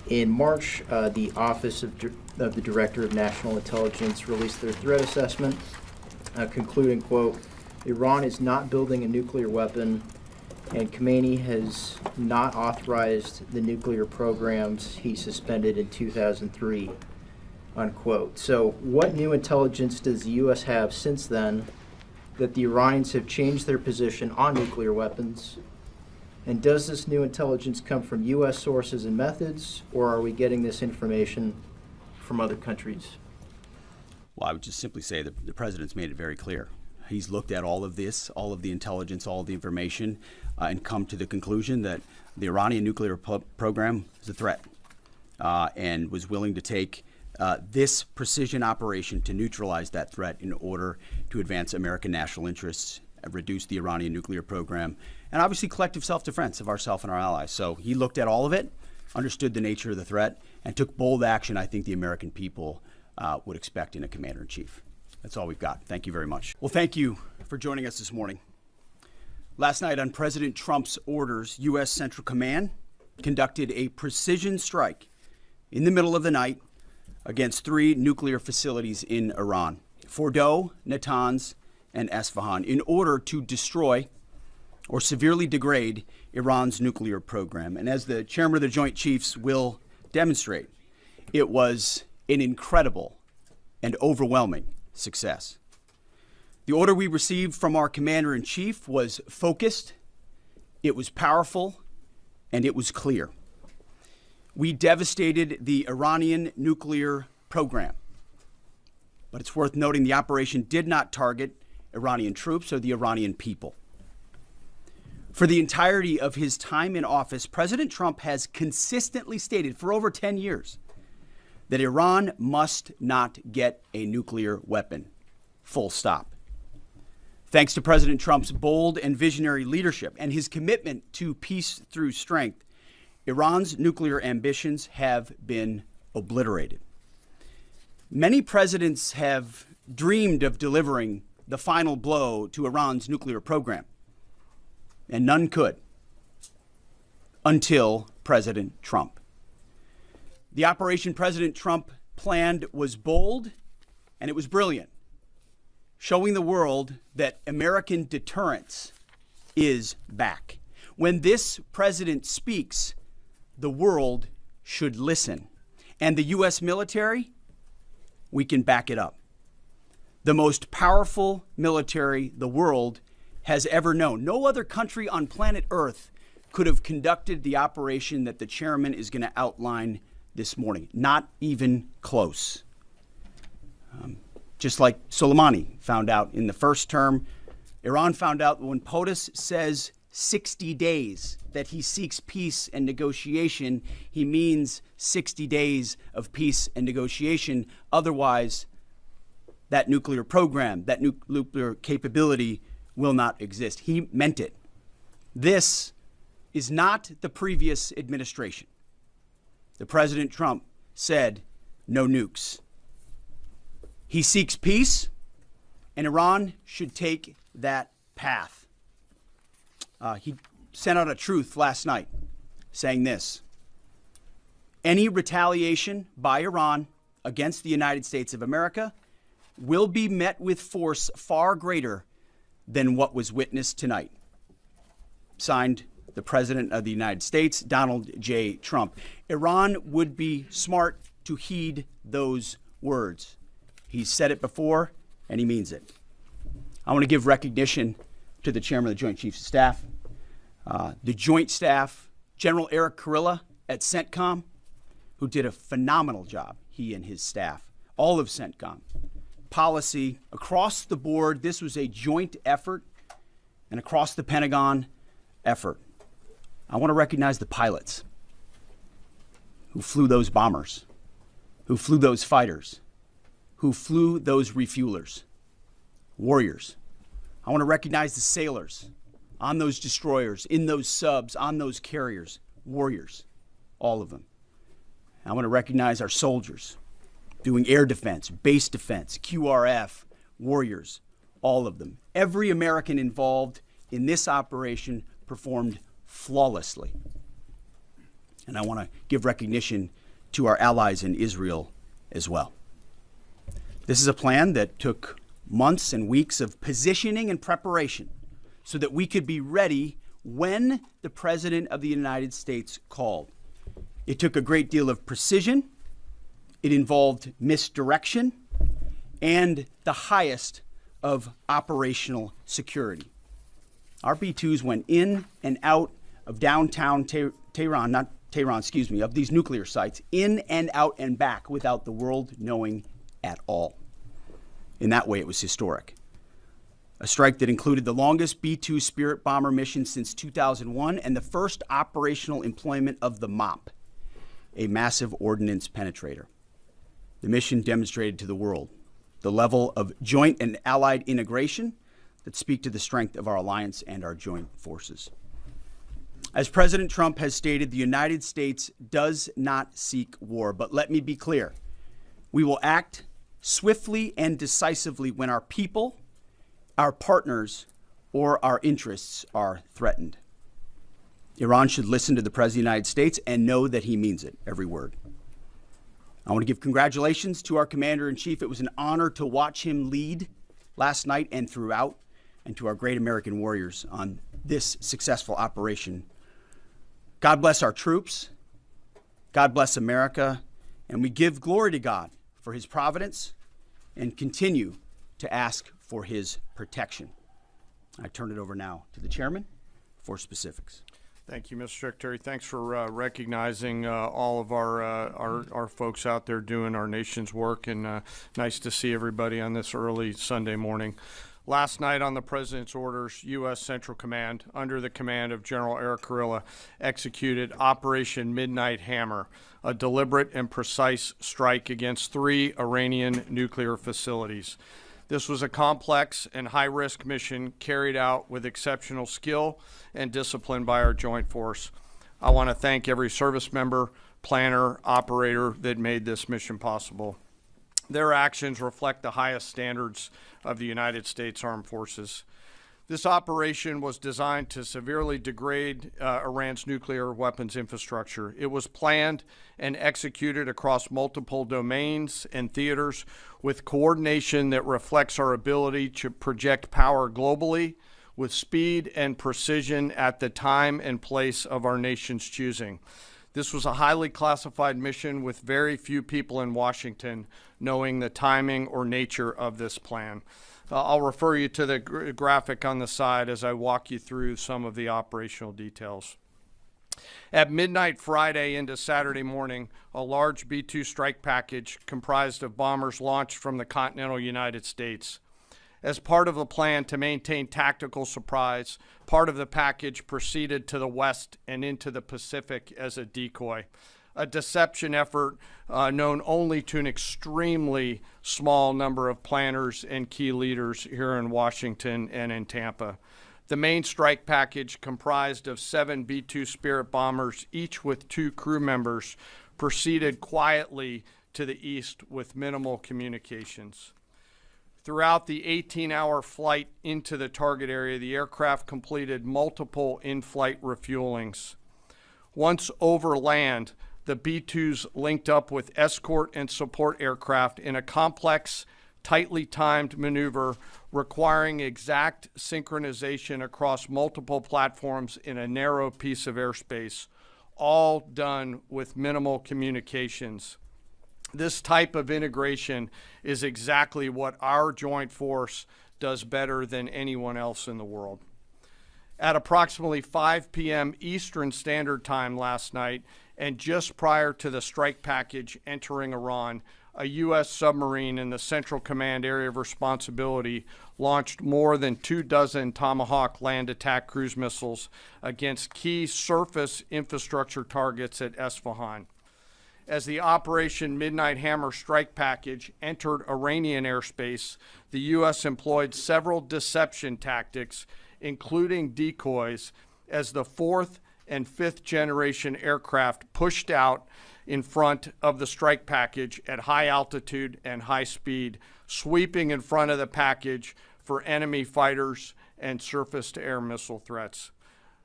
In March, the Office of the Director of National Intelligence released their threat assessment, concluding, quote, Iran is not building a nuclear weapon, and Khomeini has not authorized the nuclear programs he suspended in 2003, unquote. So what new intelligence does the U.S. have since then that the Iranians have changed their position on nuclear weapons? And does this new intelligence come from U.S. sources and methods, or are we getting this information from other countries? Well, I would just simply say that the president's made it very clear. He's looked at all of this, all of the intelligence, all of the information, and come to the conclusion that the Iranian nuclear program is a threat, and was willing to take this precision operation to neutralize that threat in order to advance American national interests, reduce the Iranian nuclear program, and obviously collective self-defense of ourselves and our allies. So he looked at all of it, understood the nature of the threat, and took bold action I think the American people would expect in a commander-in-chief. That's all we've got. Thank you very much. Well, thank you for joining us this morning. Last night, on President Trump's orders, U.S. Central Command conducted a precision strike in the middle of the night against 3 nuclear facilities in Iran, Fordow, Natanz, and Esfahan, in order to destroy or severely degrade Iran's nuclear program. And as the chairman of the Joint Chiefs will demonstrate, it was an incredible and overwhelming success. The order we received from our commander-in-chief was focused, it was powerful, and it was clear. We devastated the Iranian nuclear program. But it's worth noting the operation did not target Iranian troops or the Iranian people. For the entirety of his time in office, President Trump has consistently stated for over 10 years that Iran must not get a nuclear weapon. Full stop. Thanks to President Trump's bold and visionary leadership and his commitment to peace through strength, Iran's nuclear ambitions have been obliterated. Many presidents have dreamed of delivering the final blow to Iran's nuclear program, and none could until President Trump. The operation President Trump planned was bold and it was brilliant, showing the world that American deterrence is back. When this president speaks, the world should listen. And the U.S. military, we can back it up. The most powerful military the world has ever known. No other country on planet Earth could have conducted the operation that the chairman is going to outline this morning. Not even close. Just like Soleimani found out in the first term, Iran found out when POTUS says 60 days that he seeks peace and negotiation, he means 60 days of peace and negotiation. Otherwise, that nuclear program, that nuclear capability will not exist. He meant it. This is not the previous administration. The President Trump said no nukes. He seeks peace, and Iran should take that path. He sent out a truth last night saying this: any retaliation by Iran against the United States of America will be met with force far greater than what was witnessed tonight. Signed, the President of the United States, Donald J. Trump. Iran would be smart to heed those words. He's said it before, and he means it. I want to give recognition to the Chairman of the Joint Chiefs of Staff, the Joint Staff, General Eric Kurilla at CENTCOM, who did a phenomenal job, he and his staff, all of CENTCOM. Policy across the board, this was a joint effort, and across the Pentagon effort. I want to recognize the pilots who flew those bombers, who flew those fighters, who flew those refuelers, warriors. I want to recognize the sailors on those destroyers, in those subs, on those carriers, warriors, all of them. I want to recognize our soldiers doing air defense, base defense, QRF, warriors, all of them. Every American involved in this operation performed flawlessly. And I want to give recognition to our allies in Israel as well. This is a plan that took months and weeks of positioning and preparation so that we could be ready when the President of the United States called. It took a great deal of precision. It involved misdirection and the highest of operational security. Our B-2s went in and out of downtown Tehran, of these nuclear sites, in and out and back without the world knowing at all. In that way, it was historic. A strike that included the longest B-2 Spirit bomber mission since 2001 and the first operational employment of the MOP, a massive ordnance penetrator. The mission demonstrated to the world the level of joint and allied integration that speak to the strength of our alliance and our joint forces. As President Trump has stated, the United States does not seek war, but let me be clear. We will act swiftly and decisively when our people, our partners, or our interests are threatened. Iran should listen to the President of the United States and know that he means it, every word. I want to give congratulations to our Commander-in-Chief. It was an honor to watch him lead last night and throughout, and to our great American warriors on this successful operation. God bless our troops. God bless America. And we give glory to God for his providence and continue to ask for his protection. I turn it over now to the chairman for specifics. Thank you, Mr. Secretary. Thanks for recognizing all of our folks out there doing our nation's work, and nice to see everybody on this early Sunday morning. Last night, on the President's orders, U.S. Central Command, under the command of General Eric Kurilla, executed Operation Midnight Hammer, a deliberate and precise strike against 3 Iranian nuclear facilities. This was a complex and high-risk mission carried out with exceptional skill and discipline by our joint force. I want to thank every service member, planner, operator that made this mission possible. Their actions reflect the highest standards of the United States Armed Forces. This operation was designed to severely degrade Iran's nuclear weapons infrastructure. It was planned and executed across multiple domains and theaters with coordination that reflects our ability to project power globally with speed and precision at the time and place of our nation's choosing. This was a highly classified mission with very few people in Washington knowing the timing or nature of this plan. I'll refer you to the graphic on the side as I walk you through some of the operational details. At midnight Friday into Saturday morning, a large B-2 strike package comprised of bombers launched from the continental United States. As part of the plan to maintain tactical surprise, part of the package proceeded to the west and into the Pacific as a decoy, a deception effort known only to an extremely small number of planners and key leaders here in Washington and in Tampa. The main strike package, comprised of 7 B-2 Spirit bombers, each with 2 crew members, proceeded quietly to the east with minimal communications. Throughout the 18-hour flight into the target area, the aircraft completed multiple in-flight refuelings. Once over land, the B-2s linked up with escort and support aircraft in a complex, tightly timed maneuver requiring exact synchronization across multiple platforms in a narrow piece of airspace, all done with minimal communications. This type of integration is exactly what our joint force does better than anyone else in the world. At approximately 5 p.m. Eastern Standard Time last night, and just prior to the strike package entering Iran, a U.S. submarine in the Central Command area of responsibility launched more than 24 Tomahawk land attack cruise missiles against key surface infrastructure targets at Esfahan. As the Operation Midnight Hammer strike package entered Iranian airspace, the U.S. employed several deception tactics, including decoys, as the 4th and 5th generation aircraft pushed out in front of the strike package at high altitude and high speed, sweeping in front of the package for enemy fighters and surface-to-air missile threats.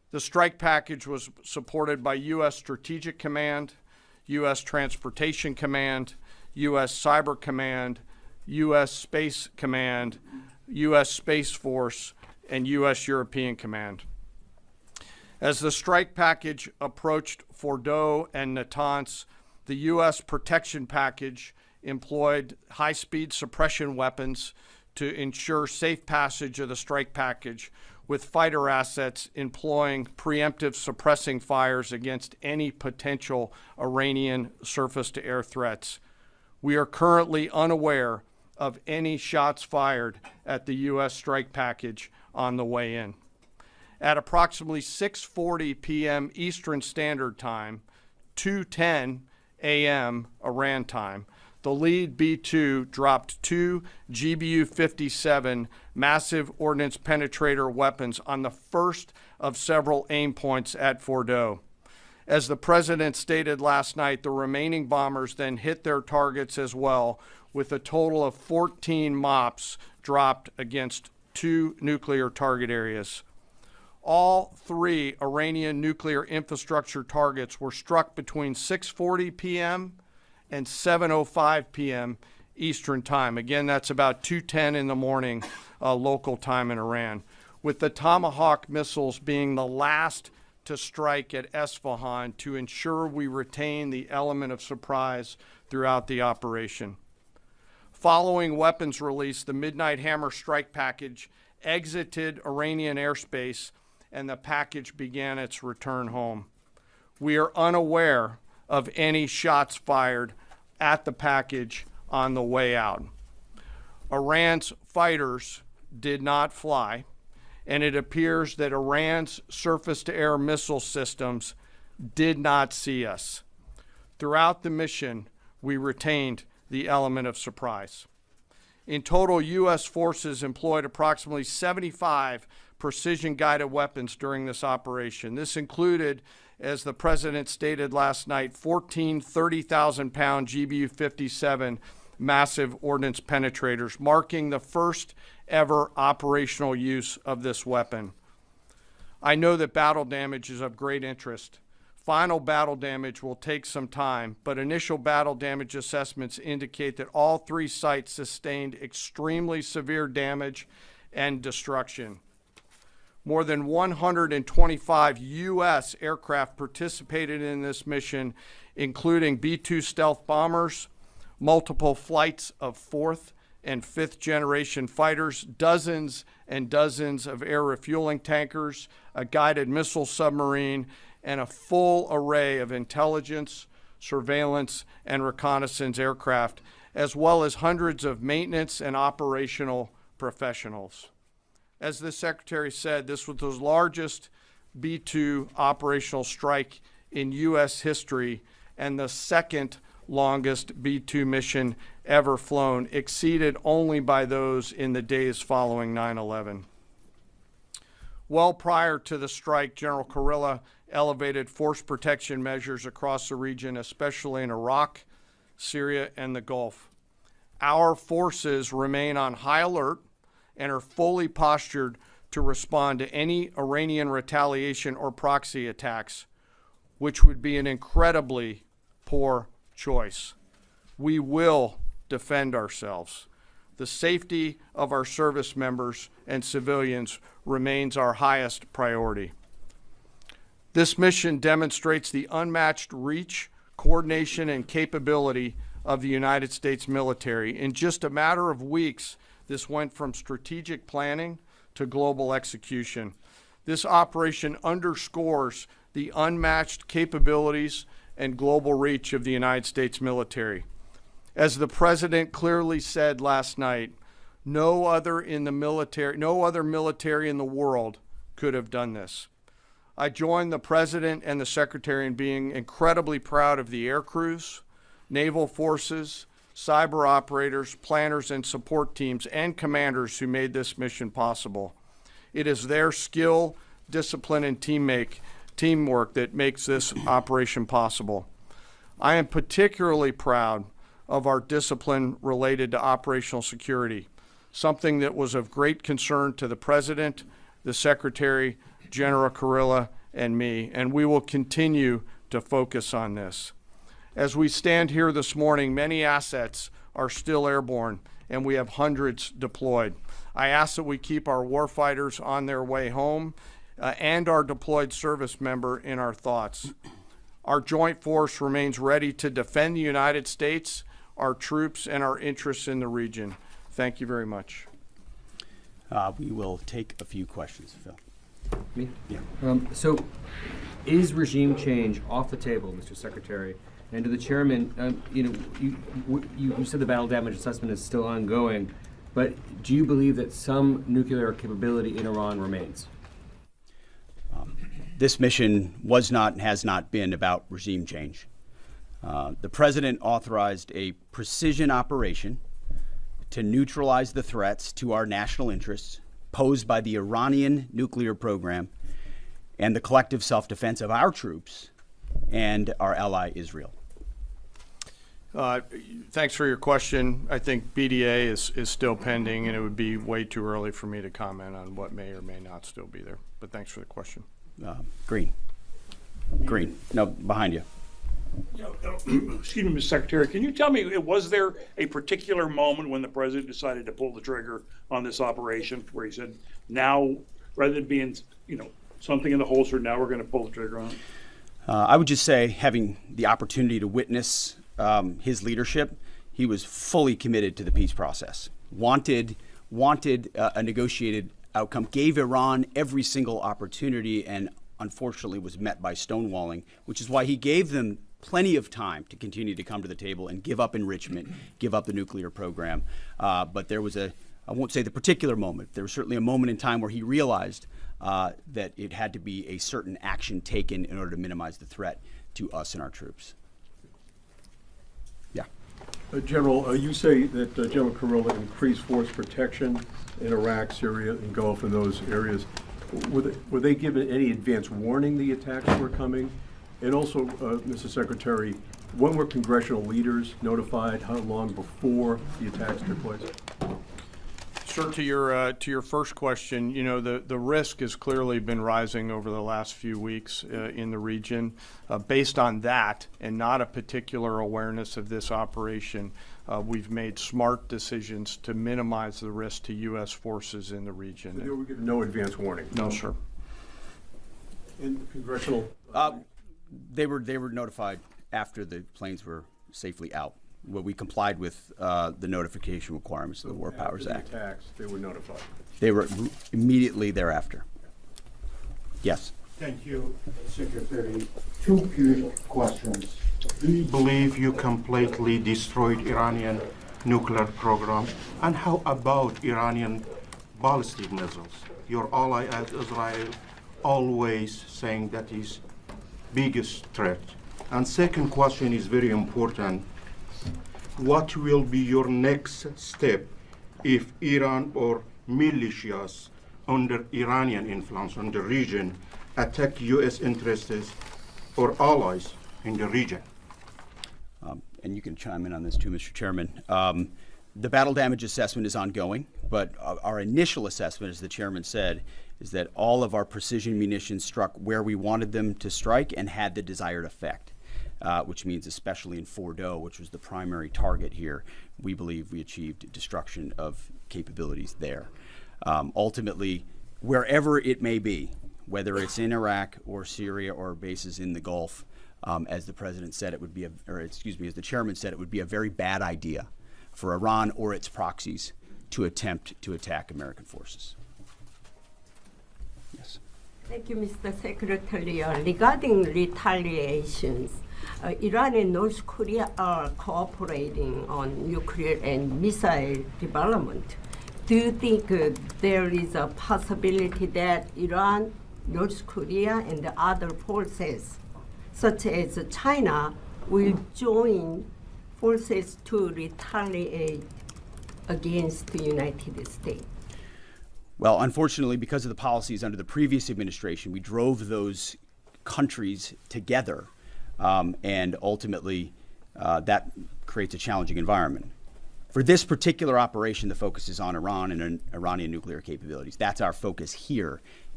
The strike package was supported by U.S. Strategic Command, U.S. Transportation Command, U.S. Cyber Command, U.S. Space Command, U.S. Space Force, and U.S. European Command. As the strike package approached Fordo and Natanz, the U.S. protection package employed high-speed suppression weapons to ensure safe passage of the strike package, with fighter assets employing preemptive suppressing fires against any potential Iranian surface-to-air threats. We are currently unaware of any shots fired at the U.S. strike package on the way in. At approximately 6:40 p.m. Eastern Standard Time, 2:10 a.m. Iran time, the lead B-2 dropped 2 GBU-57 massive ordnance penetrator weapons on the first of several aim points at Fordo. As the president stated last night, the remaining bombers then hit their targets as well, with a total of 14 MOPs dropped against 2 nuclear target areas. All 3 Iranian nuclear infrastructure targets were struck between 6:40 p.m. and 7:05 p.m. Eastern Time. Again, that's about 2:10 in the morning local time in Iran, with the Tomahawk missiles being the last to strike at Esfahan to ensure we retain the element of surprise throughout the operation. Following weapons release, the Midnight Hammer strike package exited Iranian airspace and the package began its return home. We are unaware of any shots fired at the package on the way out. Iran's fighters did not fly, and it appears that Iran's surface-to-air missile systems did not see us. Throughout the mission, we retained the element of surprise. In total, U.S. forces employed approximately 75 precision-guided weapons during this operation. This included, as the president stated last night, 14 30,000-pound GBU-57 massive ordnance penetrators, marking the first ever operational use of this weapon. I know that battle damage is of great interest. Final battle damage will take some time, but initial battle damage assessments indicate that all 3 sites sustained extremely severe damage and destruction. More than 125 U.S. aircraft participated in this mission, including B-2 stealth bombers, multiple flights of 4th and 5th generation fighters, dozens and dozens of air refueling tankers, a guided missile submarine, and a full array of intelligence, surveillance, and reconnaissance aircraft, as well as hundreds of maintenance and operational professionals. As the Secretary said, this was the largest B-2 operational strike in U.S. history and the second longest B-2 mission ever flown, exceeded only by those in the days following 9/11. Well prior to the strike, General Kurilla elevated force protection measures across the region, especially in Iraq, Syria, and the Gulf. Our forces remain on high alert and are fully postured to respond to any Iranian retaliation or proxy attacks, which would be an incredibly poor choice. We will defend ourselves. The safety of our service members and civilians remains our highest priority. This mission demonstrates the unmatched reach, coordination, and capability of the United States military. In just a matter of weeks, this went from strategic planning to global execution. This operation underscores the unmatched capabilities and global reach of the United States military. As the president clearly said last night, no other military in the world could have done this. I join the president and the secretary in being incredibly proud of the air crews, naval forces, cyber operators, planners, and support teams, and commanders who made this mission possible. It is their skill, discipline, and teamwork that makes this operation possible. I am particularly proud of our discipline related to operational security, something that was of great concern to the President, the Secretary, General Kurilla, and me, and we will continue to focus on this. As we stand here this morning, many assets are still airborne, and we have hundreds deployed. I ask that we keep our warfighters on their way home and our deployed service member in our thoughts. Our joint force remains ready to defend the United States, our troops, and our interests in the region. Thank you very much. We will take a few questions, Phil. Me? Yeah. So, is regime change off the table, Mr. Secretary? And to the chairman, you said the battle damage assessment is still ongoing, but do you believe that some nuclear capability in Iran remains? This mission was not and has not been about regime change. The president authorized a precision operation to neutralize the threats to our national interests posed by the Iranian nuclear program and the collective self-defense of our troops and our ally Israel. Thanks for your question. I think BDA is still pending, and it would be way too early for me to comment on what may or may not still be there. But thanks for the question. Green. No, behind you. Excuse me, Mr. Secretary, can you tell me, was there a particular moment when the president decided to pull the trigger on this operation where he said, now, rather than being, something in the holster, now we're going to pull the trigger on it? I would just say, having the opportunity to witness his leadership, he was fully committed to the peace process. Wanted a negotiated outcome, gave Iran every single opportunity, and unfortunately was met by stonewalling, which is why he gave them plenty of time to continue to come to the table and give up enrichment, give up the nuclear program. But there was I won't say the particular moment, there was certainly a moment in time where he realized that it had to be a certain action taken in order to minimize the threat to us and our troops. Yeah. General, you say that General Kurilla increased force protection in Iraq, Syria, and Gulf, in those areas. Were they given any advance warning the attacks were coming? And also, Mr. Secretary, when were congressional leaders notified? How long before the attacks took place? Sir, to your first question, the risk has clearly been rising over the last few weeks in the region. Based on that, and not a particular awareness of this operation, we've made smart decisions to minimize the risk to U.S. forces in the region. So they were given no advance warning? No, sir. And congressional? They were notified after the planes were safely out. Well, we complied with the notification requirements of the War Powers Act. After the attacks, they were notified? They were immediately thereafter. Yes. Thank you, Secretary. Two questions. Do you believe you completely destroyed Iranian nuclear program? And how about Iranian ballistic missiles? Your ally as Israel always saying that is biggest threat. And second question is very important. What will be your next step if Iran or militias under Iranian influence in the region attack U.S. interests or allies in the region? And you can chime in on this too, Mr. Chairman. The battle damage assessment is ongoing, but our initial assessment, as the chairman said, is that all of our precision munitions struck where we wanted them to strike and had the desired effect. Which means especially in Fordo, which was the primary target here, we believe we achieved destruction of capabilities there. Ultimately, wherever it may be, whether it's in Iraq or Syria or bases in the Gulf, as the president said, it would be as the chairman said, it would be a very bad idea for Iran or its proxies to attempt to attack American forces. Yes. Thank you, Mr. Secretary. Regarding retaliations, Iran and North Korea are cooperating on nuclear and missile development. Do you think there is a possibility that Iran, North Korea, and the other forces, such as China, will join forces to retaliate against the United States? Well, unfortunately, because of the policies under the previous administration, we drove those countries together, and ultimately that creates a challenging environment. For this particular operation, the focus is on Iran and Iranian nuclear capabilities. That's our focus here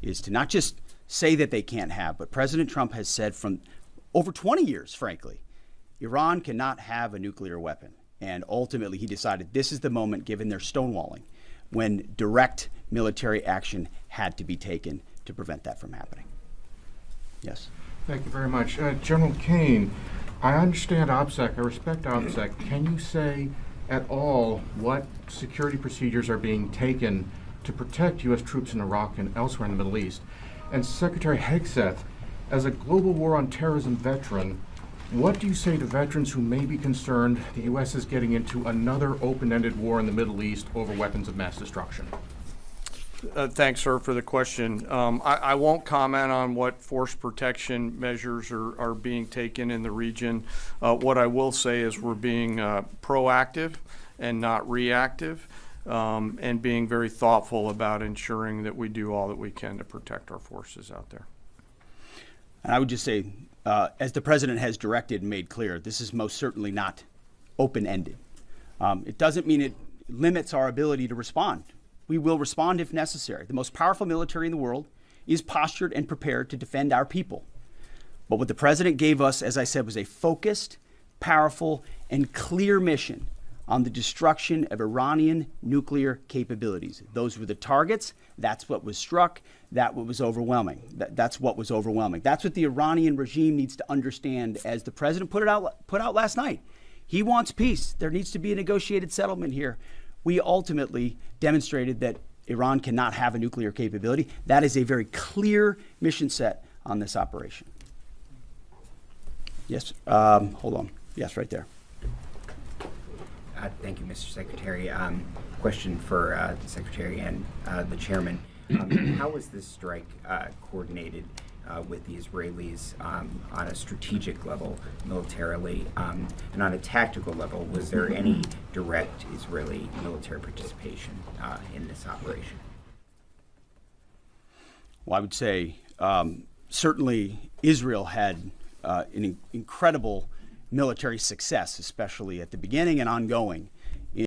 is to not just say that they can't have, but President Trump has said from over 20 years, frankly, Iran cannot have a nuclear weapon. And ultimately, he decided this is the moment, given their stonewalling, when direct military action had to be taken to prevent that from happening. Yes? Thank you very much. General Kane, I understand OPSEC, I respect OPSEC. Can you say at all what security procedures are being taken to protect U.S. troops in Iraq and elsewhere in the Middle East? And Secretary Hegseth, as a global war on terrorism veteran, what do you say to veterans who may be concerned the U.S. is getting into another open-ended war in the Middle East over weapons of mass destruction? Thanks, sir, for the question. I won't comment on what force protection measures are being taken in the region. What I will say is we're being proactive and not reactive, and being very thoughtful about ensuring that we do all that we can to protect our forces out there. And I would just say, as the president has directed and made clear, this is most certainly not open-ended. It doesn't mean it limits our ability to respond. We will respond if necessary. The most powerful military in the world is postured and prepared to defend our people. But what the president gave us, as I said, was a focused, powerful, and clear mission on the destruction of Iranian nuclear capabilities. Those were the targets. That's what was struck. That's what was overwhelming. That's what was overwhelming. That's what the Iranian regime needs to understand, as the president put out last night. He wants peace. There needs to be a negotiated settlement here. We ultimately demonstrated that Iran cannot have a nuclear capability. That is a very clear mission set on this operation. Yes, hold on. Yes, right there. Thank you, Mr. Secretary. Question for the Secretary and the Chairman. How was this strike coordinated with the Israelis on a strategic level, militarily, and on a tactical level? Was there any direct Israeli military participation in this operation? Well, I would say certainly Israel had an incredible military success, especially at the beginning and ongoing